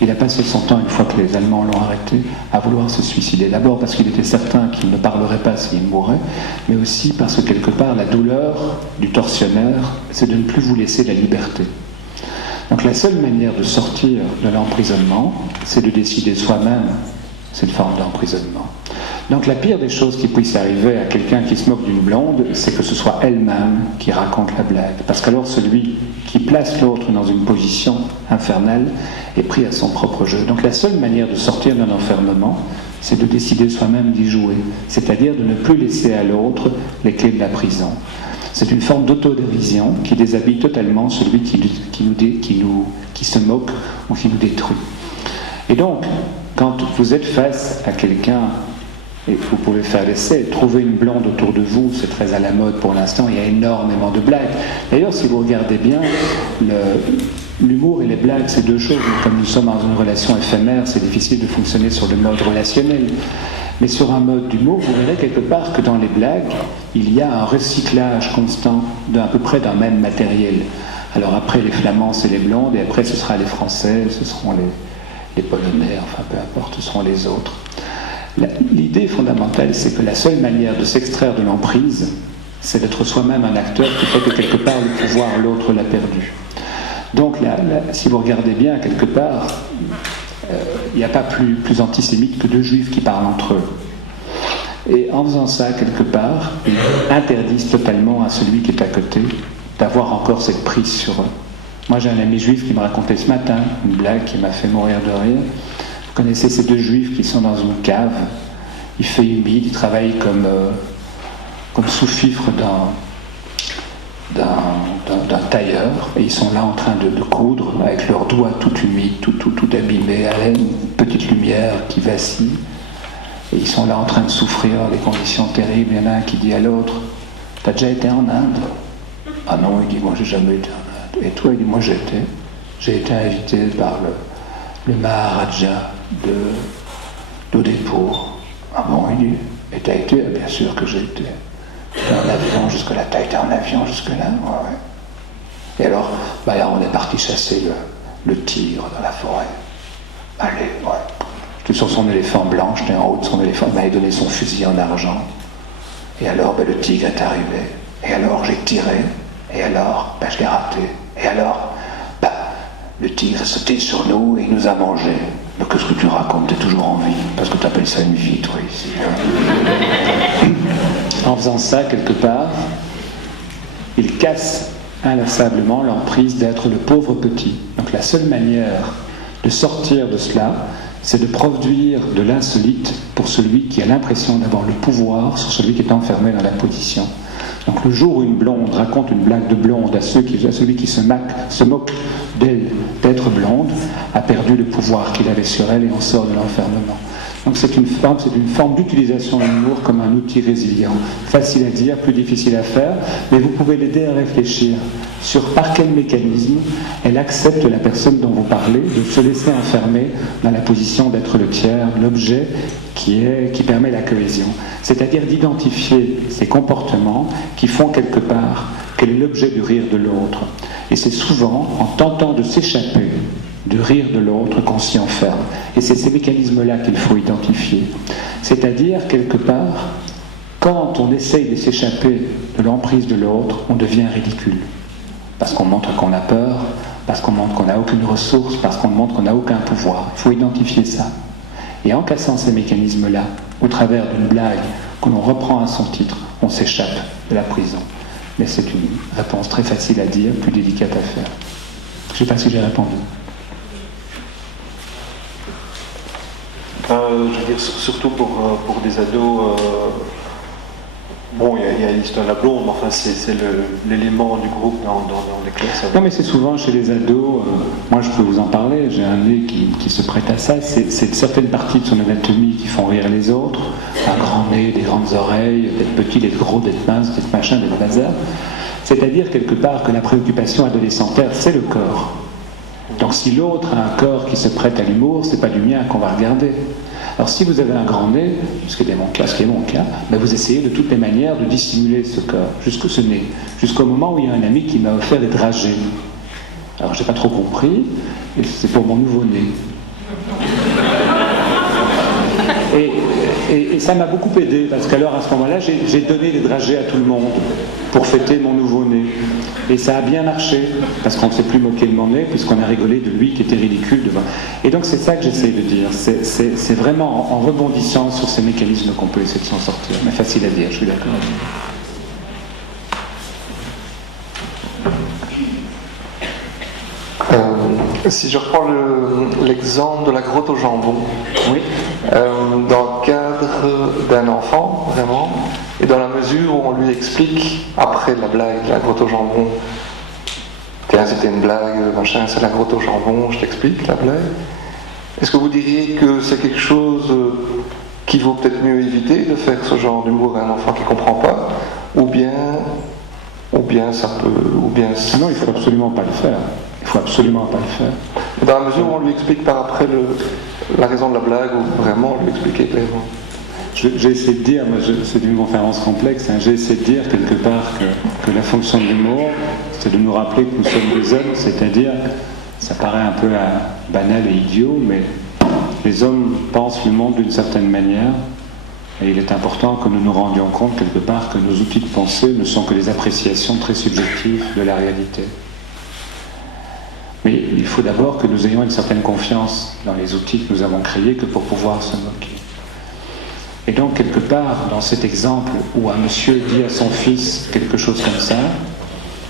il a passé son temps, une fois que les Allemands l'ont arrêté, à vouloir se suicider. D'abord parce qu'il était certain qu'il ne parlerait pas s'il mourait, mais aussi parce que quelque part, la douleur du tortionnaire, c'est de ne plus vous laisser la liberté. Donc la seule manière de sortir de l'emprisonnement, c'est de décider soi-même cette forme d'emprisonnement. Donc la pire des choses qui puisse arriver à quelqu'un qui se moque d'une blonde, c'est que ce soit elle-même qui raconte la blague. Parce qu'alors celui qui place l'autre dans une position infernale est pris à son propre jeu. Donc la seule manière de sortir d'un enfermement, c'est de décider soi-même d'y jouer. C'est-à-dire de ne plus laisser à l'autre les clés de la prison. C'est une forme d'autodérision qui déshabille totalement celui qui se moque ou qui nous détruit. Et donc, quand vous êtes face à quelqu'un, et vous pouvez faire l'essai, trouver une blonde autour de vous, c'est très à la mode pour l'instant, il y a énormément de blagues. D'ailleurs, si vous regardez bien, l'humour et les blagues, c'est deux choses. Comme nous sommes dans une relation éphémère, c'est difficile de fonctionner sur le mode relationnel. Mais sur un mode d'humour, vous verrez quelque part que dans les blagues, il y a un recyclage constant d'à peu près d'un même matériel. Alors après, les Flamands, c'est les blondes, et après, ce sera les Français, ce seront les Polonais, enfin peu importe, ce seront les autres. L'idée fondamentale, c'est que la seule manière de s'extraire de l'emprise, c'est d'être soi-même un acteur qui fait que quelque part le pouvoir, l'autre l'a perdu. Donc si vous regardez bien, quelque part, il n'y a pas plus antisémite que deux juifs qui parlent entre eux. Et en faisant ça, quelque part, ils interdisent totalement à celui qui est à côté d'avoir encore cette prise sur eux. Moi, j'ai un ami juif qui me racontait ce matin une blague qui m'a fait mourir de rire. Vous connaissez ces deux juifs qui sont dans une cave, il fait humide, ils travaillent comme sous-fifre d'un tailleur, et ils sont là en train de coudre avec leurs doigts tout humides, tout abîmés, à une petite lumière qui vacille, et ils sont là en train de souffrir des conditions terribles. Il y en a un qui dit à l'autre: « T'as déjà été en Inde ?» « Ah non, il dit, moi j'ai jamais été en Inde. » Et toi, il dit, moi j'ai été invité par le Maharaja d'Udaipur. Ah bon, il dit, et t'as été? Bien sûr que j'ai été. En avion jusque-là, t'as été en avion jusque-là? Ouais. Et alors, là, on est parti chasser le tigre dans la forêt. Allez, ouais. J'étais sur son éléphant blanc, j'étais en haut de son éléphant, il m'avait donné son fusil en argent. Et alors, le tigre est arrivé. Et alors, j'ai tiré. Et alors, je l'ai raté. Et alors, le tigre est sauté sur nous et il nous a mangés. Mais qu'est-ce que tu racontes? T'es toujours en vie. Parce que t'appelles ça une vie, toi, ici. En faisant ça, quelque part, il casse inlassablement l'emprise d'être le pauvre petit. Donc la seule manière de sortir de cela, c'est de produire de l'insolite pour celui qui a l'impression d'avoir le pouvoir sur celui qui est enfermé dans la position. Donc le jour où une blonde raconte une blague de blonde à celui qui se moque d'elle d'être blonde, a perdu le pouvoir qu'il avait sur elle et on sort de l'enfermement. Donc c'est une forme d'utilisation de l'humour comme un outil résilient. Facile à dire, plus difficile à faire, mais vous pouvez l'aider à réfléchir sur par quel mécanisme elle accepte la personne dont vous parlez, de se laisser enfermer dans la position d'être le tiers, l'objet qui permet la cohésion. C'est-à-dire d'identifier ces comportements qui font quelque part quel est l'objet du rire de l'autre. Et c'est souvent en tentant de s'échapper de rire de l'autre qu'on s'y enferme. Et c'est ces mécanismes-là qu'il faut identifier. C'est-à-dire, quelque part, quand on essaye de s'échapper de l'emprise de l'autre, on devient ridicule. Parce qu'on montre qu'on a peur, parce qu'on montre qu'on n'a aucune ressource, parce qu'on montre qu'on n'a aucun pouvoir. Il faut identifier ça. Et en cassant ces mécanismes-là, au travers d'une blague que l'on reprend à son titre, on s'échappe de la prison. Mais c'est une réponse très facile à dire, plus délicate à faire. Je ne sais pas si j'ai répondu. Je veux dire, surtout pour des ados, bon, il y a l'histoire de la blonde, mais enfin, c'est l'élément du groupe dans les classes. Non, mais c'est souvent chez les ados, moi je peux vous en parler, j'ai un nez qui se prête à ça, c'est certaines parties de son anatomie qui font rire les autres, un grand nez, des grandes oreilles, d'être petit, d'être gros, d'être mince, d'être machin, d'être bazar. C'est-à-dire quelque part que la préoccupation adolescentaire, c'est le corps. Donc si l'autre a un corps qui se prête à l'humour, c'est pas du mien qu'on va regarder. Alors si vous avez un grand nez, ce qui est mon cas, ben vous essayez de toutes les manières de dissimuler ce nez, jusqu'au moment où il y a un ami qui m'a offert des dragées. Alors j'ai pas trop compris, et c'est pour mon nouveau-né. Et ça m'a beaucoup aidé, parce qu'alors à ce moment-là, j'ai donné des dragées à tout le monde pour fêter mon nouveau-né. Et ça a bien marché, parce qu'on ne s'est plus moqué de mon nez, puisqu'on a rigolé de lui qui était ridicule devant. Et donc c'est ça que j'essaie de dire, c'est vraiment en rebondissant sur ces mécanismes qu'on peut essayer de s'en sortir. Mais facile à dire, je suis d'accord. Si je reprends l'exemple de la grotte au jambon, oui. Dans le cadre d'un enfant, vraiment, et dans la mesure où on lui explique, après la blague de la grotte au jambon, tiens, c'était une blague, machin, c'est la grotte au jambon, je t'explique la blague, est-ce que vous diriez que c'est quelque chose qu'il vaut peut-être mieux éviter, de faire ce genre d'humour à un enfant qui ne comprend pas, ou bien ça peut... Ah non, il ne faut absolument pas le faire. Il ne faut absolument pas le faire. Dans la mesure où on lui explique par après la raison de la blague, ou vraiment lui expliquer clairement. J'ai essayé de dire, c'est une conférence complexe, j'ai essayé de dire quelque part que la fonction de l'humour, c'est de nous rappeler que nous sommes des hommes, c'est-à-dire, ça paraît un peu banal et idiot, mais les hommes pensent le monde d'une certaine manière, et il est important que nous nous rendions compte quelque part que nos outils de pensée ne sont que des appréciations très subjectives de la réalité. Mais il faut d'abord que nous ayons une certaine confiance dans les outils que nous avons créés que pour pouvoir se moquer. Et donc, quelque part, dans cet exemple où un monsieur dit à son fils quelque chose comme ça,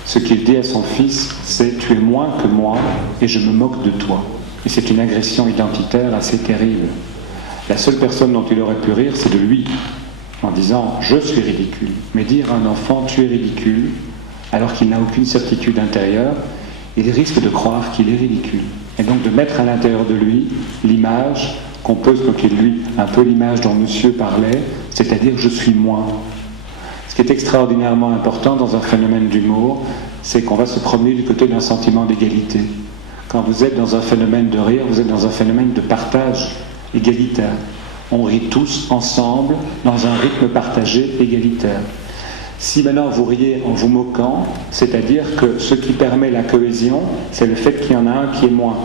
ce qu'il dit à son fils, c'est « tu es moins que moi et je me moque de toi ». Et c'est une agression identitaire assez terrible. La seule personne dont il aurait pu rire, c'est de lui, en disant « je suis ridicule ». Mais dire à un enfant « tu es ridicule », alors qu'il n'a aucune certitude intérieure, il risque de croire qu'il est ridicule. Et donc de mettre à l'intérieur de lui l'image qu'on peut se moquer de lui, un peu l'image dont monsieur parlait, c'est-à-dire je suis moins. Ce qui est extraordinairement important dans un phénomène d'humour, c'est qu'on va se promener du côté d'un sentiment d'égalité. Quand vous êtes dans un phénomène de rire, vous êtes dans un phénomène de partage égalitaire. On rit tous ensemble dans un rythme partagé égalitaire. Si maintenant vous riez en vous moquant, c'est-à-dire que ce qui permet la cohésion, c'est le fait qu'il y en a un qui est moins.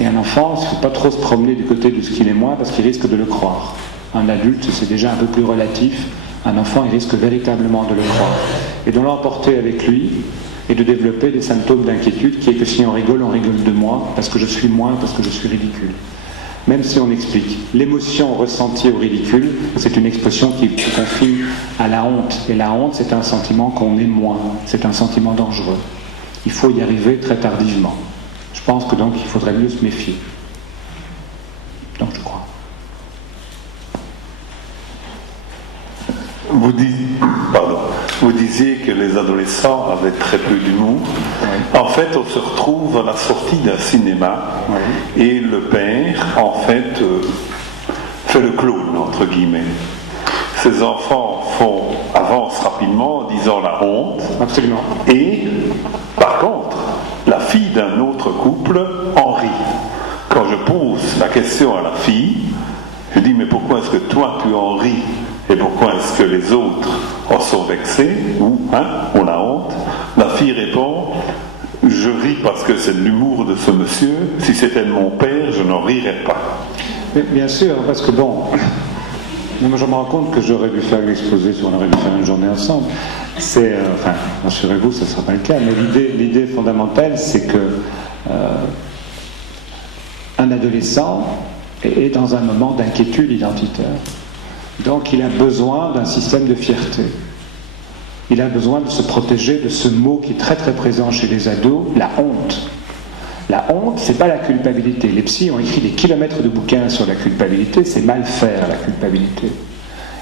Et un enfant, il ne faut pas trop se promener du côté de ce qu'il est moins parce qu'il risque de le croire. Un adulte, c'est déjà un peu plus relatif. Un enfant, il risque véritablement de le croire. Et de l'emporter avec lui et de développer des symptômes d'inquiétude qui est que si on rigole de moi parce que je suis moins, parce que je suis ridicule. Même si on explique. L'émotion ressentie au ridicule, c'est une expression qui confine à la honte. Et la honte, c'est un sentiment qu'on est moins. C'est un sentiment dangereux. Il faut y arriver très tardivement. Je pense que donc il faudrait mieux se méfier. Donc je crois. Vous disiez que les adolescents avaient très peu d'humour. Oui. En fait, on se retrouve à la sortie d'un cinéma, oui. Et le père, en fait, fait le clown, entre guillemets. Ces enfants avancent rapidement en disant la honte. Absolument. Et, par contre, la fille d'un autre couple en rit. Quand je pose la question à la fille, je dis, mais pourquoi est-ce que toi tu en ris? Et pourquoi est-ce que les autres en sont vexés ou on a honte? La fille répond, je ris parce que c'est de l'humour de ce monsieur, si c'était de mon père, je n'en rirais pas. Mais bien sûr, parce que bon, moi je me rends compte que j'aurais dû faire l'exposé si on aurait dû faire une journée ensemble. C'est, rassurez-vous, ce ne sera pas le cas, mais l'idée fondamentale, c'est que un adolescent est dans un moment d'inquiétude identitaire. Donc il a besoin d'un système de fierté. Il a besoin de se protéger de ce mot qui est très très présent chez les ados, la honte. La honte, c'est pas la culpabilité. Les psys ont écrit des kilomètres de bouquins sur la culpabilité, c'est mal faire la culpabilité.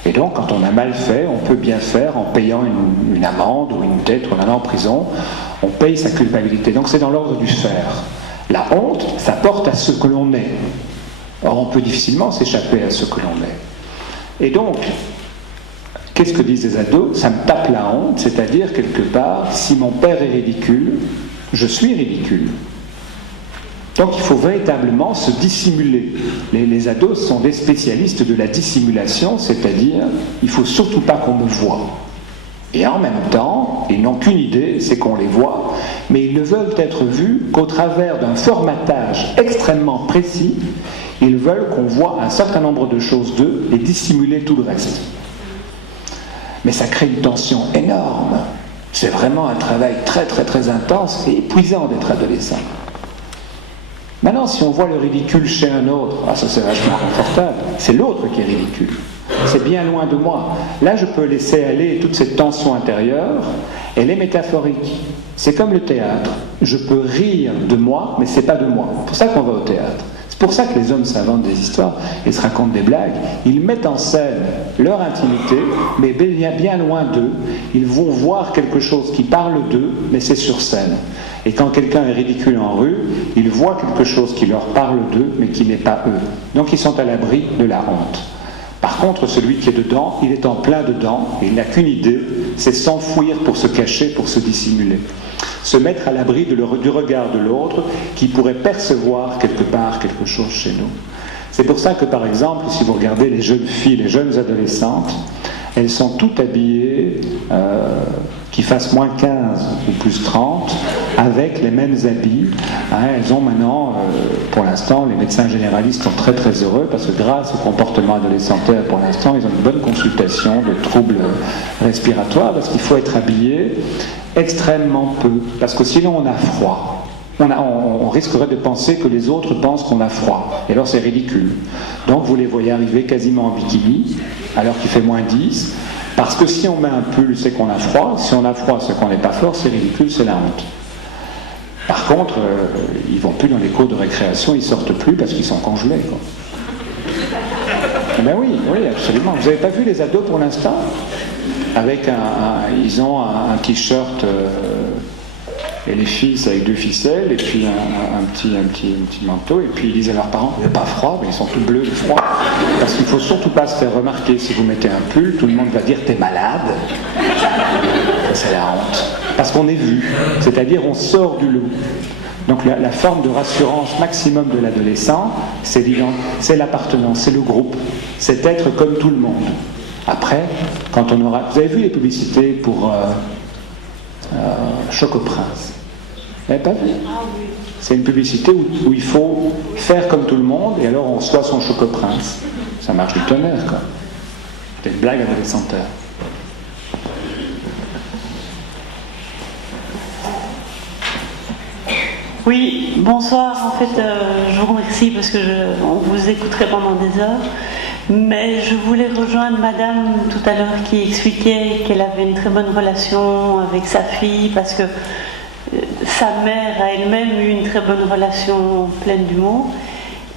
Et donc quand on a mal fait, on peut bien faire en payant une amende ou une dette ou en allant en prison, on paye sa culpabilité. Donc c'est dans l'ordre du faire. La honte, ça porte à ce que l'on est. Or on peut difficilement s'échapper à ce que l'on est. Et donc, qu'est-ce que disent les ados? Ça me tape la honte, c'est-à-dire quelque part, si mon père est ridicule, je suis ridicule. Donc il faut véritablement se dissimuler. Les ados sont des spécialistes de la dissimulation, c'est-à-dire il ne faut surtout pas qu'on me voie. Et en même temps, ils n'ont qu'une idée, c'est qu'on les voit, mais ils ne veulent être vus qu'au travers d'un formatage extrêmement précis. Ils veulent qu'on voit un certain nombre de choses d'eux et dissimuler tout le reste. Mais ça crée une tension énorme. C'est vraiment un travail très très très intense et épuisant d'être adolescent. Maintenant, si on voit le ridicule chez un autre, ça c'est vachement confortable, c'est l'autre qui est ridicule. C'est bien loin de moi. Là, je peux laisser aller toute cette tension intérieure, elle est métaphorique. C'est comme le théâtre. Je peux rire de moi, mais c'est pas de moi. C'est pour ça qu'on va au théâtre. C'est pour ça que les hommes s'inventent des histoires et se racontent des blagues. Ils mettent en scène leur intimité, mais bien loin d'eux. Ils vont voir quelque chose qui parle d'eux, mais c'est sur scène. Et quand quelqu'un est ridicule en rue, ils voient quelque chose qui leur parle d'eux, mais qui n'est pas eux. Donc ils sont à l'abri de la honte. Par contre, celui qui est dedans, il est en plein dedans, et il n'a qu'une idée, c'est s'enfouir pour se cacher, pour se dissimuler. Se mettre à l'abri du regard de l'autre qui pourrait percevoir quelque part quelque chose chez nous. C'est pour ça que, par exemple, si vous regardez les jeunes filles, les jeunes adolescentes, elles sont toutes habillées, qui fassent moins 15 ou plus 30, avec les mêmes habits. Elles ont maintenant, pour l'instant, les médecins généralistes sont très très heureux parce que grâce au comportement adolescentaire, pour l'instant, ils ont une bonne consultation de troubles respiratoires parce qu'il faut être habillé extrêmement peu. Parce que sinon on a froid. On risquerait de penser que les autres pensent qu'on a froid. Et alors c'est ridicule. Donc vous les voyez arriver quasiment en bikini, alors qu'il fait moins 10. Parce que si on met un pull, c'est qu'on a froid. Si on a froid, c'est qu'on n'est pas fort, c'est ridicule, c'est la honte. Par contre, ils vont plus dans les cours de récréation, ils sortent plus parce qu'ils sont congelés, quoi. Ben oui, absolument. Vous n'avez pas vu les ados pour l'instant? Avec ils ont un t-shirt et les filles c'est avec 2 ficelles et puis un petit manteau et puis ils disent à leurs parents vous n'avez pas froid, mais ils sont tout bleus de froid parce qu'il ne faut surtout pas se faire remarquer. Si vous mettez un pull, tout le monde va dire t'es malade. Ça, c'est la honte parce qu'on est vu, c'est-à-dire on sort du lot. Donc la forme de rassurance maximum de l'adolescent, c'est l'appartenance, c'est le groupe, c'est être comme tout le monde. Après, quand on aura... Vous avez vu les publicités pour Choco Prince? Vous n'avez pas vu? C'est une publicité où il faut faire comme tout le monde et alors on reçoit son Choco Prince. Ça marche du tonnerre, quoi. C'est une blague adolescente. Oui, bonsoir. En fait, je vous remercie parce que on vous écouterait pendant des heures. Mais je voulais rejoindre Madame tout à l'heure qui expliquait qu'elle avait une très bonne relation avec sa fille parce que sa mère a elle-même eu une très bonne relation pleine d'humour.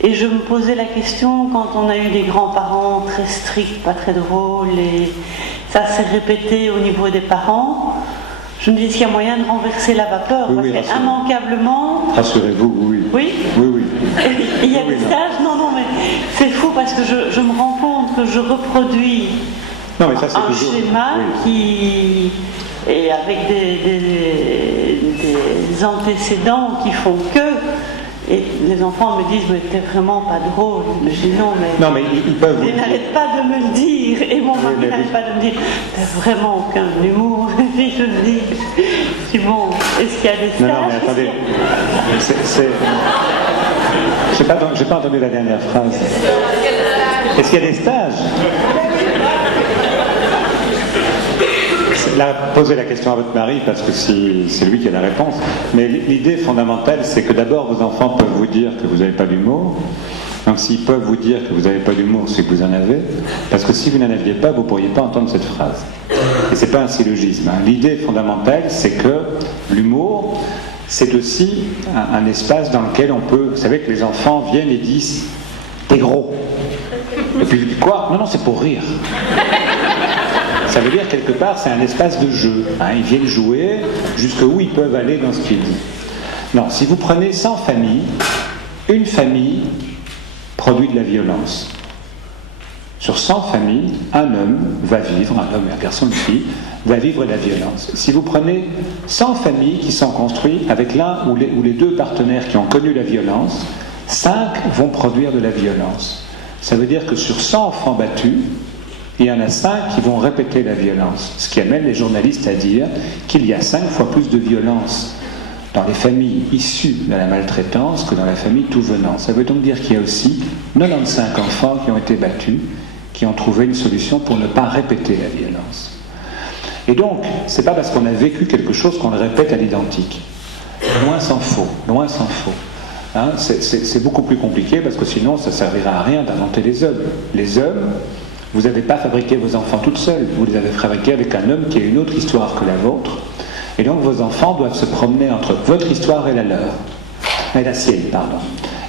Et je me posais la question, quand on a eu des grands-parents très stricts, pas très drôles, et ça s'est répété au niveau des parents, je me dis qu'il y a moyen de renverser la vapeur, oui, parce qu'immanquablement... Rassurez-vous, oui. Oui. Il y a des stages, non, mais c'est fou parce que je me rends compte que je reproduis non, mais ça, c'est un schéma qui est avec des antécédents qui font que... Et les enfants me disent, mais t'es vraiment pas drôle. Je dis non, mais ils peuvent. Ils n'arrêtent pas de me le dire. Et mon mari n'arrête pas de me dire, t'as vraiment aucun humour. Et puis je me dis, c'est bon, est-ce qu'il y a des stages? Non, mais attendez. J'ai pas entendu la dernière phrase. Est-ce qu'il y a des stages? Là, posez la question à votre mari parce que c'est lui qui a la réponse. Mais l'idée fondamentale, c'est que d'abord, vos enfants peuvent vous dire que vous n'avez pas d'humour. Donc, s'ils peuvent vous dire que vous n'avez pas d'humour, c'est que vous en avez. Parce que si vous n'en aviez pas, vous ne pourriez pas entendre cette phrase. Et c'est pas un syllogisme. Hein. L'idée fondamentale, c'est que l'humour, c'est aussi un espace dans lequel on peut... Vous savez que les enfants viennent et disent « T'es gros ». Et puis, quoi? Non, c'est pour rire. Ça veut dire quelque part c'est un espace de jeu. Hein, ils viennent jouer jusqu'où ils peuvent aller dans ce qu'ils disent. Non, si vous prenez 100 familles, une famille produit de la violence. Sur 100 familles, un homme va vivre, un homme et un garçon, une fille, va vivre la violence. Si vous prenez 100 familles qui sont construites avec l'un ou les deux partenaires qui ont connu la violence, 5 vont produire de la violence. Ça veut dire que sur 100 enfants battus, il y en a 5 qui vont répéter la violence. Ce qui amène les journalistes à dire qu'il y a 5 fois plus de violence dans les familles issues de la maltraitance que dans la famille tout venant. Ça veut donc dire qu'il y a aussi 95 enfants qui ont été battus, qui ont trouvé une solution pour ne pas répéter la violence. Et donc, c'est pas parce qu'on a vécu quelque chose qu'on le répète à l'identique. Loin s'en faut, loin s'en faut. Hein, c'est beaucoup plus compliqué parce que sinon ça ne servira à rien d'inventer les hommes. Les hommes, vous n'avez pas fabriqué vos enfants toutes seules, vous les avez fabriqués avec un homme qui a une autre histoire que la vôtre. Et donc vos enfants doivent se promener entre votre histoire et la leur. Et la sienne, pardon.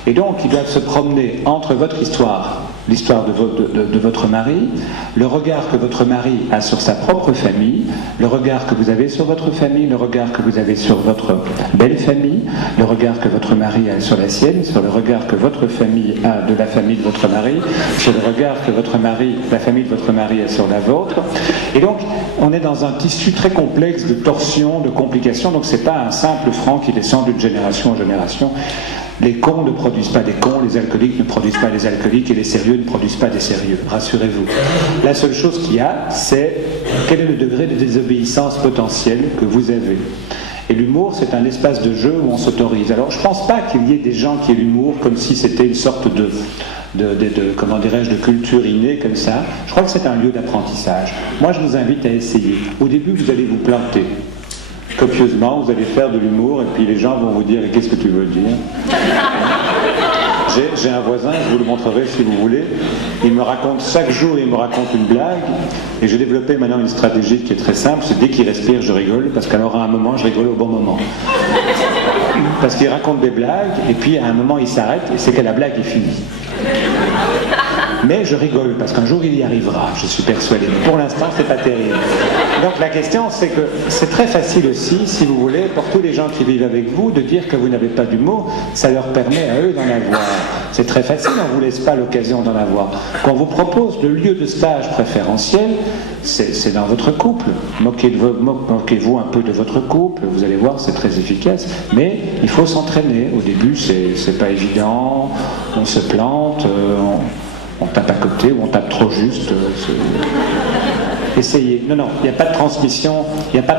Et donc ils doivent se promener entre votre histoire, l'histoire de votre mari, le regard que votre mari a sur sa propre famille, le regard que vous avez sur votre famille, le regard que vous avez sur votre belle famille, le regard que votre mari a sur la sienne, sur le regard que votre famille a de la famille de votre mari, sur le regard que votre mari, la famille de votre mari a sur la vôtre. Et donc, on est dans un tissu très complexe de torsions, de complications, donc c'est pas un simple franc qui descend d'une génération en génération. Les cons ne produisent pas des cons, les alcooliques ne produisent pas des alcooliques et les sérieux ne produisent pas des sérieux, rassurez-vous. La seule chose qu'il y a, c'est quel est le degré de désobéissance potentielle que vous avez. Et l'humour, c'est un espace de jeu où on s'autorise. Alors je ne pense pas qu'il y ait des gens qui aient l'humour comme si c'était une sorte de comment dirais-je, de culture innée comme ça. Je crois que c'est un lieu d'apprentissage. Moi je vous invite à essayer. Au début vous allez vous planter. Copieusement, vous allez faire de l'humour et puis les gens vont vous dire « qu'est-ce que tu veux dire ?» J'ai un voisin, je vous le montrerai si vous voulez, il me raconte chaque jour, il me raconte une blague et j'ai développé maintenant une stratégie qui est très simple, c'est dès qu'il respire, je rigole parce qu'alors à un moment, je rigole au bon moment. Parce qu'il raconte des blagues et puis à un moment, il s'arrête et c'est que la blague est finie. Mais je rigole, parce qu'un jour il y arrivera, je suis persuadé. Mais pour l'instant, c'est pas terrible. Donc la question, c'est que c'est très facile aussi, si vous voulez, pour tous les gens qui vivent avec vous, de dire que vous n'avez pas d'humour, ça leur permet à eux d'en avoir. C'est très facile, on ne vous laisse pas l'occasion d'en avoir. Qu'on vous propose le lieu de stage préférentiel, c'est dans votre couple. Moquez-vous un peu de votre couple, vous allez voir, c'est très efficace. Mais il faut s'entraîner. Au début, c'est pas évident, on se plante, on tape à côté ou on tape trop juste. Essayez. Non, il n'y a pas de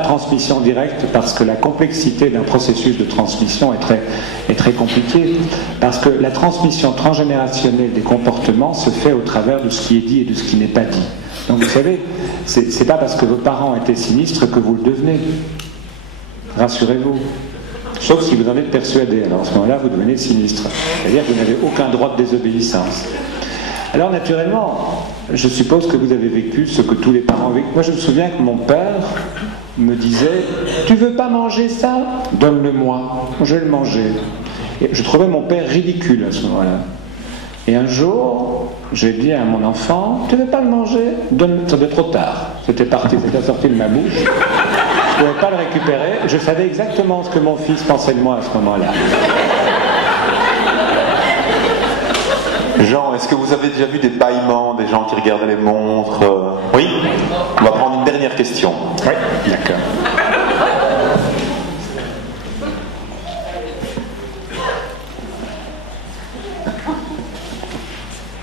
transmission, directe parce que la complexité d'un processus de transmission est très compliquée. Parce que la transmission transgénérationnelle des comportements se fait au travers de ce qui est dit et de ce qui n'est pas dit. Donc vous savez, c'est pas parce que vos parents étaient sinistres que vous le devenez. Rassurez-vous. Sauf si vous en êtes persuadé. Alors à ce moment-là, vous devenez sinistre. C'est-à-dire que vous n'avez aucun droit de désobéissance. Alors naturellement, je suppose que vous avez vécu ce que tous les parents ont vécu. Moi je me souviens que mon père me disait « Tu veux pas manger ça? Donne-le-moi, je vais le manger. » Et je trouvais mon père ridicule à ce moment-là. Et un jour, j'ai dit à mon enfant « Tu veux pas le manger? Donne-le. » C'était trop tard, c'était sorti de ma bouche. Je ne pouvais pas le récupérer, je savais exactement ce que mon fils pensait de moi à ce moment-là. Jean, est-ce que vous avez déjà vu des bâillements, des gens qui regardaient les montres? Oui? On va prendre une dernière question. Oui, d'accord.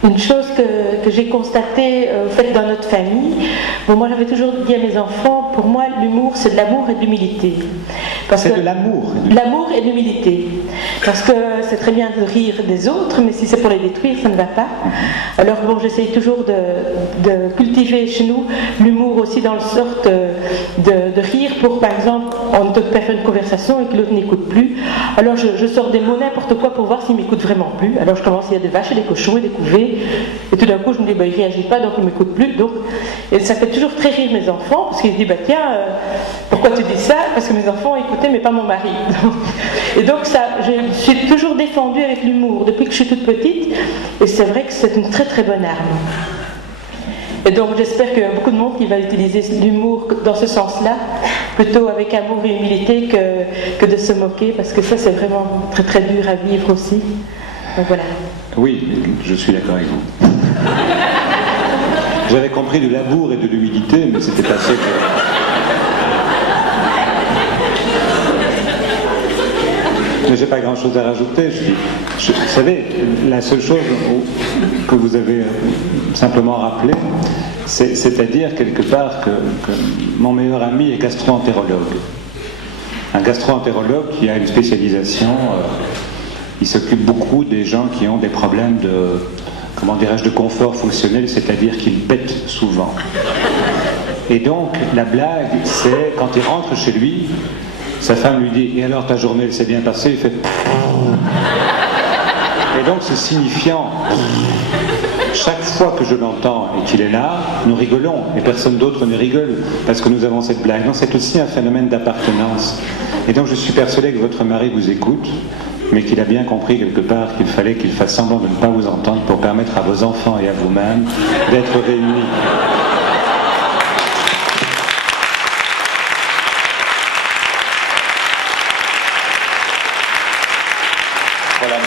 Une chose que j'ai constatée dans notre famille, moi j'avais toujours dit à mes enfants, pour moi l'humour c'est de l'amour et de l'humilité. C'est de l'amour. L'amour et l'humilité. Parce que c'est très bien de rire des autres, mais si c'est pour les détruire, ça ne va pas. Alors j'essaye toujours de cultiver chez nous l'humour aussi dans le sorte de rire pour, par exemple, on peut faire une conversation et que l'autre n'écoute plus. Alors je sors des mots n'importe quoi pour voir s'il m'écoute vraiment plus. Alors je commence, il y a des vaches et des cochons et des couvées. Et tout d'un coup, je me dis, il ne réagit pas, donc il ne m'écoute plus. Et ça fait toujours très rire mes enfants, parce qu'ils se disent, tiens, pourquoi tu dis ça? Parce que mes enfants écoutaient, mais pas mon mari. Et donc, ça, je suis toujours défendue avec l'humour, depuis que je suis toute petite. Et c'est vrai que c'est une très très bonne arme. Et donc, j'espère qu'il y a beaucoup de monde qui va utiliser l'humour dans ce sens-là, plutôt avec amour et humilité que de se moquer, parce que ça, c'est vraiment très très dur à vivre aussi. Donc voilà. Oui, je suis d'accord avec vous. J'avais compris de l'amour et de l'humilité, mais c'était pas ce que... Mais j'ai pas grand chose à rajouter. Vous savez, la seule chose que vous avez simplement rappelé, c'est-à-dire quelque part que mon meilleur ami est gastro-entérologue. Un gastro-entérologue qui a une spécialisation, il s'occupe beaucoup des gens qui ont des problèmes de, comment dirais-je, de confort fonctionnel, c'est-à-dire qu'ils pètent souvent. Et donc, la blague, c'est quand il rentre chez lui, sa femme lui dit « Et alors ta journée, elle s'est bien passée ?» Il fait « Et donc c'est signifiant. Chaque fois que je l'entends et qu'il est là, nous rigolons et personne d'autre ne rigole parce que nous avons cette blague. Donc c'est aussi un phénomène d'appartenance. Et donc je suis persuadé que votre mari vous écoute, mais qu'il a bien compris quelque part qu'il fallait qu'il fasse semblant de ne pas vous entendre pour permettre à vos enfants et à vous-même d'être réunis.